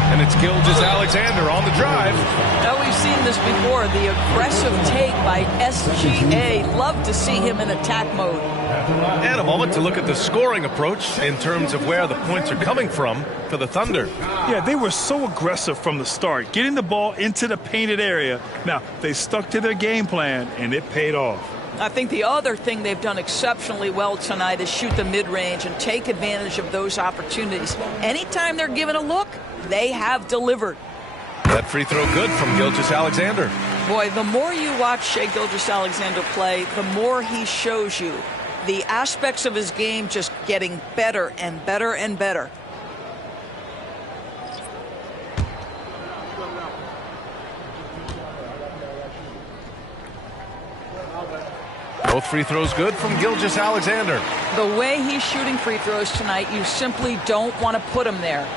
And it's Gilgeous-Alexander on the drive. Now, we've seen this before. The aggressive take by SGA. Love to see him in attack mode. And a moment to look at the scoring approach in terms of where the points are coming from for the Thunder. Yeah, they were so aggressive from the start, getting the ball into the painted area. Now, they stuck to their game plan, and it paid off. I think the other thing they've done exceptionally well tonight is shoot the mid-range and take advantage of those opportunities. Anytime they're given a look, they have delivered. That free throw good from Gilgeous-Alexander. Boy, the more you watch Shai Gilgeous-Alexander play, the more he shows you the aspects of his game just getting better and better and better. Both free throws good from Gilgeous-Alexander. The way he's shooting free throws tonight, you simply don't want to put him there.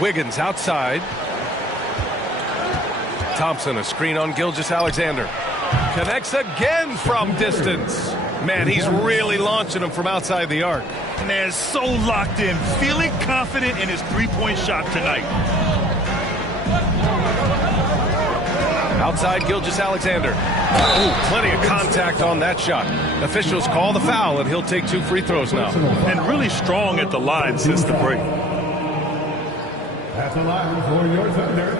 Wiggins outside. Thompson, a screen on Gilgeous-Alexander. Connects again from distance. Man, he's really launching him from outside the arc. Man, so locked in, feeling confident in his three-point shot tonight. Outside Gilgeous-Alexander. Ooh, plenty of contact on that shot. Officials call the foul, and he'll take 2 free throws now. And really strong at the line since the break. At the line for your Thunder,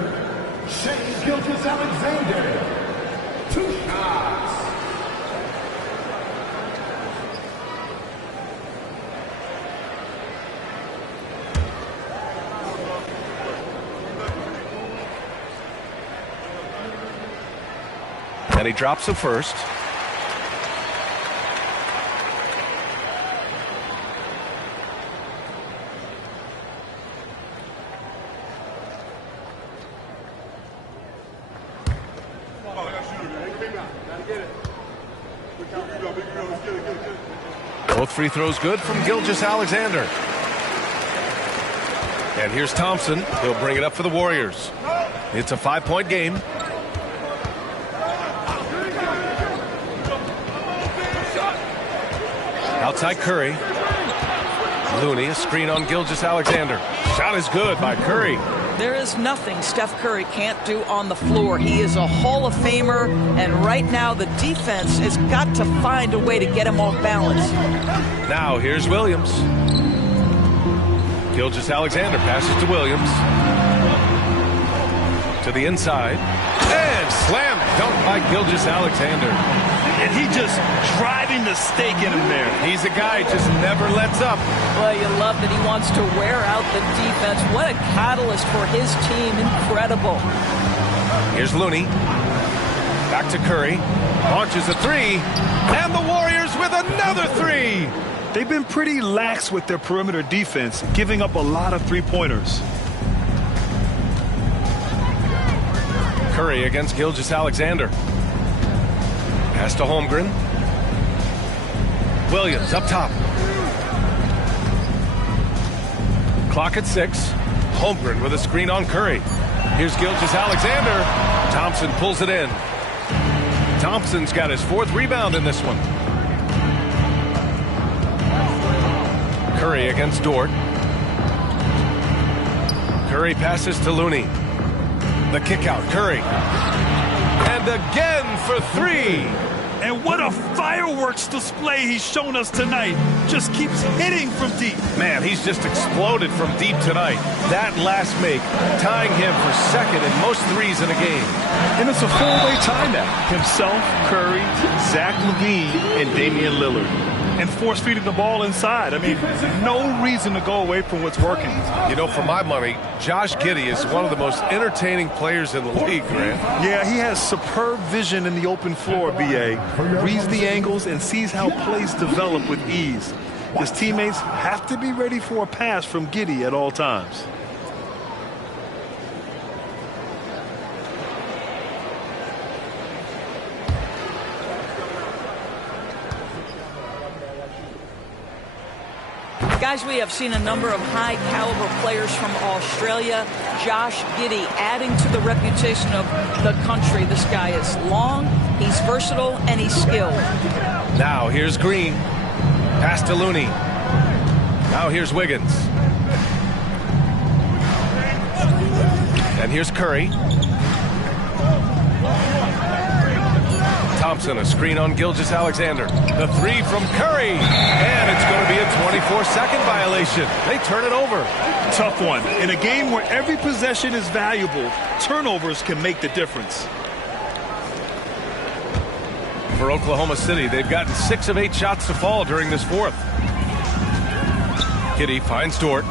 Shai Gilgeous-Alexander. 2 shots. And he drops the first. Both free throws good from Gilgeous-Alexander. And here's Thompson. He'll bring it up for the Warriors. It's a 5-point game. Outside Curry. Looney, a screen on Gilgeous-Alexander. Shot is good by Curry. There is nothing Steph Curry can't do on the floor. He is a Hall of Famer, and right now the defense has got to find a way to get him off balance. Now here's Williams. Gilgeous-Alexander passes to Williams. To the inside. And slam dunk by Gilgeous-Alexander. And he just driving the stake in him there. He's a guy just never lets up. Well, you love that he wants to wear out the defense. What a catalyst for his team. Incredible. Here's Looney. Back to Curry. Launches a three. And the Warriors with another three. They've been pretty lax with their perimeter defense, giving up a lot of three-pointers. Curry against Gilgeous-Alexander. Pass to Holmgren. Williams up top. Clock at 6. Holmgren with a screen on Curry. Here's Gilgeous-Alexander. Thompson pulls it in. Thompson's got his 4th rebound in this one. Curry against Dort. Curry passes to Looney. The kick out, Curry. And again for 3. And what a fireworks display he's shown us tonight. Just keeps hitting from deep. Man, he's just exploded from deep tonight. That last make, tying him for second in most threes in a game. And it's a four-way tie now. Himself, Curry, Zach LaVine, and Damian Lillard. And force-feeding the ball inside. I mean, no reason to go away from what's working. You know, for my money, Josh Giddey is one of the most entertaining players in the league, Grant. Yeah, he has superb vision in the open floor, B.A. Reads the angles and sees how plays develop with ease. His teammates have to be ready for a pass from Giddey at all times. Guys, we have seen a number of high-caliber players from Australia. Josh Giddey adding to the reputation of the country. This guy is long, he's versatile, and he's skilled. Now here's Green. Pass to Looney. Now here's Wiggins. And here's Curry. Thompson, a screen on Gilgeous-Alexander. The three from Curry. And it's going to be a 24-second violation. They turn it over. Tough one. In a game where every possession is valuable, turnovers can make the difference. For Oklahoma City, they've gotten 6 of 8 shots to fall during this fourth. Giddey finds Dort.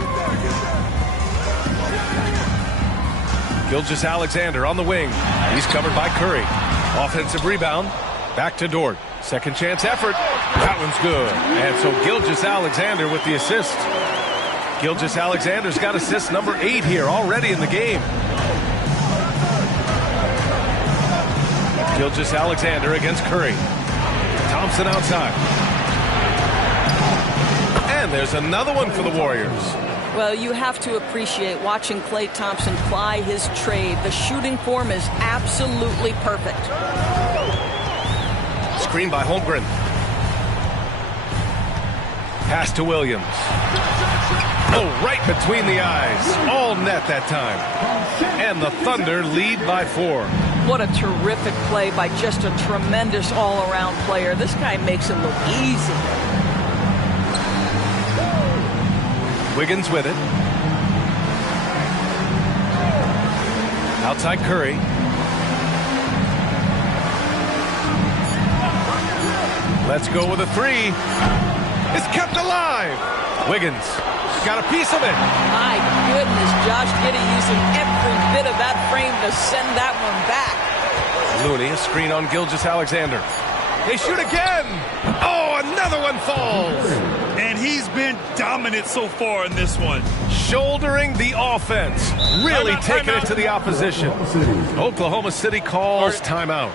Gilgeous-Alexander on the wing. He's covered by Curry. Offensive rebound. Back to Dort. Second chance effort. That one's good. And so Gilgeous-Alexander with the assist. Gilgeous-Alexander's got assist number 8 here already in the game. Gilgeous-Alexander against Curry. Thompson outside. And there's another one for the Warriors. Well, you have to appreciate watching Klay Thompson ply his trade. The shooting form is absolutely perfect. Screen by Holmgren. Pass to Williams. Oh, right between the eyes. All net that time. And the Thunder lead by 4. What a terrific play by just a tremendous all-around player. This guy makes it look easy. Wiggins with it. Outside Curry. Let's go with a 3. It's kept alive. Wiggins got a piece of it. My goodness, Josh Giddey using every bit of that frame to send that one back. Looney, a screen on Gilgeous-Alexander. They shoot again. Oh, another one falls. And he's been dominant so far in this one. Shouldering the offense. Really taking it to the opposition. Oklahoma City calls timeout.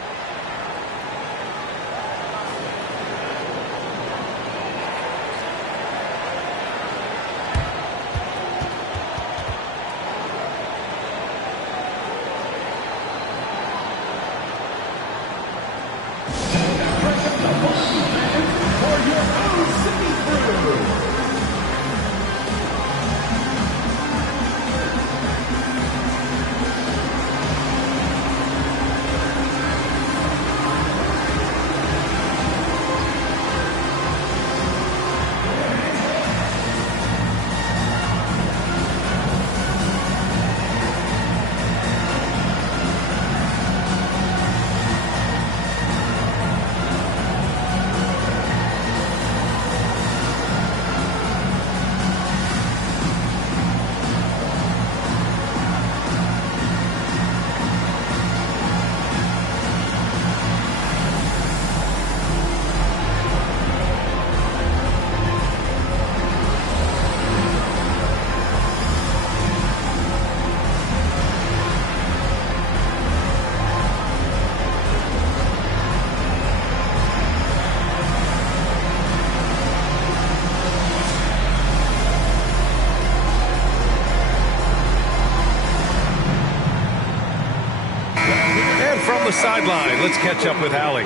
Sideline. Let's catch up with Allie.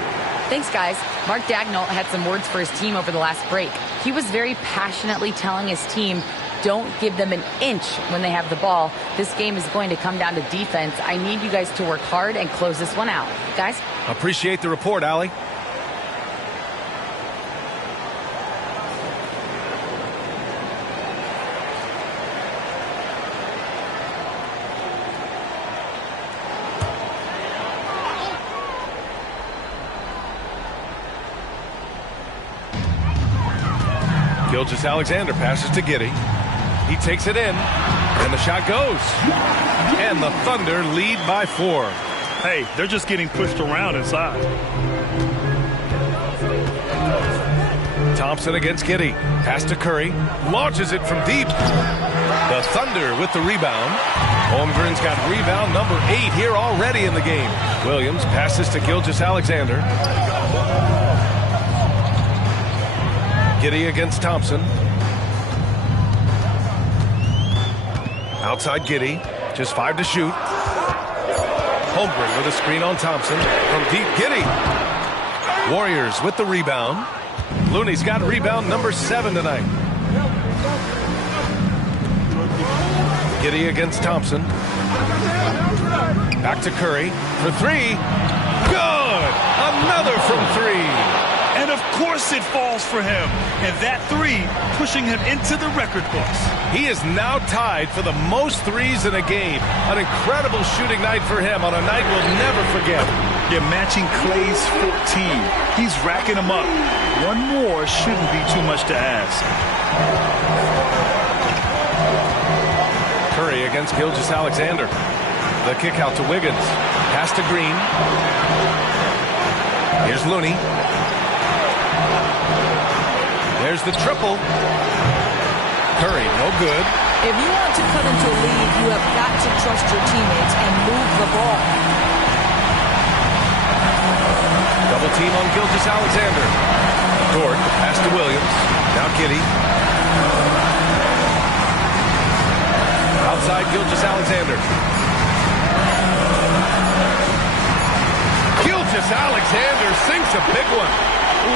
Thanks, guys. Mark Daigneault had some words for his team over the last break. He was very passionately telling his team, don't give them an inch when they have the ball. This game is going to come down to defense. I need you guys to work hard and close this one out. Guys? Appreciate the report, Allie. Gilgeous-Alexander passes to Giddey. He takes it in, and the shot goes. And the Thunder lead by 4. Hey, they're just getting pushed around inside. Thompson against Giddey. Pass to Curry. Launches it from deep. The Thunder with the rebound. Holmgren's got rebound number 8 here already in the game. Williams passes to Gilgeous-Alexander. Giddey against Thompson. Outside Giddey. Just 5 to shoot. Holmgren with a screen on Thompson. From deep, Giddey. Warriors with the rebound. Looney's got rebound number 7 tonight. Giddey against Thompson. Back to Curry for 3. Good! Another from 3. And of course it falls for him. And that 3 pushing him into the record books. He is now tied for the most threes in a game. An incredible shooting night for him on a night we'll never forget. You're matching Clay's 14. He's racking them up. One more shouldn't be too much to ask. Curry against Gilgeous-Alexander. The kick out to Wiggins. Pass to Green. Here's Looney. There's the triple. Curry, no good. If you want to cut into a lead, you have got to trust your teammates and move the ball. Double team on Gilgeous-Alexander. Dort, pass to Williams. Now Giddey. Outside Gilgeous-Alexander. Gilgeous-Alexander sinks a big one.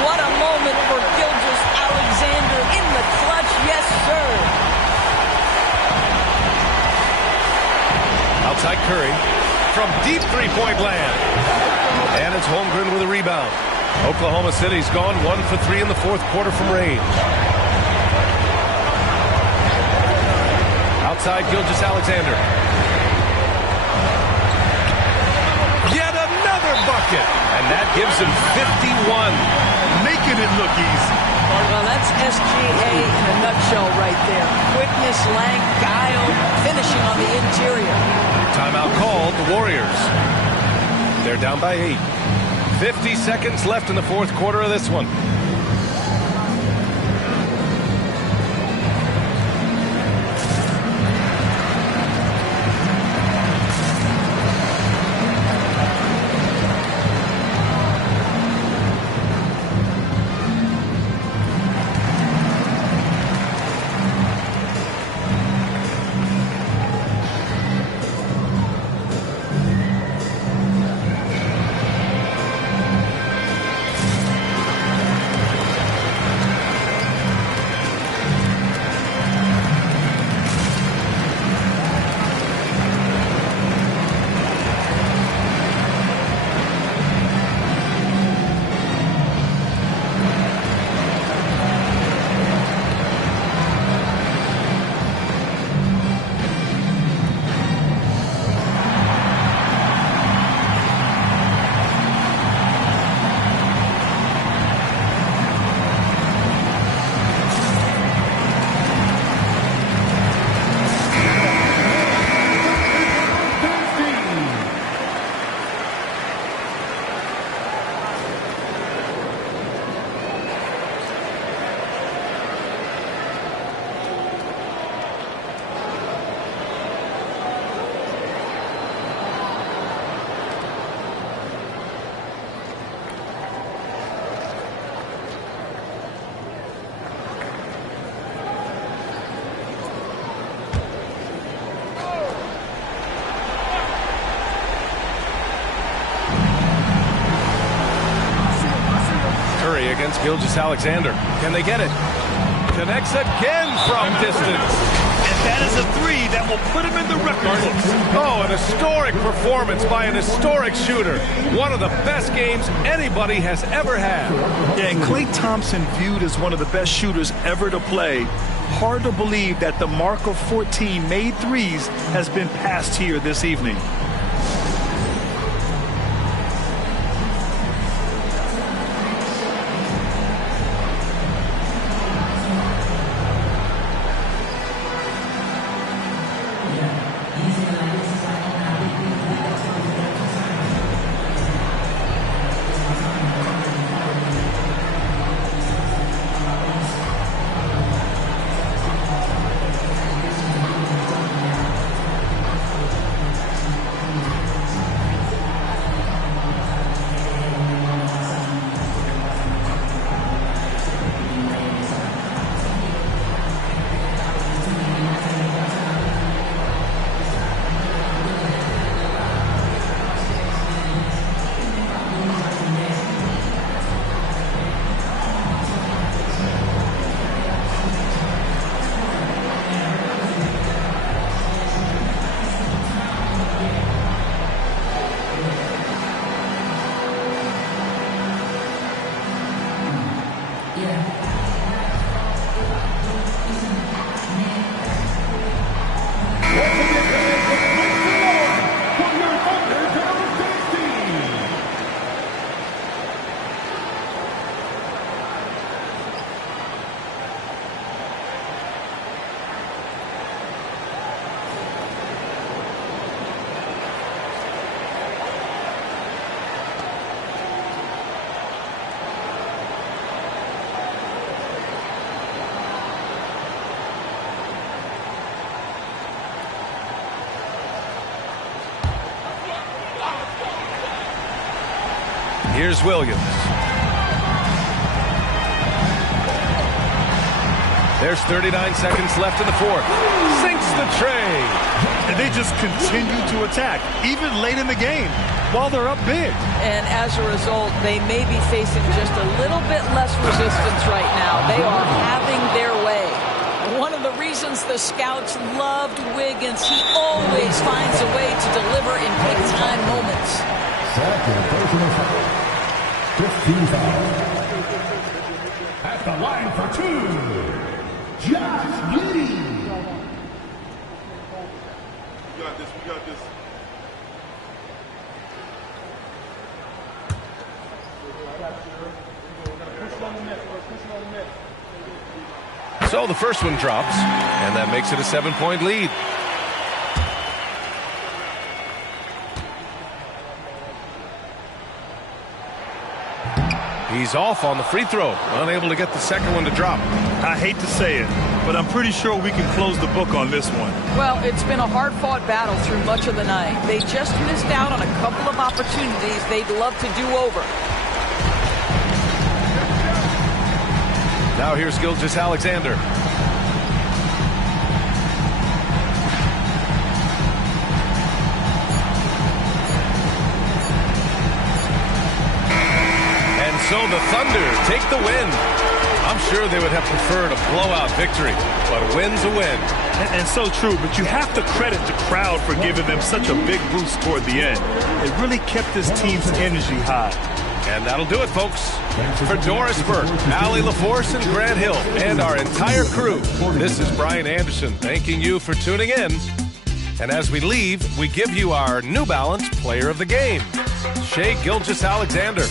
What a moment for Gilgeous-Alexander in the clutch. Yes, sir. Outside Curry from deep three-point land. And it's Holmgren with a rebound. Oklahoma City's gone 1 for 3 in the fourth quarter from range. Outside Gilgeous-Alexander. Yet another bucket. And that gives him 51. Making it look easy. Well, that's SGA in a nutshell right there. Quickness, length, guile, finishing on the interior. Timeout called, the Warriors. They're down by 8. 50 seconds left in the fourth quarter of this one. Against Gilgeous-Alexander. Can they get it? Connects again from distance. And that is a 3 that will put him in the record books. Oh, an historic performance by an historic shooter. One of the best games anybody has ever had. Yeah, and Klay Thompson viewed as one of the best shooters ever to play. Hard to believe that the mark of 14 made threes has been passed here this evening. Here's Williams. There's 39 seconds left in the fourth. Sinks the tray. And they just continue to attack, even late in the game, while they're up big. And as a result, they may be facing just a little bit less resistance right now. They are having their way. One of the reasons the scouts loved Wiggins, he always finds a way to deliver in big-time moments. Second personal foul. 15 fouls. At the line for two, Josh Giddey. We got this. So the first one drops, and that makes it a 7-point lead. He's off on the free throw, unable to get the second one to drop. I hate to say it, but I'm pretty sure we can close the book on this one. Well, it's been a hard-fought battle through much of the night. They just missed out on a couple of opportunities they'd love to do over. Now here's Gilgeous-Alexander. And so the Thunder take the win. I'm sure they would have preferred a blowout victory, but a win's a win. And so true, but you have to credit the crowd for giving them such a big boost toward the end. It really kept this team's energy high. And that'll do it, folks. For Doris Burke, Allie LaForce, and Grant Hill, and our entire crew, this is Brian Anderson thanking you for tuning in. And as we leave, we give you our New Balance Player of the Game, Shai Gilgeous-Alexander.